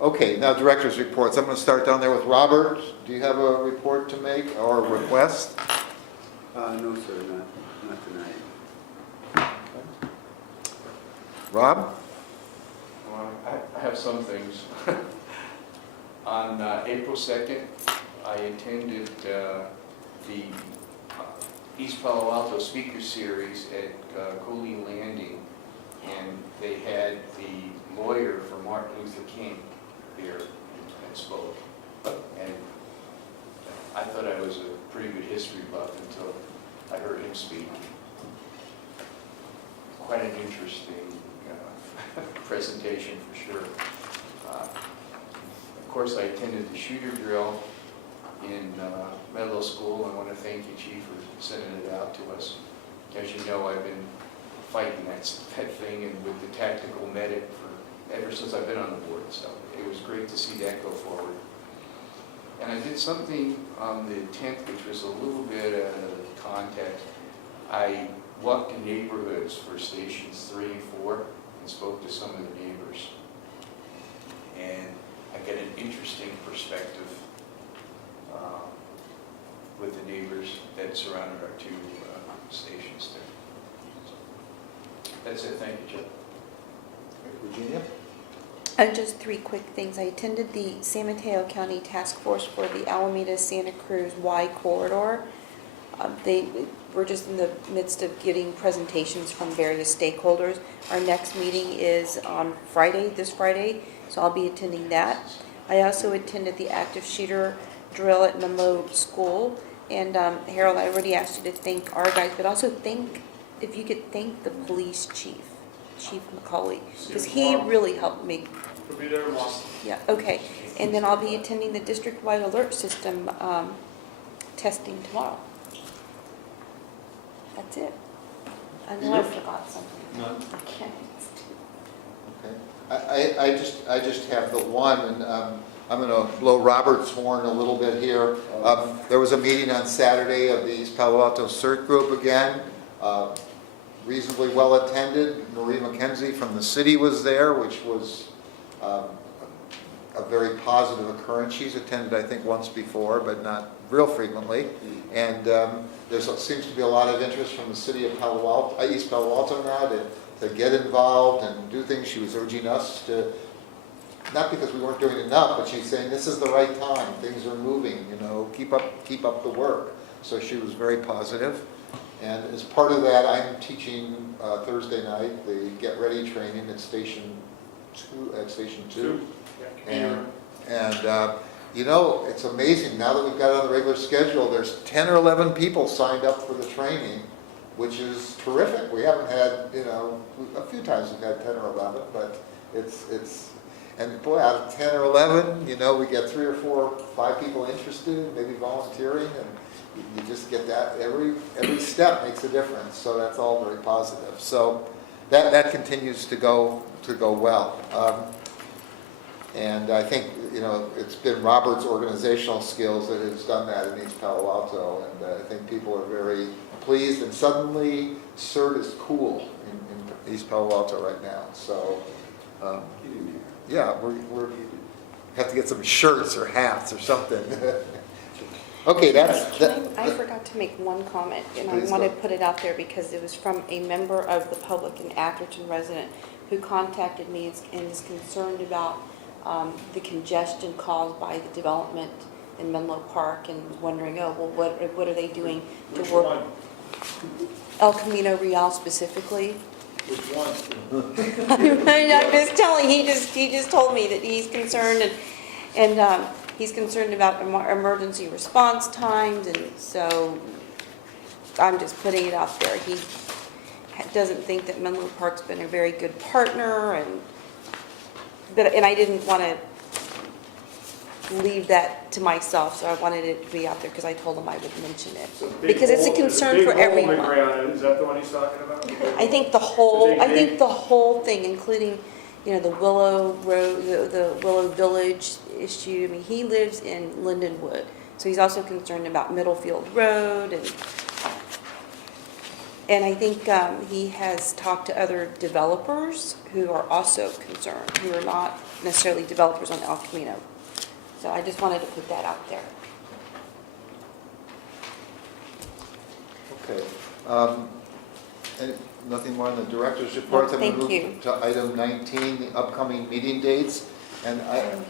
Okay, now director's reports. I'm going to start down there with Robert. Do you have a report to make or a request? No, sir, not tonight. Rob? I have some things. On April 2nd, I attended the East Palo Alto Speaker Series at Cooley Landing, and they had the lawyer for Martin Luther King there and spoke. And I thought I was a pretty good history buff until I heard him speak. Quite an interesting presentation for sure. Of course, I attended the shooter drill in Menlo School. I want to thank you, Chief, for sending it out to us. As you know, I've been fighting that thing and with the tactical medic ever since I've been on the board. So it was great to see that go forward. And I did something on the 10th, which was a little bit out of context. I walked in neighborhoods for stations 3 and 4 and spoke to some of the neighbors. And I get an interesting perspective with the neighbors that surrounded our 2 stations there. So, that's it. Thank you, Joe. Virginia? Just three quick things. I attended the San Mateo County Task Force for the Alameda-Santa Cruz Y corridor. We're just in the midst of getting presentations from various stakeholders. Our next meeting is on Friday, this Friday, so I'll be attending that. I also attended the active shooter drill at Menlo School. And Harold, I already asked you to thank our guys, but also if you could thank the police chief, Chief McCauley, because he really helped me. We'll be there tomorrow. Yeah, okay. And then I'll be attending the district-wide alert system testing tomorrow. That's it. I know I forgot something. None? Okay. Okay. I just have the one, and I'm going to blow Robert's horn a little bit here. There was a meeting on Saturday of the East Palo Alto Cert group again, reasonably well attended. Marie McKenzie from the city was there, which was a very positive occurrence. She's attended, I think, once before, but not real frequently. And there seems to be a lot of interest from the city of East Palo Alto now to get involved and do things. She was urging us to, not because we weren't doing enough, but she's saying this is the right time. Things are moving, keep up the work. So she was very positive. And as part of that, I'm teaching Thursday night the Get Ready training at Station 2. And it's amazing, now that we've got it on the regular schedule, there's 10 or 11 people signed up for the training, which is terrific. We haven't had, a few times we've had 10 or 11, but and boy, out of 10 or 11, we get 3 or 4, 5 people interested, maybe volunteering, and you just get that, every step makes a difference, so that's all very positive. So that continues to go well. And I think, it's been Robert's organizational skills that has done that in East Palo Alto, and I think people are very pleased, and suddenly Cert is cool in East Palo Alto right now. So, yeah, we have to get some shirts or hats or something. Okay, I forgot to make one comment, and I Please want to go. put it out there because it was from a member of the public, an Atherton resident, who contacted me and is concerned about the congestion caused by the development in Menlo Park, and was wondering, what are they doing to Which work? one? El Camino Real specifically. Which one? I'm just telling, he just told me that he's concerned, and he's concerned about emergency response times, and so I'm just putting it out there. He doesn't think that Menlo Park's been a very good partner, and I didn't want to leave that to myself, so I wanted it to be out there because I told him I would mention it. Because it's a concern for everyone. Big hole in the ground, is that the one he's talking about? I think the whole thing, including, the Willow Road, the Willow Village issue. I mean, he lives in Lindenwood, so he's also concerned about Middlefield Road, and I think he has talked to other developers who are also concerned, who are not necessarily developers on El Camino. So I just wanted to put that out there. Okay. And nothing more on the director's reports. No, I'm going thank to you. move to item 19, the upcoming meeting dates. And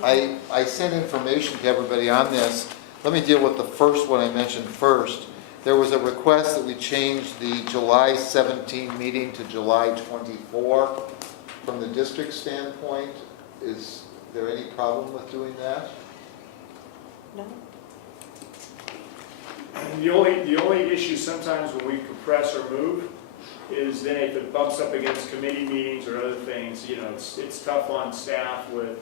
I sent information to everybody on this. Let me deal with the first one I mentioned first. There was a request that we change the July 17 meeting to July 24. From the district standpoint, is there any problem with doing that? No? The only issue sometimes when we compress or move is then if it bumps up against committee meetings or other things, it's tough on staff with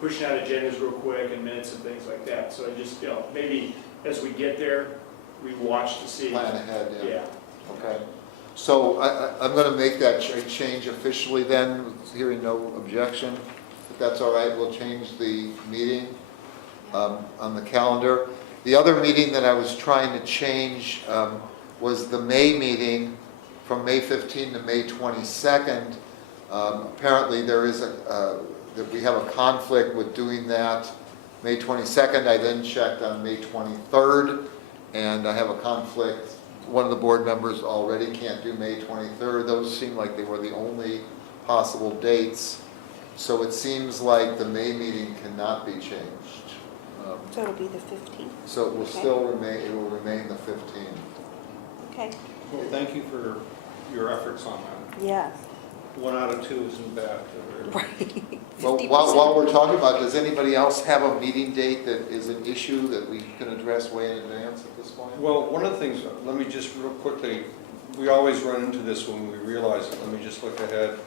pushing out agendas real quick and minutes and things like that. So I just, maybe as we get there, we watch to see. Plan ahead, Yeah. Okay. So I'm going to make that change officially then, hearing no objection. If that's all right, we'll change the meeting on the calendar. The other meeting that I was trying to change was the May meeting from May 15 to May 22nd. Apparently there is that we have a conflict with doing that May 22nd. I then checked on May 23rd, and I have a conflict. One of the board members already can't do May 23rd. Those seem like they were the only possible dates. So it seems like the May meeting cannot be changed. So it'll be the 15th. So it will Okay. still remain, it will remain the 15th. Okay. Well, thank you for your efforts on that. Yes. 1 out of 2 isn't bad. Right. Well, 50%. while we're talking about, does anybody else have a meeting date that is an issue that we can address way in advance at this point? Well, one of the things, let me just real quickly, we always run into this when we realize it. Let me just look ahead.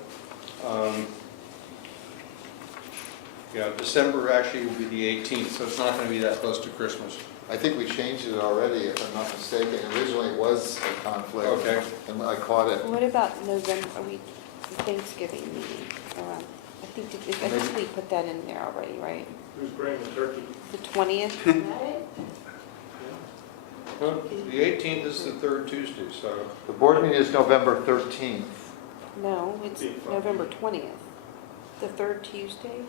Yeah, December actually will be the 18th, so it's not going to be that close to Christmas. I think we changed it already, if I'm not mistaken. Originally, it was a conflict. Okay. And I caught it. What about November, are we, the Thanksgiving meeting? I think we put that in there already, right? Who's bringing the turkey? The 20th? Well, the 18th is the third Tuesday, so. The board meeting is November 13th. No, it's November 20th. The third Tuesday?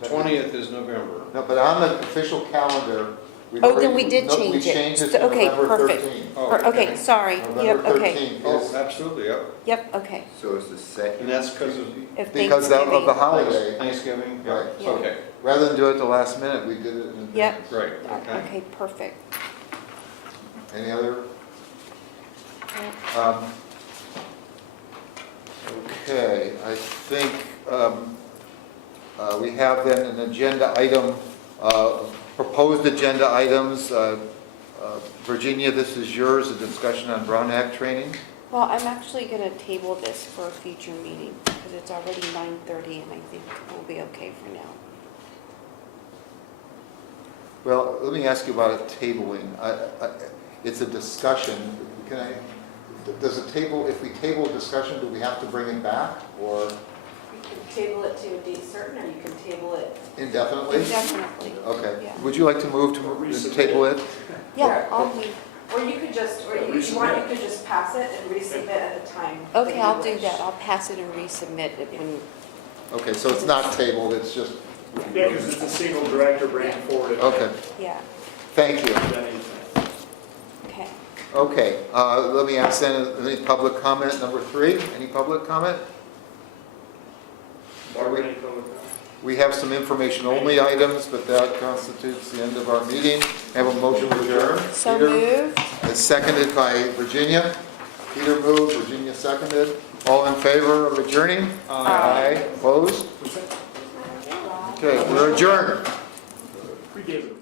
The 20th is November. No, but on the official calendar, Oh, then we did change it. We changed it So- to okay, November perfect. 13th. Oh, Okay, sorry. Yep, November okay. 13th Oh, is absolutely, yep. Yep, okay. So it's the second. And that's because of If because of the Thanksgiving. holiday. Thanksgiving? Right. Yeah. Okay, Rather than do it at the last minute, we did it in advance. Yep. great, okay. Okay, perfect. Any other? Okay, I think we have then an agenda item, proposed agenda items. Virginia, this is yours, a discussion on Brown Act training. Well, I'm actually going to table this for a future meeting because it's already 9:30 and I think we'll be okay for now. Well, let me ask you about it tabling. It's a discussion. Can I, does it table, if we table a discussion, do we have to bring it back or You can table it to a date certain, or you can table it. indefinitely? Definitely. Okay. Yeah. Would you like to move to table it? Yeah, I'll move. Or you could just, or if you want, you could just pass it and resubmit at the time. that Okay, you I'll do wish. that. I'll pass it and resubmit it when, Okay, so it's not tabled, it's just, Yeah, because it's a single director bringing forward it. okay, yeah, thank you. okay. Okay, let me ask then, any public comment, number 3, any public comment? Barbara, any comment? We have some information-only items, but that constitutes the end of our meeting. Have a motion to adjourn. So Peter? moved. It's seconded by Virginia. Peter moved, Virginia seconded. All in favor of adjourning? Aye. Opposed? Okay, we're adjourned. We gave it.